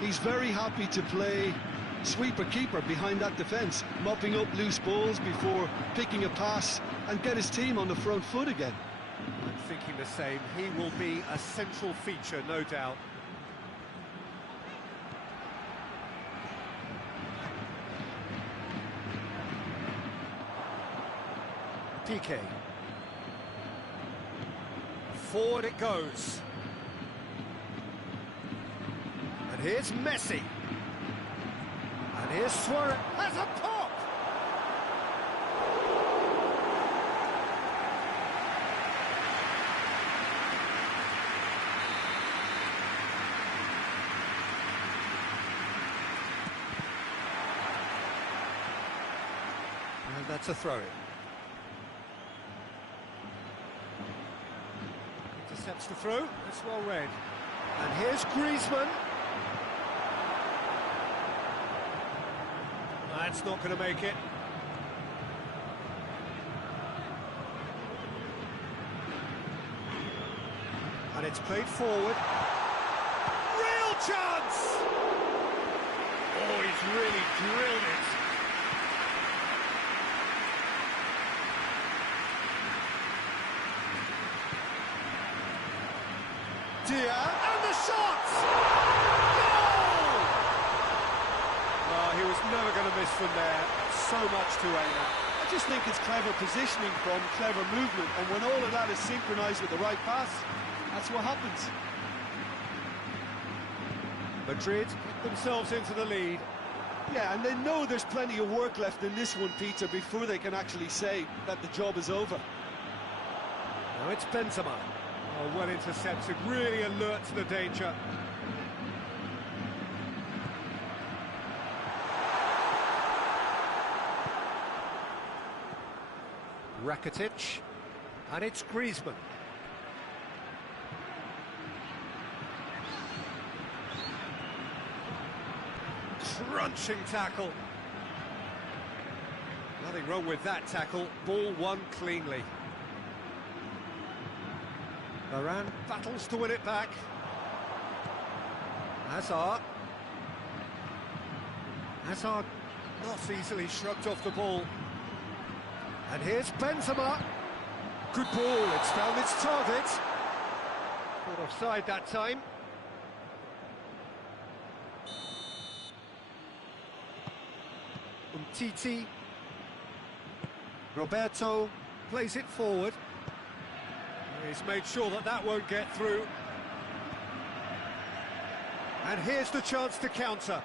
he's very happy to play sweeper-keeper behind that defence, mopping up loose balls before picking a pass and get his team on the front foot again. I'm thinking the same. He will be a central feature, no doubt. PK. Forward it goes. And here's Messi. And here's Suarez. Has a pop! And that's a throw-in. Intercepts the throw, it's well read. And here's Griezmann. That's not going to make it. And it's played forward. Real chance! Oh, he's really drilled it. And the shot! Goal! Well, he was never going to miss from there. So much to aim at. I just think it's clever positioning from clever movement, and when all of that is synchronised with the right pass, that's what happens. Madrid get themselves into the lead. Yeah, and they know there's plenty of work left in this one, Peter, before they can actually say that the job is over. Now it's Benzema. Oh, well intercepted, really alert to the danger. Rakitic, and it's Griezmann. Crunching tackle. Nothing wrong with that tackle, ball won cleanly. Varane battles to win it back. Hazard not easily shrugged off the ball. And here's Benzema. Good ball, it's found its target. Caught offside that time. Umtiti. Roberto plays it forward. He's made sure that that won't get through. And here's the chance to counter.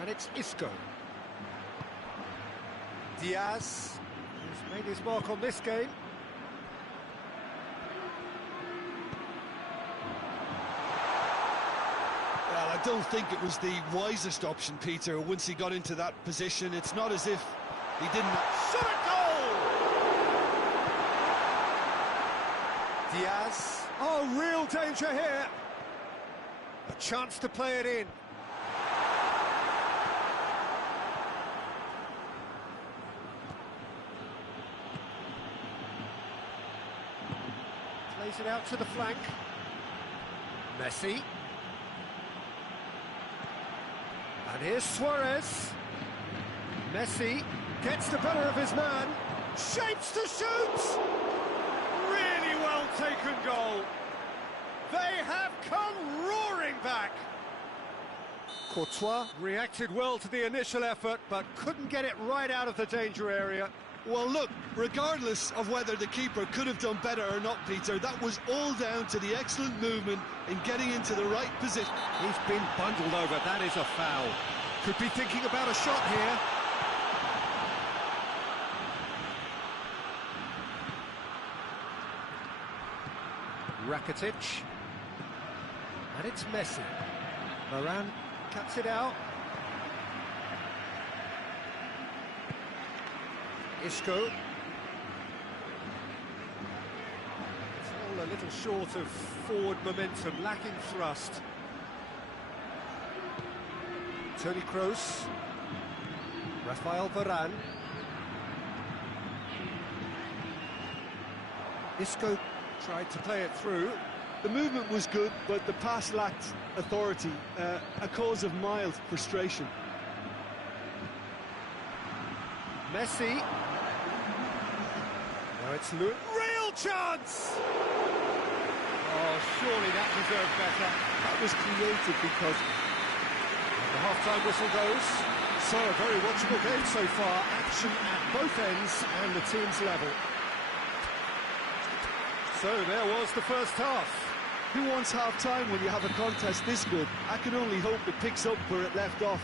And it's Isco. Diaz, who's made his mark on this game. Well, I don't think it was the wisest option, Peter, once he got into that position. It's not as if he didn't... Shot at goal! Diaz. Oh, real danger here. A chance to play it in. Plays it out to the flank. Messi. And here's Suarez. Messi gets the better of his man. Shapes to shoot! Really well taken goal. They have come roaring back. Courtois reacted well to the initial effort, but couldn't get it right out of the danger area. Well, look, regardless of whether the keeper could have done better or not, Peter, that was all down to the excellent movement in getting into the right position. He's been bundled over. That is a foul. Could be thinking about a shot here. Rakitic. And it's Messi. Varane cuts it out. Isco. It's all a little short of forward momentum, lacking thrust. Toni Kroos. Rafael Varane. Isco tried to play it through. The movement was good, but the pass lacked authority, a cause of mild frustration. Messi. Now it's Luke. Real chance! Oh, surely that deserved better. That was created because The half-time whistle goes. So, a very watchable game so far. Action at both ends and the team's level. So, there was the first half. Who wants half-time when you have a contest this good? I can only hope it picks up where it left off.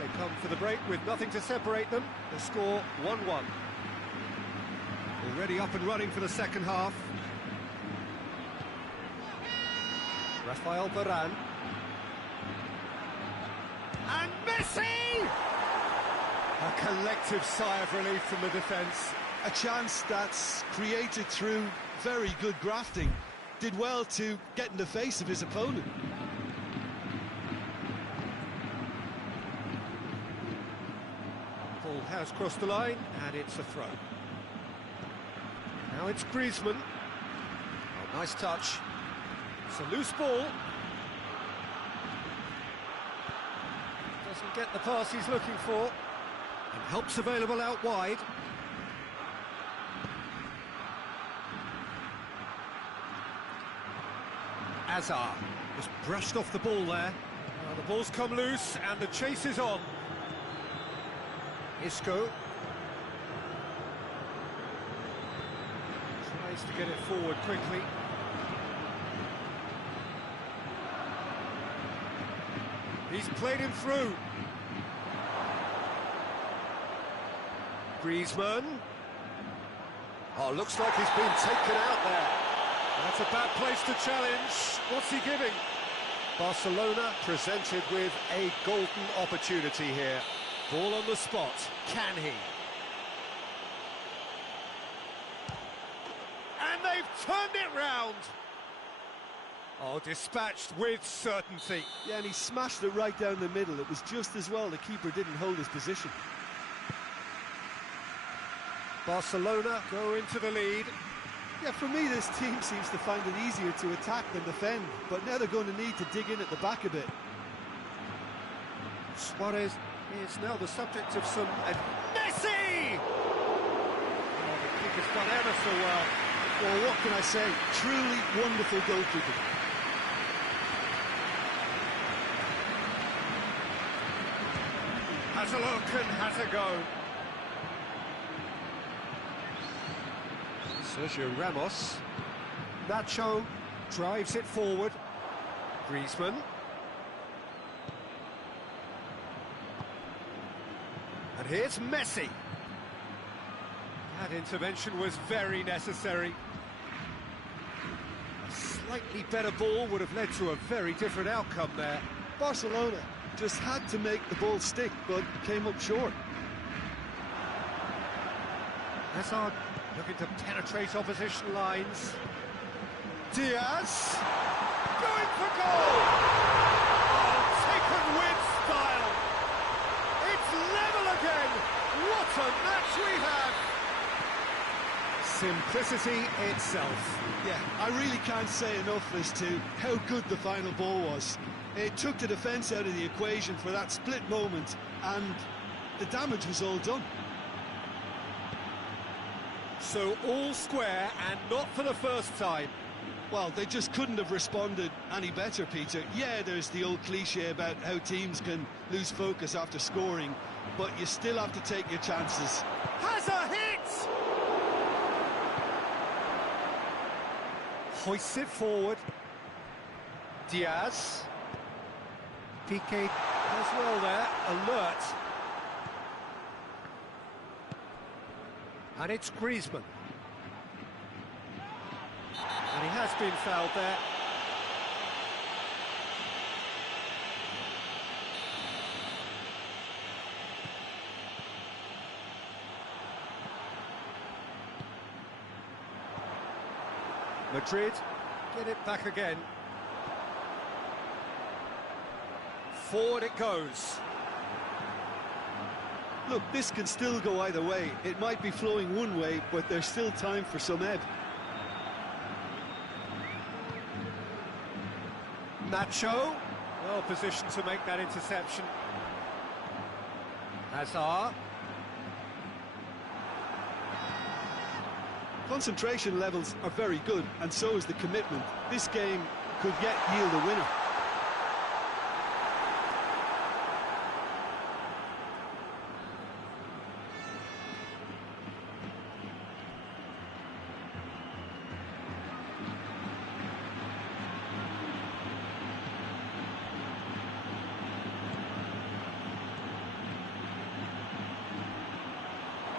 They come for the break with nothing to separate them. The score 1-1. Already up and running for the second half. Rafael Varane. And Messi! A collective sigh of relief from the defence. A chance that's created through very good grafting. Did well to get in the face of his opponent. Ball has crossed the line, and it's a throw. Now it's Griezmann. Oh, nice touch. It's a loose ball. Doesn't get the pass he's looking for. And help's available out wide. Hazard was brushed off the ball there. The ball's come loose and the chase is on. Isco tries to get it forward quickly. He's played him through. Griezmann. Oh, looks like he's been taken out there. That's a bad place to challenge. What's he giving? Barcelona presented with a golden opportunity here. Ball on the spot. Can he? And they've turned it round. Oh, dispatched with certainty. Yeah, and he smashed it right down the middle. It was just as well the keeper didn't hold his position. Barcelona go into the lead. Yeah, for me, this team seems to find it easier to attack than defend, but now they're going to need to dig in at the back a bit. Suarez is now the subject of some... Messi! Oh, the kick has done ever so well. Well, what can I say? Truly wonderful goalkeeping. Has a look and has a go. Sergio Ramos. Nacho drives it forward. Griezmann. And here's Messi. That intervention was very necessary. A slightly better ball would have led to a very different outcome there. Barcelona just had to make the ball stick, but came up short. Hazard looking to penetrate opposition lines. Diaz going for goal! Oh, taken with style! It's level again! What a match we have! Simplicity itself. Yeah, I really can't say enough as to how good the final ball was. It took the defence out of the equation for that split moment, and the damage was all done. So all square, and not for the first time. Well, they just couldn't have responded any better, Peter. Yeah, there's the old cliche about how teams can lose focus after scoring, but you still have to take your chances. Has a hit! Hoists it forward. Diaz. Piqué does well there, alert. And it's Griezmann. And he has been fouled there. Madrid get it back again. Forward it goes. Look, this can still go either way. It might be flowing one way, but there's still time for some ebb. Nacho, well positioned to make that interception. Hazard. Concentration levels are very good, and so is the commitment. This game could yet yield a winner.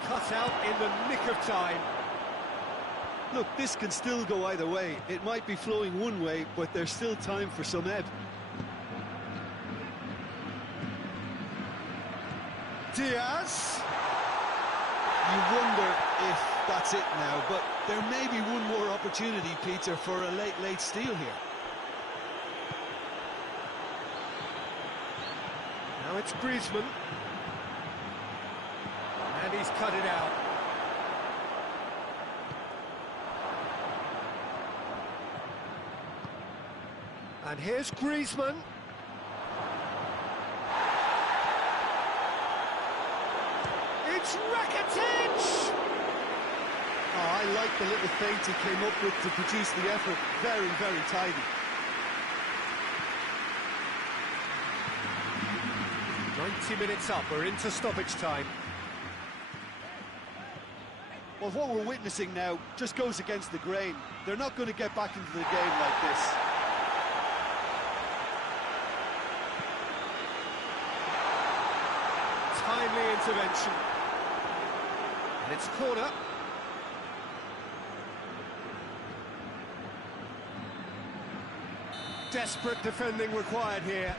Cut out in the nick of time. Look, this can still go either way. It might be flowing one way, but there's still time for some ebb. Diaz. You wonder if that's it now, but there may be one more opportunity, Peter, for a late steal here. Now it's Griezmann. And he's cut it out. And here's Griezmann. It's Rakitic! Oh, I like the little feint he came up with to produce the effort. Very, very tidy. Minutes up, we're into stoppage time. Well, what we're witnessing now just goes against the grain. They're not going to get back into the game like this. Timely intervention. And it's corner. Desperate defending required here.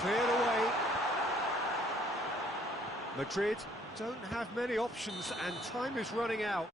Cleared away. Madrid don't have many options and time is running out.